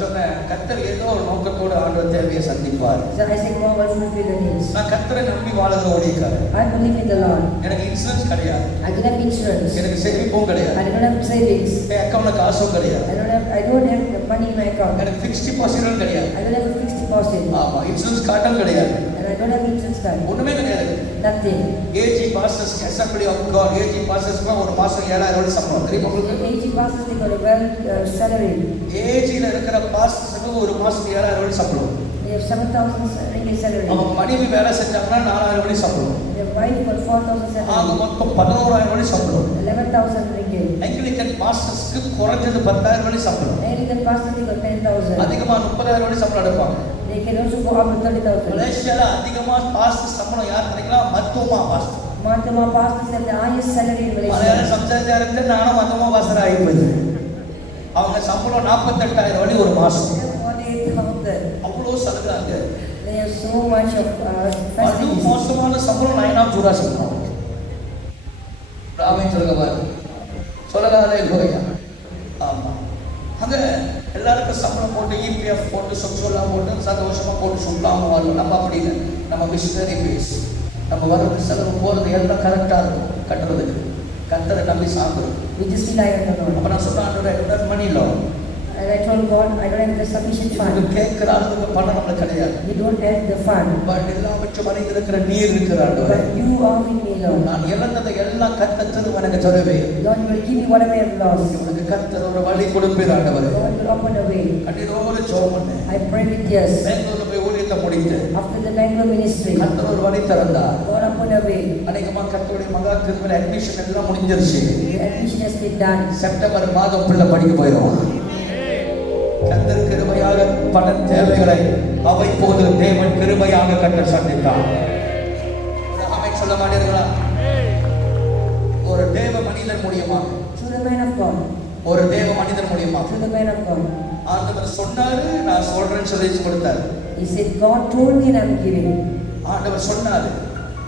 சொன்னேன் கர்த்தர் ஏதோ ஒரு நோக்கத்தோடு ஆண்டவர் தேவையை சந்திப்பார். So I said, God will fulfill the needs. நான் கர்த்தரை நம்பி வாழுகிற ஊழியக்காரர். I believe in the Lord. எனக்கு இன்சூரன்ஸ் கிடையாது. I don't have insurance. எனக்கு சேமிப்பும் கிடையாது. I don't have savings. என் அக்கௌண்ட்ல காசும் கிடையாது. I don't have the money in my account. எனக்கு ஃபிக்ஸ்ட் டிபாசிட்டும் கிடையாது. I don't have a fixed deposit. ஆமா இன்சூரன்ஸ் கார்டும் கிடையாது. And I don't have insurance card. ஒண்ணுமே கிடையாது. Nothing. AG pastors assembly of God AG பாஸ்டர்ஸ்க்கு ஒரு மாசம் 7,000 ரூபாய் சம்பளம் தெரியுமா உங்களுக்கு? AG pastors, they got a well salary. ஏஜில இருக்கிற பாஸ்டர்ஸ்க்கு ஒரு மாசம் 7,000 ரூபாய் சம்பளம். They have 7,000 ringgit salary. அவங்க மனைவி வேலை செஞ்சாங்கன்னா 4,000 ரூபாய் சம்பளம். Their wife got 4,000 ஆக salary. மொத்தம் 11,000 ரூபாய் சம்பளம். 11,000 ringgit. ஆங்கிலிக்கன் பாஸ்டர்ஸ்க்கு குறைஞ்சது 10,000 ரூபாய் சம்பளம். Anglican pastors, they got 10,000. அதிகமா 30,000 ரூபாய் சம்பளம் எடுப்பாங்க. They can also go up to 30,000. மலேசியால அதிகமா பாஸ்டர் சம்பளம் யார் தெரியுங்களா? மத்துவமா pastor. Mahatma pastors have the highest salary in மலையாள Malaysia. சம்சாரிச்சாருக்கு நானும் மத்துவமா பாஸ்டர் ஆகிப்போது. அவங்க சம்பளம் 48,000 ரூபாய் ஒரு மாசம். 48,000. அவ்வளோ சலுகாங்க. They have so much of அது facilities. மோசமான சம்பளம் 9,000 சம்பளம். ராமே சொல்லுங்க பாரு. சொல்லலாலே கோயா. ஆமா. அங்க எல்லாருக்கும் சம்பளம் போட்டு இபிஎஃப் போட்டு சொல்லாம் போட்டு சந்தோஷமா போட்டு சொல்லாம வாழணும். நம்ம அப்படி இல்லை. நம்ம மிஷினரி பேஸ். நம்ம வரது செலவு போறது எல்லாம் கரெக்டா இருக்கும் கட்டுறதுக்கு. கர்த்தரை நம்பி சாப்பிடுறோம். We just rely on the Lord. அப்ப நான் சொல்றேன் மணி இல்லை. And I told God, I don't have the sufficient fund. கேட்கிற அளவுக்கு பணம் நம்மளுக்கு கிடையாது. We don't have the fund. But எல்லாவற்றும் மறைந்திருக்கிற நீர் இருக்கிறார். But you are with me, Lord. நான் இழந்ததை எல்லாம் கர்த்தர் திரும்ப எனக்கு தருவேன். Lord, you will give me whatever I have lost. உங்களுக்கு கர்த்தர் ஒரு வழி கொடுப்பீர் ஆண்டவரே. God will open a way. கண்டிப்பா ஜெபம் பண்ணு. I pray with tears. பெங்களூர்ல போய் ஊழியத்தை முடித்து After the Bangalore ministry, கர்த்தர் ஒரு வழி திறந்தார். God opened a way. அநேகமா கர்த்தருடைய மகா கிருபையில அட்மிஷன் எல்லாம் முடிஞ்சிருச்சு. The admission has been done. September மாதம் பிள்ளை படிக்க போயிடுவான். கர்த்தர் கிருபையாக பண தேவைகளை அவைப்போது தேவன் கிருபையாக கட்ட சந்தித்தார். அவை சொல்ல மாட்டீர்களா? ஒரு தேவ மனிதன் மூலியமாக, Through the man of God. ஒரு தேவ மனிதன் மூலியமாக Through the man of God. ஆண்டவர் சொன்னாரு, நான் சொல்றேன்னு சொல்லி கொடுத்தாரு. He said, God told me and I'm giving. ஆண்டவர் சொன்னாரு.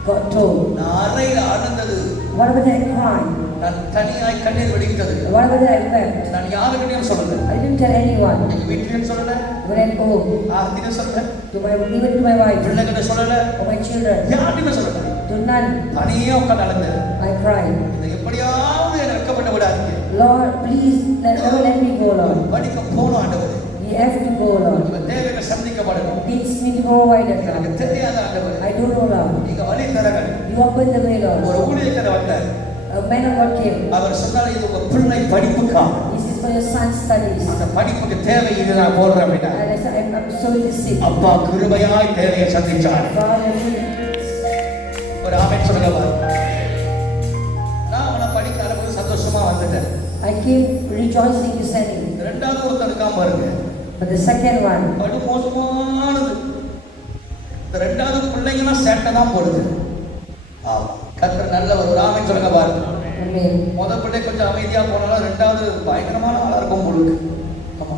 God told. நான் அறையில அழுந்தது. Whatever I cried. நான் தனியாய் கண்ணீர் வடித்தது. Whatever I wept. நான் யாருக்கிட்டையும் சொல்லல. I didn't tell anyone. எங்க வீட்லயும் சொல்லல. When I go. ஆர்த்திட்ட சொல்லல. Even to my wife. பிள்ளைகிட்ட சொல்லல. Or my children. யார்கிட்டயுமே சொல்லல. To none. தனியா உட்கார்ந்து அழுந்தேன். I cried. இதை எப்படியாவது என்னை வெட்கப்பட விடாதீங்க. Lord, please never let me go, Lord. படிக்க போகணும் ஆண்டவரே. We have to go, Lord. உங்க தேவைகள் சந்திக்கப்படணும். Needs me to provide it, எனக்கு Lord. தெரியாத ஆண்டவரே. I don't know, Lord. நீங்க வழி தரங்க. You open the way, Lord. ஒரு ஊழியக்காரர் வந்தார். A man of God came. அவர் சொன்னார், இது உங்க பிள்ளை படிப்புக்கா. This is for your son's studies. அந்த படிப்புக்கு தேவை இது நான் போடுறேன் அப்படின்னா. And I said, I'm sowing the seed. அப்பா கிருபையாய் தேவையை சந்திச்சார். God, ஒரு ஆமென் சொல்லுங்க பாரு. நான் அவனை படிக்க ஆரம்பிச்சு சந்தோஷமா வந்துட்டேன். I came rejoicing to send him. ரெண்டாவது ஒருத்தர் இருக்காம பாருங்க. But the second one, படு மோசமானது. இந்த ரெண்டாவது பிள்ளைங்கன்னா சேட்டை தான் போடுது. ஆமா. கர்த்தர் நல்லவர். ஒரு ஆமென் சொல்லுங்க பாரு. amen. முதல் பிள்ளை கொஞ்சம் அமைதியா போனாலும் ரெண்டாவது பயங்கரமான ஆளா இருக்கும் பொழுது. ஆமா.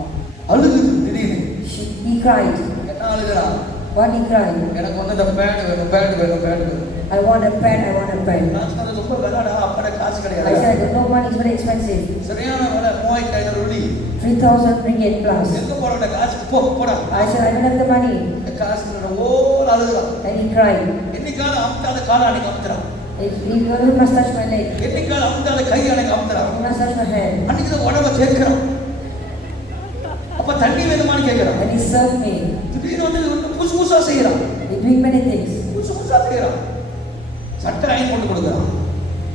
அழுது திடீர்னு. He cried. என்ன அழுகுறான்? What he cried? எனக்கு வந்து இந்த பேட் வேணும், பேட் வேணும், பேட் வேணும். I want a pen, I want a pen. நான் சொன்னது ரொம்ப விலைடா, அப்பட காசு I கிடையாது. said, no money is very expensive. சரியான விலை 3,500 ரூபாய். 3,000 ringgit plus. எங்க போற காசு போடா. I said, I don't have the money. இந்த காசு ஓ அழுகுறான். And he cried. என்ன என்னைக்காவது அமுத்தாத காலை அன்னைக்கு அமுத்துறான். If you want to massage my leg, என்னைக்காவது அமுத்தாத கையை அன்னைக்கு அமுத்துறான். you massage my hand. அன்னைக்கு தான் உடம்ப கேட்கிறான். அப்ப தண்ணி வேணுமான்னு கேட்கிறான். And he served me. திடீர்னு வந்து புதுசு புதுசா செய்யறான். He doing many things. புதுசு புதுசா செய்யறான். சட்டை அயன் போட்டு கொடுக்குறான்,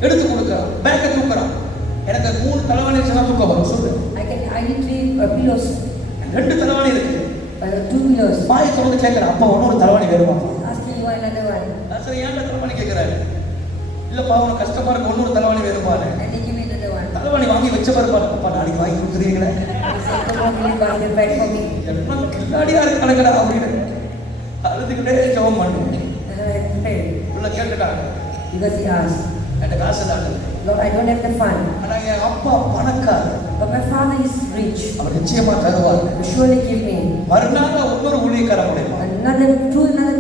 எடுத்து கொடுக்குறான், பேக்கை தூக்குறான். எனக்கு 3 தலைவாணி வச்சுதான் தூக்க வரும். சொல்லு. I need 3 pillows. 2 தலைவாணி இருக்கு. 2 pillows. பாயை திறந்து கேட்கிறேன், அப்பா இன்னொரு தலைவாணி வேணுமா? Asking you another one. சரி, ஏன்டா தலைவாணி கேட்கிறாரு? இல்லப்பா உனக்கு கஷ்டமா இருக்கு, இன்னொரு தலைவாணி வேணுமான்னு. And he give me another one. தலைவாணி வாங்கி வச்ச பாருப்பா, அப்பா நாளைக்கு வாங்கி கொடுத்துருவீங்களே. He said, come on, will you buy the bed for me? எல்லாம் கில்லாடியா இருக்கு கணக்கடா அப்படின்னு அழுதுகிட்டே ஜெபம் பண்ணு. And I prayed. உள்ள கேட்டுட்டாங்க. Because he asked, என்கிட்ட காசு தான், Lord, I don't have the fund. ஆனா என் அப்பா பணக்காரர், But my father is rich. அவர் நிச்சயமா தருவார். He will surely give me மறுநாள் ஒவ்வொரு ஊழியக்கார முடியுமா another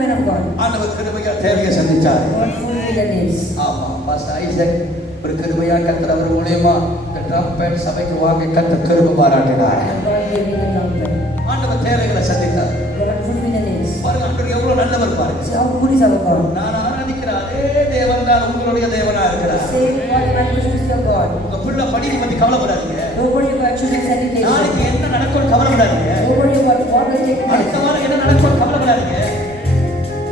man of God. ஆண்டவர் கிருபையா தேவையை சந்திச்சார். God fulfill the needs. ஆமா, பாஸ்டர் ஐசக் ஒரு கிருபையா கர்த்தர் அவர் மூலமா இந்த ட்ரம்பெட் சபைக்கு வாங்கி கர்த்தர் கிருபை பாராட்டினார். And God gave me the trumpet. ஆண்டவர் தேவைகளை சந்தித்தார். God fulfill the needs. பாருங்க, ஆண்டவர் எவ்வளவு நல்லவர் பாருங்க. See how good is our God. நான் ஆராதிக்கிற அதே தேவன் தான் உங்களுடைய தேவனா இருக்கிறார். Same God and my is your God. உங்க பிள்ளை படிப்பு பத்தி கவலைப்படாதீங்க. Don't worry about children's education. நாளைக்கு என்ன நடக்கும் கவலைப்படாதீங்க. Don't worry about what will take place. அடுத்த வாரம் என்ன நடக்கும் கவலைப்படாதீங்க.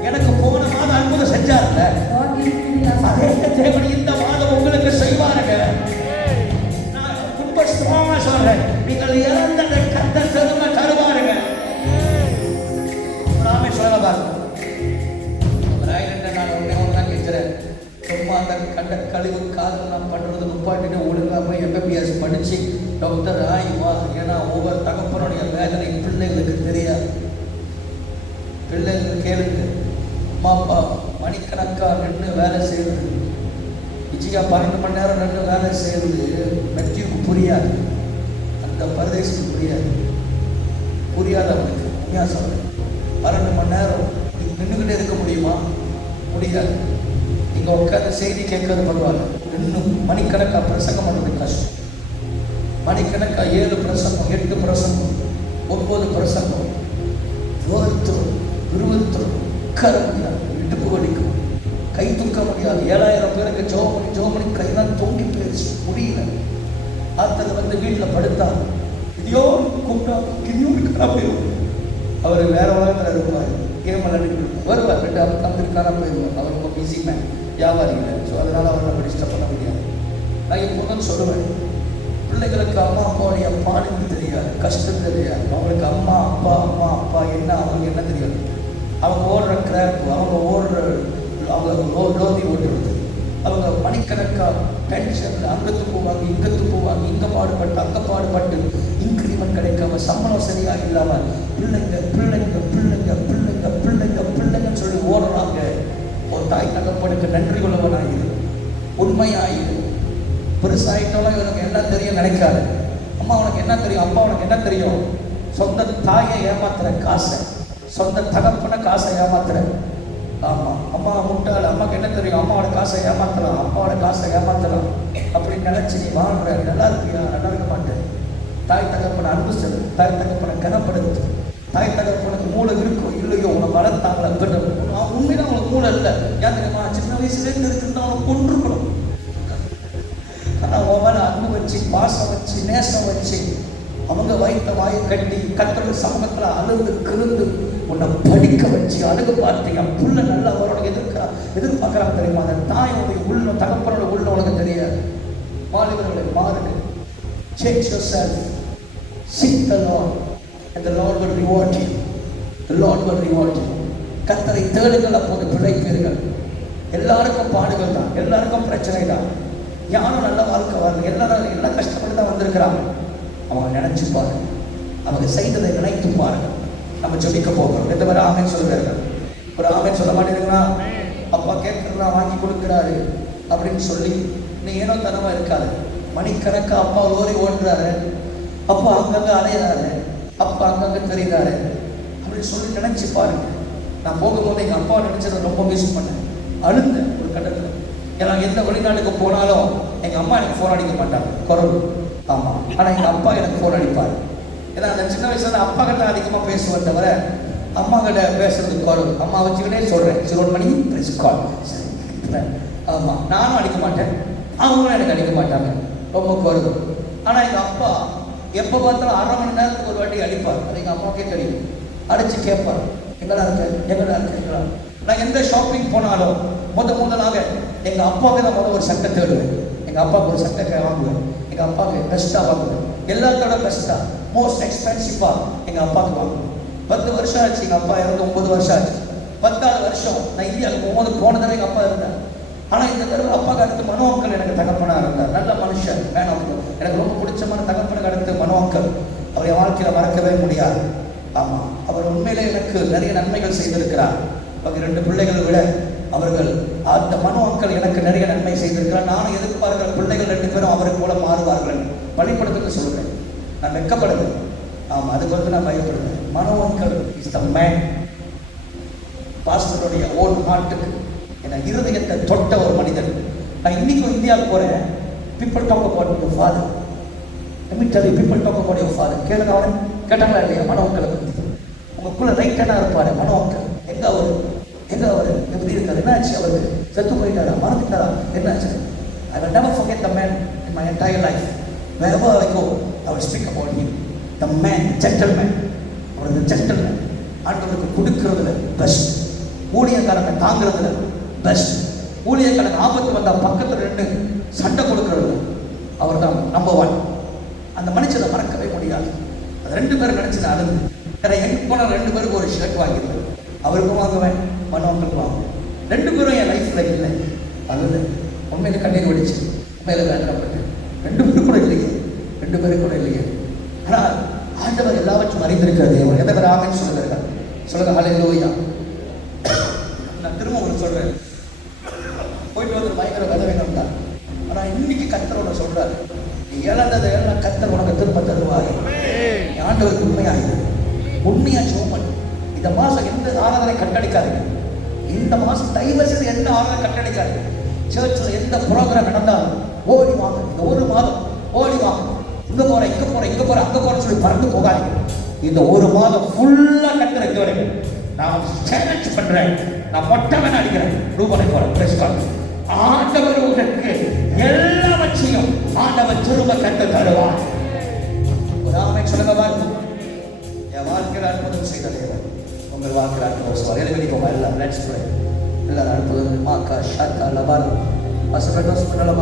எனக்கு போன மாதம் அற்புதம் செஞ்சாருல்ல, God will give me அதே answer. தேவன் இந்த மாதம் உங்களுக்கு செய்வாருங்க. நான் ரொம்ப ஸ்ட்ராங்கா சொல்றேன், நீங்கள் இழந்ததை கர்த்தர் திரும்ப தருவாருங்க. நாமே சொல்ல பாருங்க. நான் ஒண்ணு கேட்கிறேன், சும்மா அந்த கண்ட கழிவு காதல் நான் பண்றது நிப்பாட்டிட்டு ஒழுங்கா போய் எம்பிபிஎஸ் படிச்சு டாக்டர் ஆகி வா. ஏன்னா ஒவ்வொரு தகப்பனுடைய வேதனை பிள்ளைகளுக்கு தெரியாது. பிள்ளைகளுக்கு கேளுங்க, அம்மா அப்பா மணிக்கணக்கா நின்று வேலை செய்யுது, விஜயா 12 மணி நேரம் நின்று வேலை செய்யுது. மெத்தியுக்கு புரியாது, அந்த பரதேசிக்கு புரியாது அவனுக்கு. உண்மையா சொல்றேன், 12 மணி நேரம் நின்றுகிட்டே இருக்க முடியுமா? முடியாது. நீங்க உட்காந்து செய்தி கேட்கறது பரவாயில்ல, இன்னும் மணிக்கணக்கா பிரசங்கம் பண்ணுறது கஷ்டம். மணிக்கணக்கா 7 பிரசங்கம், 8 பிரசங்கம், 9 பிரசங்கம், விருவத்தரும் உட்கார முடியாது, இடுப்பு வலிக்கும், கை தூக்க முடியாது. 7000 பேருக்கு ஜோமணி கைதான் தொங்கி போயிடுச்சு, முடியல. ஆத்தர் வந்து வீட்டில் படுத்தா இதையோ கூப்பிட்டா கிரியோட போயிடும். அவர் வேற உலகத்தில் இருப்பார், கேம் விளையாடி வருவார், 2 அமெரிக்கான போயிடுவார். அவர் ரொம்ப பிஸி மேன், வியாபாரி இல்லை. ஸோ அதனால் அவரை நம்ம டிஸ்டர்ப் பண்ண முடியாது. நான் எப்போதும் சொல்லுவேன், பிள்ளைகளுக்கு அம்மா அப்பாவுடைய பாடுன்னு தெரியாது, கஷ்டம் தெரியாது. அவங்களுக்கு அம்மா அப்பா என்ன, அவங்களுக்கு என்ன தெரியாது. அவங்க ஓடுற கிராப், அவங்க லோதி ஓட்டுறது, அவங்க மணிக்கணக்காக டென்ஷன், அங்கத்து போவாங்க இங்கே பாடுபட்டு அங்கே பாடுபட்டு இன்க்ரிமெண்ட் கிடைக்காம, சம்பளம் சரியாக இல்லாமல் பிள்ளைங்கன்னு சொல்லி ஓடுறாங்க. ஒரு தாய் தகப்பனுக்கு நன்றி உள்ளவனாயிரு, உண்மையாயிரு. பெருசாயிட்டோம் இவனுக்கு என்ன தெரியும் நினைக்காது. அம்மா உனக்கு என்ன தெரியும், அப்பா உனக்கு என்ன தெரியும்? சொந்த தாயை ஏமாத்துற காசை, சொந்த தகப்பன காசை ஏமாத்துற. ஆமாம், அம்மா முட்டாள், அம்மாவுக்கு என்ன தெரியும்? அம்மாவோட காசை ஏமாத்தலாம், அப்பாவோட காசை ஏமாத்தலாம் அப்படின்னு நினைச்சு நீ வாழ்ற. நல்லா இருப்பியா? நல்லா இருக்க மாட்டேன். தாய் தகப்பனை அன்பு செல், தாய் தகப்பனை கனப்படுத்து. தாய் தகப்பனுக்கு மூளை இருக்கும் இல்லையோ, உன்னை வளர்த்தாங்கள உண்மையில அவங்களுக்கு மூளை இல்லை. ஏன் தெரியுமா? சின்ன வயசுலேருந்து இருக்குன்னு அவனை கொண்டிருக்கணும். ஆனால் அவன் அன்பு வச்சு, பாசம் வச்சு, நேசம் வச்சு, அவங்க வைத்த வாயை கட்டி கத்தோட சமூகத்தில் அழுது கிருந்து உன்னை படிக்க வச்சு அழுகு பார்த்து என் புள்ள நல்லா அவரோட எதிர்பார்க்குறாங்க தெரியுமா? அந்த தாயோடைய உள்ள, தகப்பனோட உள்ள உனக்கு தெரியாது. வாலிபர்களை மாறுங்க. Change yourself. Seek the Lord and the Lord will reward you. The Lord will reward you. கர்த்தரை தேடுங்கள், அப்போது பிழைப்பீர்கள். எல்லாருக்கும் பாடுகள் தான், எல்லாருக்கும் பிரச்சனை தான். யாரும் நல்ல வாழ்க்கை வரல, எல்லாம் கஷ்டப்பட்டு தான் வந்திருக்கிறாங்க. அவங்க நினைச்சு பாருங்க, அவங்க செய்ததை நினைத்து பாருங்க. நம்ம ஜெபிக்க போகிறோம். எந்த மாதிரி ஆமென் சொல்லுவார்கள்? ஒரு ஆமென் சொல்ல மாட்டேங்கிறா, அப்பா கேட்கறா வாங்கி கொடுக்குறாரு அப்படின்னு சொல்லி நீ ஏனோ தனமா இருக்காது. மணிக்கணக்கா அப்பா ஓரி ஓடுறாரு, அப்பா அங்கங்கே அலையிறாரு, அப்பா அங்கங்கே தெரியுறாரு அப்படின்னு சொல்லி நினைச்சு பாருங்க. நான் போகும்போது எங்கள் அப்பாவை நினைச்சதை ரொம்ப மிஸ் பண்ணேன், அழுந்தேன் ஒரு கட்டத்தில். ஏன்னா எந்த வெளிநாட்டுக்கு போனாலும் எங்கள் அம்மா எனக்கு ஃபோன் அடிக்க மாட்டாங்க, குரல். ஆமாம், ஆனால் எங்கள் அப்பா எனக்கு ஃபோன் அடிப்பார். ஏன்னா அந்த சின்ன வயசுல அப்பா கிட்ட அதிகமாக பேசுவேன் தவிர அம்மா கிட்ட பேசுறது கால், அம்மா வச்சுக்கிட்டே சொல்கிறேன், சிறுவன்மணி ப்ளீஸ் கால். சரி, ஆமாம், நானும் அடிக்க மாட்டேன், அவங்களும் எனக்கு அடிக்க மாட்டாங்க, ரொம்ப குறைவு. ஆனால் எங்கள் அப்பா எப்போ பார்த்தாலும் அரை மணி நேரத்துக்கு ஒரு வாட்டி அடிப்பார். அது எங்கள் அம்மாவுக்கே தெரியும். அடித்து கேட்பார், எங்கடா இருக்கு. நான் எந்த ஷாப்பிங் போனாலும் முதலாக எங்கள் அப்பாவுக்கு தான் ஒரு சட்டை தேடுவேன். எங்கள் அப்பாவுக்கு ஒரு சட்டை வாங்குவேன். எங்கள் அப்பாவுக்கு பெஸ்ட்டாக வாங்குவேன், எல்லாத்தோட பெஸ்ட்டாக, மோஸ்ட் எக்ஸ்பென்சிவாக எங்கள் அப்பாவுக்கு வாங்குவேன். 10 வருஷம் ஆச்சு, எங்கள் அப்பா இறந்து 9 வருஷம் ஆச்சு. 10வது வருஷம் நான் இந்தியாவுக்கு போன தடவை எங்கள் அப்பா இருந்தார். ஆனால் இந்த தடவை அப்பாவுக்கு அடுத்து மனோ அங்கிள் எனக்கு தகப்பனாக இருந்தார். நல்ல மனுஷன், வேணாம், எனக்கு ரொம்ப பிடிச்சமான தகப்பனுக்கு அடுத்து மனோ அங்கிள். அவர் என் வாழ்க்கையில் மறக்கவே முடியாது. ஆமாம், அவர் உண்மையிலே எனக்கு நிறைய நன்மைகள் செய்திருக்கிறார். அவர் 2 பிள்ளைகளை விட அவர்கள், அந்த மனோ அங்கிள் எனக்கு நிறைய நன்மை செய்திருக்கிறார். நானும் எதிர்பார்க்கிற பிள்ளைகள் 2 பேரும் அவருக்கு போல மாறுவார்கள். பள்ளிக்கூடத்துக்கு சொல்கிறேன், நான் வெட்கப்படுவேன். ஆமாம், அதுக்கு வந்து நான் பயப்படுவேன். Mano uncle is the man. பாஸ்டருடைய ஓன் ஹார்ட்டுக்கு என் இருதயத்தை தொட்ட ஒரு மனிதன். நான் இன்னைக்கும் இந்தியாவுக்கு போகிறேன். People talk about your father. let me tell you, people talk about your father. கேளுங்க, அவனை கேட்டாங்களா இல்லையா? மனோ அங்கிளை பற்றி உங்களுக்குள்ள ரைட்டாக இருப்பார். மனோ அங்கிள் எங்கே அவர் எப்படி இருக்காரு, என்னாச்சு, அவருக்கு செத்து போயிட்டாரா, மறந்துட்டாரா, என்னாச்சு? I will never forget the man in my entire life. Wherever I go, I will speak about him. The man, gentleman. Our the gentleman. ஆண்டவருக்கு கொடுக்கறதுல பெஸ்ட், ஊழியக்காரனை தாங்கிறதுல பெஸ்ட், ஊழியக்காரன் ஆபத்து வந்தால் பக்கத்தில் 2 சண்டை கொடுக்கறது அவர் தான் நம்பர் 1. அந்த மனுஷனை மறக்கவே முடியாது. அது 2 பேரும் நினச்சி நான் அழுது. வேற எங்கே போனால் 2 பேருக்கு ஒரு ஷர்ட் வாங்கிடுவேன். அவருக்கும் வாங்குவேன், மனோவுக்கும் வாங்குவேன். 2 பேரும் என் லைஃப்பில் இல்லை. அழுது உண்மையில கண்ணீர் ஓடிச்சு, உண்மையில வேண்டப்பட்டேன். 2 பேரும் கூட இல்லையே, 2 பேரும் கூட இல்லையே. ஆனால் ஆண்டவர் எல்லாவற்றும் அறிந்திருக்கிற தேவன். எதை பேர் ஆமென் சொல்லுகிறார்? சொல்லுங்க ஹல்லேலூயா. நான் திரும்ப உங்களுக்கு சொல்கிறேன், போயிட்டு வந்து பயங்கர விதவினம் தான். ஆனால் இன்னைக்கு கர்த்தரோட சொல்கிறார், நீ இழந்ததை எல்லாம் கர்த்தர் உனக்கு திரும்ப தருவார். ஆண்டவருக்கு உண்மையாக சோமன். இந்த மாதம் எந்த ஆராதனை கட்டடிக்காதீங்க. இந்த மாதம் தயவு செய்து எந்த ஆராதனை கட்டடிக்காதீங்க. சர்ச்சில் எந்த ப்ரோக்ராம் நடந்தாலும் ஓடி வாங்க. இந்த ஒரு மாதம் ஓடி வாங்க. இங்கே போகிறேன் அங்கே போகிறேன்னு சொல்லி பறந்து போகாதீங்க. இந்த ஒரு மாதம் ஃபுல்லாக கர்த்தரை தேடுங்க. நான் சேலஞ்ச் பண்ணுறேன், நான் மொட்டை வேணா அடிக்கிறேன், ரூபாய் போகிறேன். ஆண்டவர் உங்களுக்கு எல்லாவற்றையும் ஆண்டவர் திரும்ப கற்று தருவார். ஒரு ஆமென் சொல்லுங்க பாருங்க. என் வாழ்க்கையில் அற்புதம் செய்த தேவன் உங்கள் வாழ்க்கையில் அற்புதம் செய்வார். எழுதிக்கோங்க எல்லாம். Let's pray. எல்லாரும் அற்புதம் மாக்கா ஷாக்கா லபார் அசபட்டோஸ் பண்ணல